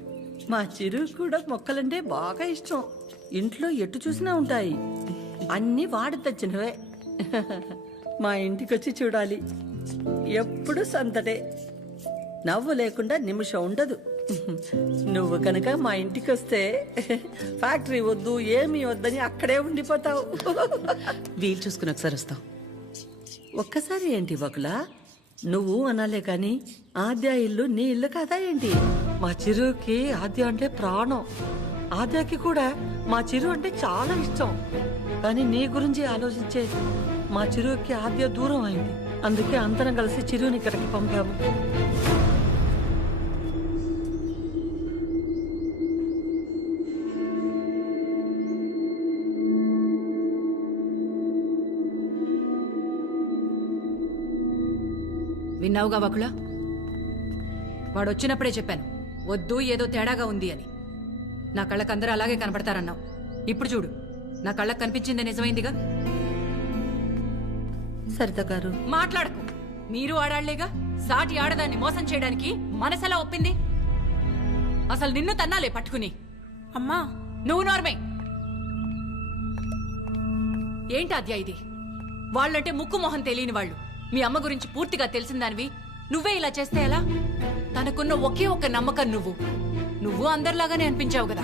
మా చిరు కూడా మొక్కలంటే బాగా ఇష్టం. ఇంట్లో ఎటు చూసినా ఉంటాయి. అన్నీ వాడి తెచ్చినవే. మా ఇంటికొచ్చి చూడాలి, ఎప్పుడు సందడే. నవ్వు లేకుండా నిమిషం ఉండదు. నువ్వు కనుక మా ఇంటికి వస్తే ఫ్యాక్టరీ వద్దు ఏమీ వద్దని అక్కడే ఉండిపోతావు. వీలు చూసుకుని ఒకసారి వస్తాం. ఒక్కసారి ఏంటి వకులా? నువ్వు అనాలే కాని ఆద్య ఇల్లు నీ ఇల్లు కదా ఏంటి? మా చిరుకి ఆద్య అంటే ప్రాణం. ఆద్యకి కూడా మా చిరు అంటే చాలా ఇష్టం. కానీ నీ గురించి ఆలోచించే మా చిరుకి ఆద్య దూరం అయింది. అందుకే అందరం కలిసి చిరుని ఇక్కడికి పంపాము. విన్నావుగా వకులా? వాడు వచ్చినప్పుడే చెప్పాను వద్దు, ఏదో తేడాగా ఉంది అని. నా కళ్ళకు అందరూ అలాగే కనపడతారన్నావు. ఇప్పుడు చూడు, నా కళ్ళకు కనిపించింది నిజమైందిగా. సరిత గారు మాట్లాడకు. మీరు ఆడాళ్లేగా. సాటి ఆడదాన్ని మోసం చేయడానికి మనసెలా ఒప్పింది? అసలు నిన్ను తన్నాలే పట్టుకుని. అమ్మా నువ్వు నోర్మే. ఏంటి అద్యా ఇది? వాళ్ళంటే ముక్కు మొహం తెలియని వాళ్ళు. మీ అమ్మ గురించి పూర్తిగా తెలిసిందానివి నువ్వే ఇలా చేస్తే ఎలా? తనకున్న ఒకే ఒక్క నమ్మకం నువ్వు అందరిలాగానే అనిపించావు కదా.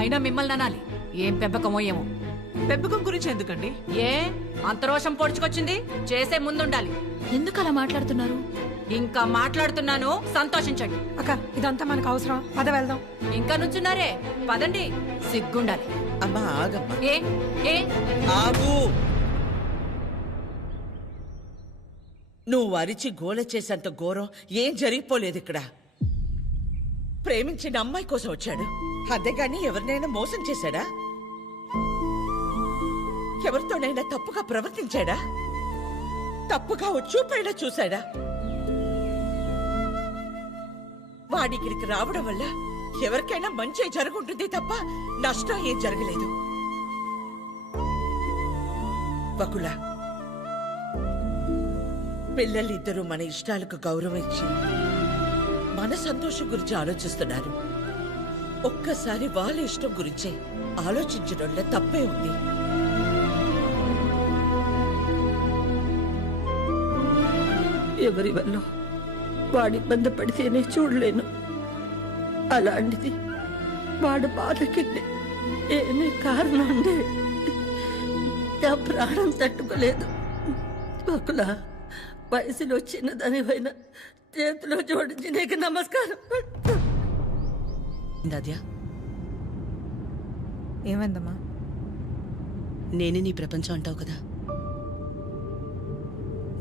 అయినా మిమ్మల్ని అనాలి. ఏం పెంపకమో ఏమో. పెంపకం గురించి ఎందుకండి? ఏ అంత రోషం పొడుచుకొచ్చింది? చేసే ముందుండాలి. ఎందుకు అలా మాట్లాడుతున్నారు? ఇంకా మాట్లాడుతున్నాను, సంతోషించండి. అక్క ఇదంతా మనకు అవసరం, పద వెళ్దాం. ఇంకా నుంచున్నారే, పదండి. సిగ్గుండాలి. అమ్మా ఆగమ్మా. ఏ ఏ ఆగు. నువ్వు అరిచి గోల చేసేంత ఘోరం ఏం జరిగిపోలేదు ఇక్కడ. ప్రేమించిన అమ్మాయి కోసం వచ్చాడు, అంతేగాని ఎవరినైనా మోసం చేశాడా? ఎవరితోనైనా తప్పుగా ప్రవర్తించాడా? తప్పుగా చూపైనా చూశాడా? వాడికిడికి రావడం వల్ల ఎవరికైనా మంచి జరుగుంటుంది తప్ప నష్టం ఏం జరగలేదు. వకులా, పిల్లలిద్దరూ మన ఇష్టాలకు గౌరవం ఇచ్చి మన సంతోషం గురించి ఆలోచిస్తున్నారు. ఒక్కసారి వాళ్ళ ఇష్టం గురించే ఆలోచించడంలో తప్పే ఉంది. ఎవరి వల్ల వాడి ఇబ్బంది పడితేనే చూడలేను. అలాంటిది వాడు బాధకి ఏమీ కారణం ఉండే నా ప్రాణం తట్టుకోలేదు. వకులా, వయసులో చిన్నదానివైనా చేతిలో జోడించి నీకు నమస్కారం. ఏమైందమ్మా? నేనే నీ ప్రపంచం అంటావు కదా.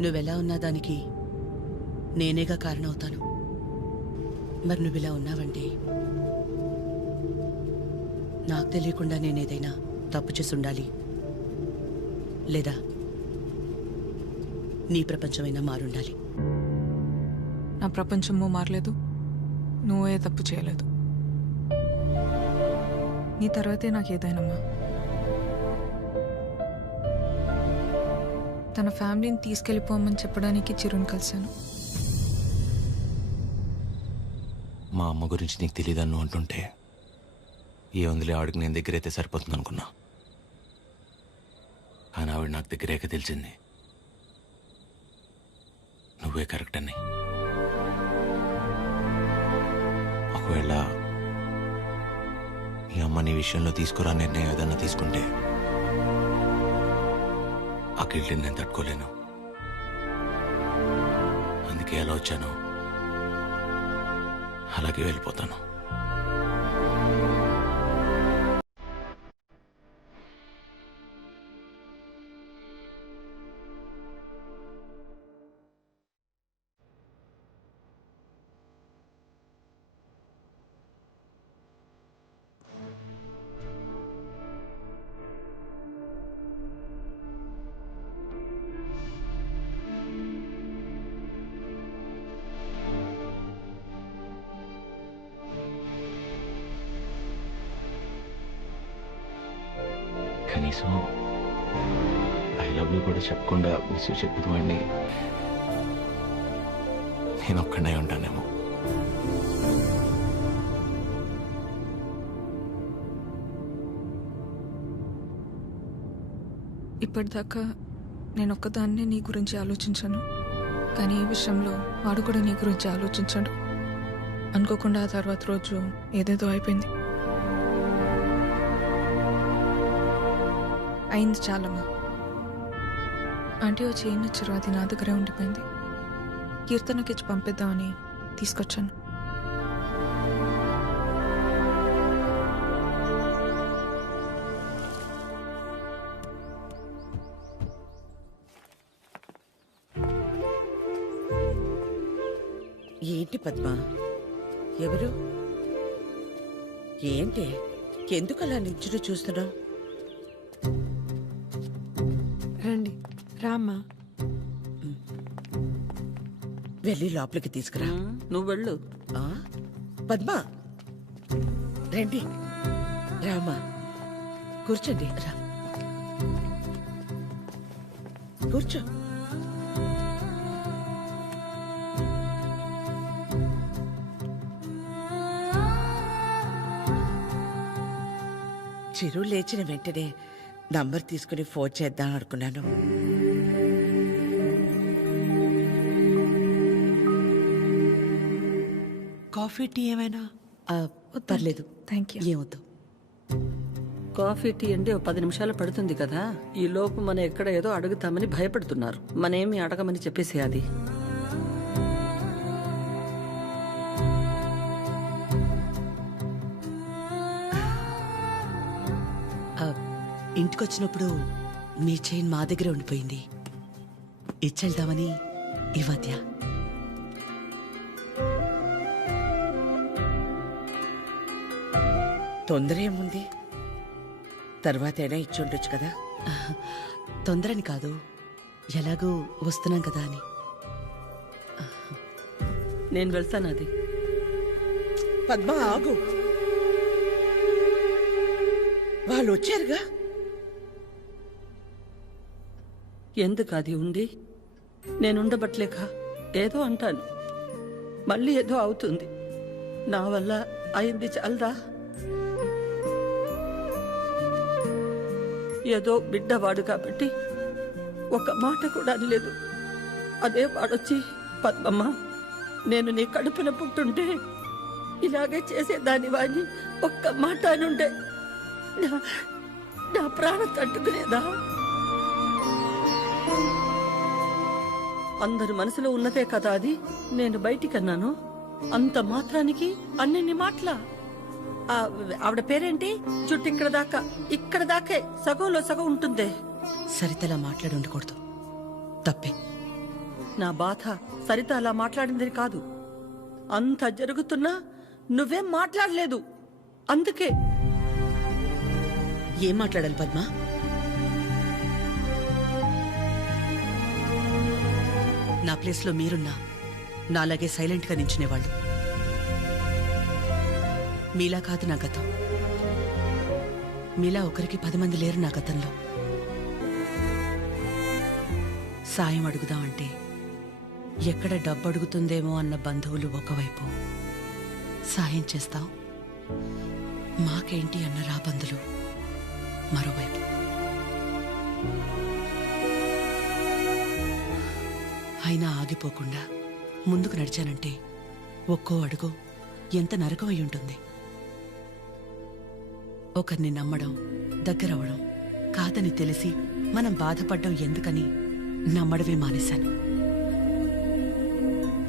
నువ్వెలా ఉన్నా దానికి నేనేగా కారణమవుతాను. మరి నువ్విలా ఉన్నావంటే నాకు తెలియకుండా నేనేదైనా తప్పు చేసి ఉండాలి, లేదా నీ ప్రపంచమైనా మారుండాలి. నా ప్రపంచము మారలేదు, నువ్వే తప్పు చేయలేదు. నీ తర్వాతే నాకు ఏదైనమ్మా. తన ఫ్యామిలీని తీసుకెళ్ళిపోమని చెప్పడానికి చిరుని కలిశాను. మా అమ్మ గురించి నీకు తెలియదని నువ్వు అంటుంటే ఏ ఉందిలే, ఆవిడకి నేను దగ్గరైతే సరిపోతుంది అనుకున్నా. కానీ ఆవిడ నాకు దగ్గరేక తెలిసింది నువ్వే కరెక్ట్ అని. ఒకవేళ ఈ అమ్మ నీ విషయంలో తీసుకురా నిర్ణయం ఏదన్నా తీసుకుంటే ఆ గిల్ట్ని నేను తట్టుకోలేను. అందుకే ఎలా వచ్చాను అలాగే వెళ్ళిపోతాను. కనీసం ఐ లవ్ యూ కూడా చెప్పకుండా మిస్ చెప్పిన వాడిని నేను ఒక్కడే ఉంటానేమో. ఇప్పటిదాకా నేను ఒక్కదాన్నే నీ గురించి ఆలోచించాను, కానీ ఈ విషయంలో వాడు కూడా నీ గురించి ఆలోచించాడు. అనుకోకుండా ఆ తర్వాత రోజు ఏదేదో అయిపోయింది. అయింది చాలమ్మా. ఆంటీ ఓ చైన్ ఇచ్చారు, అది నా దగ్గరే ఉండిపోయింది. కీర్తనకి ఇచ్చి పంపిద్దామని తీసుకొచ్చాను. ఏంటి పద్మ? ఎవరు? ఏంటి? ఎందుకు అలా నిల్చుని చూస్తున్నావు? రండి, రామ్మా. వెళ్ళి లోపలికి తీసుకురా. నువ్వు వెళ్ళు. పద్మ రండి, రామా, కూర్చోండి. రా, కూర్చో. చిరు లేచిన వెంటనే నంబర్ తీసుకుని ఫోన్ చేద్దాం అనుకున్నాను. కాఫీ టీ ఏమైనా? పర్లేదు, థ్యాంక్ యూ. ఏమొద్దు. కాఫీ టీ అంటే 10 నిమిషాలు పడుతుంది కదా. ఈ లోపు మనం ఎక్కడ ఏదో అడుగుతామని భయపడుతున్నారు. మనేమి అడగమని చెప్పేసి అది. ఇంటికొచ్చినప్పుడు మీ చైన్ మా దగ్గరే ఉండిపోయింది. ఇచ్చెళ్దామని ఈ మధ్య. తొందర ఏముంది? తర్వాత అయినా ఇచ్చి ఉండొచ్చు కదా. తొందరని కాదు, ఎలాగూ వస్తున్నాం కదా అని. నేను వెళ్తాను. అది పద్మ ఆగు, వాళ్ళు వచ్చారుగా. ఎందుకు అది ఉండి నేనుండబట్లేక ఏదో అంటాను, మళ్ళీ ఏదో అవుతుంది. నా వల్ల అయింది చాలదా? ఏదో బిడ్డవాడు కాబట్టి ఒక మాట కూడా అనలేదు. అదే వాడొచ్చి, పద్మమ్మ నేను నీ కడుపున పుట్టుంటే ఇలాగే చేసేదాని వాడిని ఒక్క మాట అనుండే నా ప్రాణం తట్టుకునేదా? అందరి మనసులో ఉన్నదే కదా అది. నేను బయటికన్నాను, అంత మాత్రానికి అన్ని మాటలా? ఆవిడ పేరేంటి? చుట్టూ ఇక్కడ దాకే సగంలో సగం ఉంటుందే. సరితలా మాట్లాడి ఉండకూడదు, తప్పే. నా బాధ సరిత అలా మాట్లాడింది కాదు. అంత జరుగుతున్నా నువ్వేం మాట్లాడలేదు. అందుకే. ఏం మాట్లాడాలి పద్మ? నా ప్లేస్లో మీరున్నా నాలాగే సైలెంట్గా నించునేవాళ్ళు. మీలా కాదు నా గతం. మీలా ఒకరికి 10 మంది లేరు నా గతంలో. సాయం అడుగుదామంటే ఎక్కడ డబ్బు అడుగుతుందేమో అన్న బంధువులు ఒకవైపు, సాయం చేస్తాం మాకేంటి అన్న రాబందులు మరోవైపు. అయినా ఆగిపోకుండా ముందుకు నడిచానంటే ఒక్కో అడుగు ఎంత నరకమై ఉంటుంది. ఒకరిని నమ్మడం, దగ్గరవడం కాదని తెలిసి మనం బాధపడ్డం ఎందుకని నమ్మడమే మానేశాను.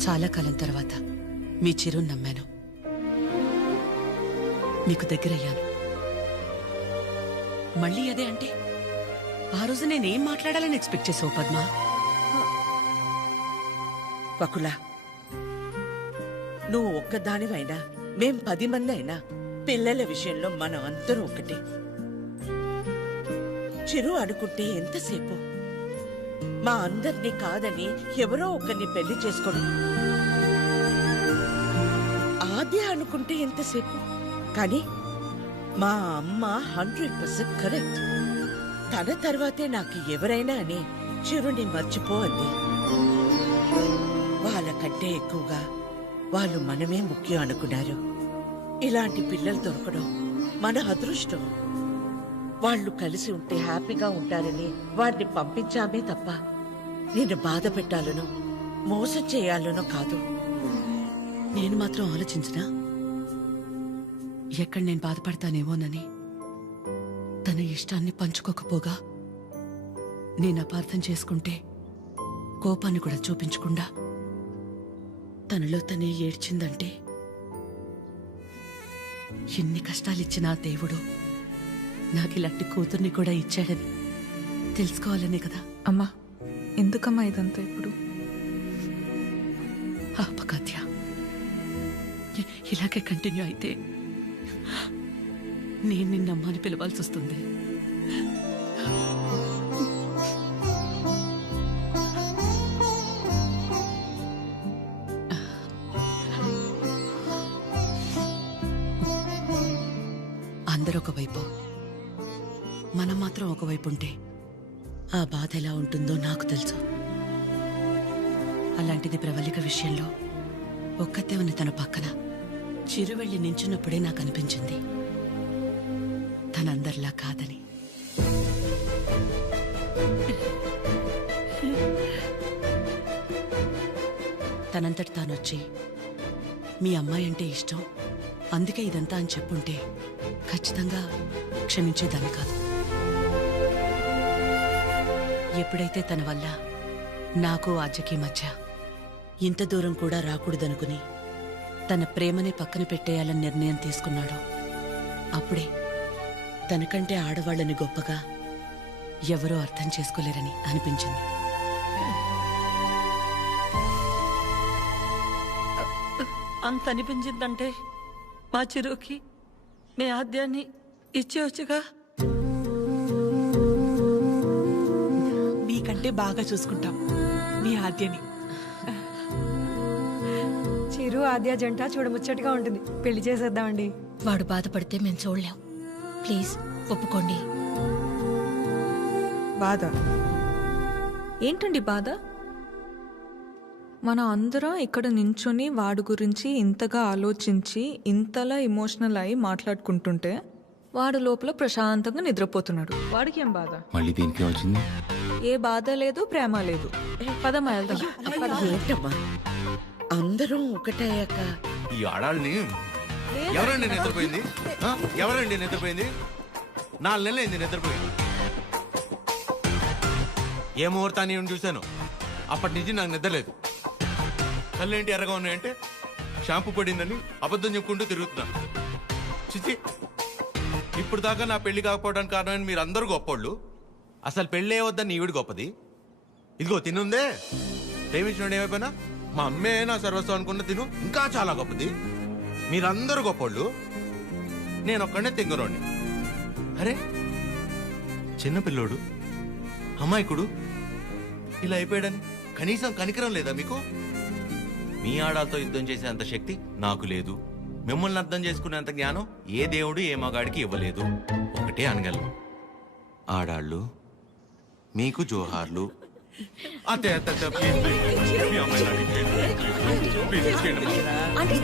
చాలా కాలం తర్వాత మీ చిరుని నమ్మాను, మీకు దగ్గరయ్యాను. మళ్ళీ అదే అంటే ఆ రోజు నేనేం మాట్లాడాలని ఎక్స్పెక్ట్ చేసావు పద్మా? పకులా, నువ్వు ఒక్కదానివైనా మేం 10 మంది అయినా పిల్లల విషయంలో మనం అందరూ ఒకటే. చిరు అనుకుంటే ఎంతసేపు మా అందరినీ కాదని ఎవరో ఒకరిని పెళ్లి చేసుకోవడం. ఆద్య అనుకుంటే ఎంతసేపు. కానీ మా అమ్మ 100% కరెక్ట్. తన తర్వాతే నాకు ఎవరైనా అని చిరుని మర్చిపో అంది. వాళ్ళకంటే ఎక్కువగా వాళ్ళు మనమే ముఖ్యం అనుకున్నారు. ఇలాంటి పిల్లలు దొరకడం మన అదృష్టం. వాళ్ళు కలిసి ఉంటే హ్యాపీగా ఉంటారని వాడిని పంపించామే తప్ప నిన్ను బాధ పెట్టాలనో మోసం చేయాలనో కాదు. నేను మాత్రం ఆలోచించినా ఎక్కడ నేను బాధపడతానేమోనని. తన ఇష్టాన్ని పంచుకోకపోగా నేను అపార్థం చేసుకుంటే కోపాన్ని కూడా చూపించకుండా తనలో తనే ఏడ్చిందంటే ఎన్ని కష్టాలిచ్చినా దేవుడు నాకు ఇలాంటి కూతుర్ని కూడా ఇచ్చాడని తెలుసుకోవాలనే కదా. అమ్మా ఎందుకమ్మా ఇదంతా ఇప్పుడు? ఆపకాత్య, ఇలాగే కంటిన్యూ అయితే నేను నిన్నమ్మని పిలవాల్సి వస్తుంది. అందరూ ఒకవైపు, మనం మాత్రం ఒకవైపు ఉంటే ఆ బాధ ఎలా ఉంటుందో నాకు తెలుసు. అలాంటిది ప్రవళిక విషయంలో ఒక్కతే ఉన్న తన పక్కన చిరు వెళ్ళి నించున్నప్పుడే నాకు అనిపించింది తనందరిలా కాదని. తనంతటి తానొచ్చి మీ అమ్మాయి అంటే ఇష్టం అందుకే ఇదంతా అని చెప్పుంటే ఖచ్చితంగా క్షమించేదాన్ని కాదు. ఎప్పుడైతే తన వల్ల నాకు ఆజ్యకి మధ్య ఇంత దూరం కూడా రాకూడదనుకుని తన ప్రేమని పక్కన పెట్టేయాలని నిర్ణయం తీసుకున్నాడో అప్పుడే తనకంటే ఆడవాళ్ళని గొప్పగా ఎవరూ అర్థం చేసుకోలేరని అనిపించింది. అంత అనిపించిందంటే మా చిరుకి మీ ఆద్యాన్ని ఇచ్చేవచ్చుగా. మీకంటే బాగా చూసుకుంటాం మీ ఆద్యని. చిరు ఆద్య జంట చూడముచ్చటగా ఉంటుంది. పెళ్లి చేసేద్దామండి. వాడు బాధపడితే మేము చూడలేం. ప్లీజ్ ఒప్పుకోండి. బాధ ఏంటండి బాధ? మన అందరం ఇక్కడ నించుని వాడి గురించి ఇంతగా ఆలోచించి ఇంతలా ఎమోషనల్ అయి మాట్లాడుకుంటుంటే వాడు లోపల ప్రశాంతంగా నిద్రపోతున్నాడు. వాడికి ఏం బాధ? మళ్ళీ దీనికి వచ్చింది. ఏ బాధ లేదు, ప్రేమ లేదు. పదమ్మా వెళ్దాం. ఏంటమ్మా అందరం ఒకటయ్యాక ఈ ఆడాళ్ళని ఎవరండి నిద్రపోయింది? ఆ? ఎవరండి నిద్రపోయింది? 4 నెలలు అయింది నిద్రపోయింది. ఏ ముహూర్తాన్ని చూశాను అప్పటి నుంచి నాకు నిద్రలేదు. కళ్ళేంటి ఎర్రగా ఉన్నాయంటే షాంపూ పడిందని అబద్ధం చెప్పుకుంటూ తిరుగుతున్నా. చిచి, ఇప్పుడు దాకా నా పెళ్లి కాకపోవడానికి కారణమైన మీరు అందరూ గొప్పోళ్ళు. అసలు పెళ్ళే వద్దని ఈవిడ గొప్పది. ఇదిగో తినుందే, ప్రేమించినోడు ఏమైపోయినా మా అమ్మే నా సర్వస్వం అనుకున్న తిను ఇంకా చాలా గొప్పది. మీరందరూ గొప్పోళ్ళు, నేను ఒక్కడే తెంగరోని. అరే చిన్నపిల్లోడు అమాయకుడు ఇలా అయిపోయాడని కనీసం కనికరం లేదా మీకు? మీ ఆడాలతో యుద్ధం చేసేంత శక్తి నాకు లేదు. మిమ్మల్ని అర్థం చేసుకునేంత జ్ఞానం ఏ దేవుడు ఏ మగాడికి ఇవ్వలేదు. ఒకటే అనగలను, ఆడాళ్ళు మీకు జోహార్లు. అతే మీ అమ్మాయి అంటే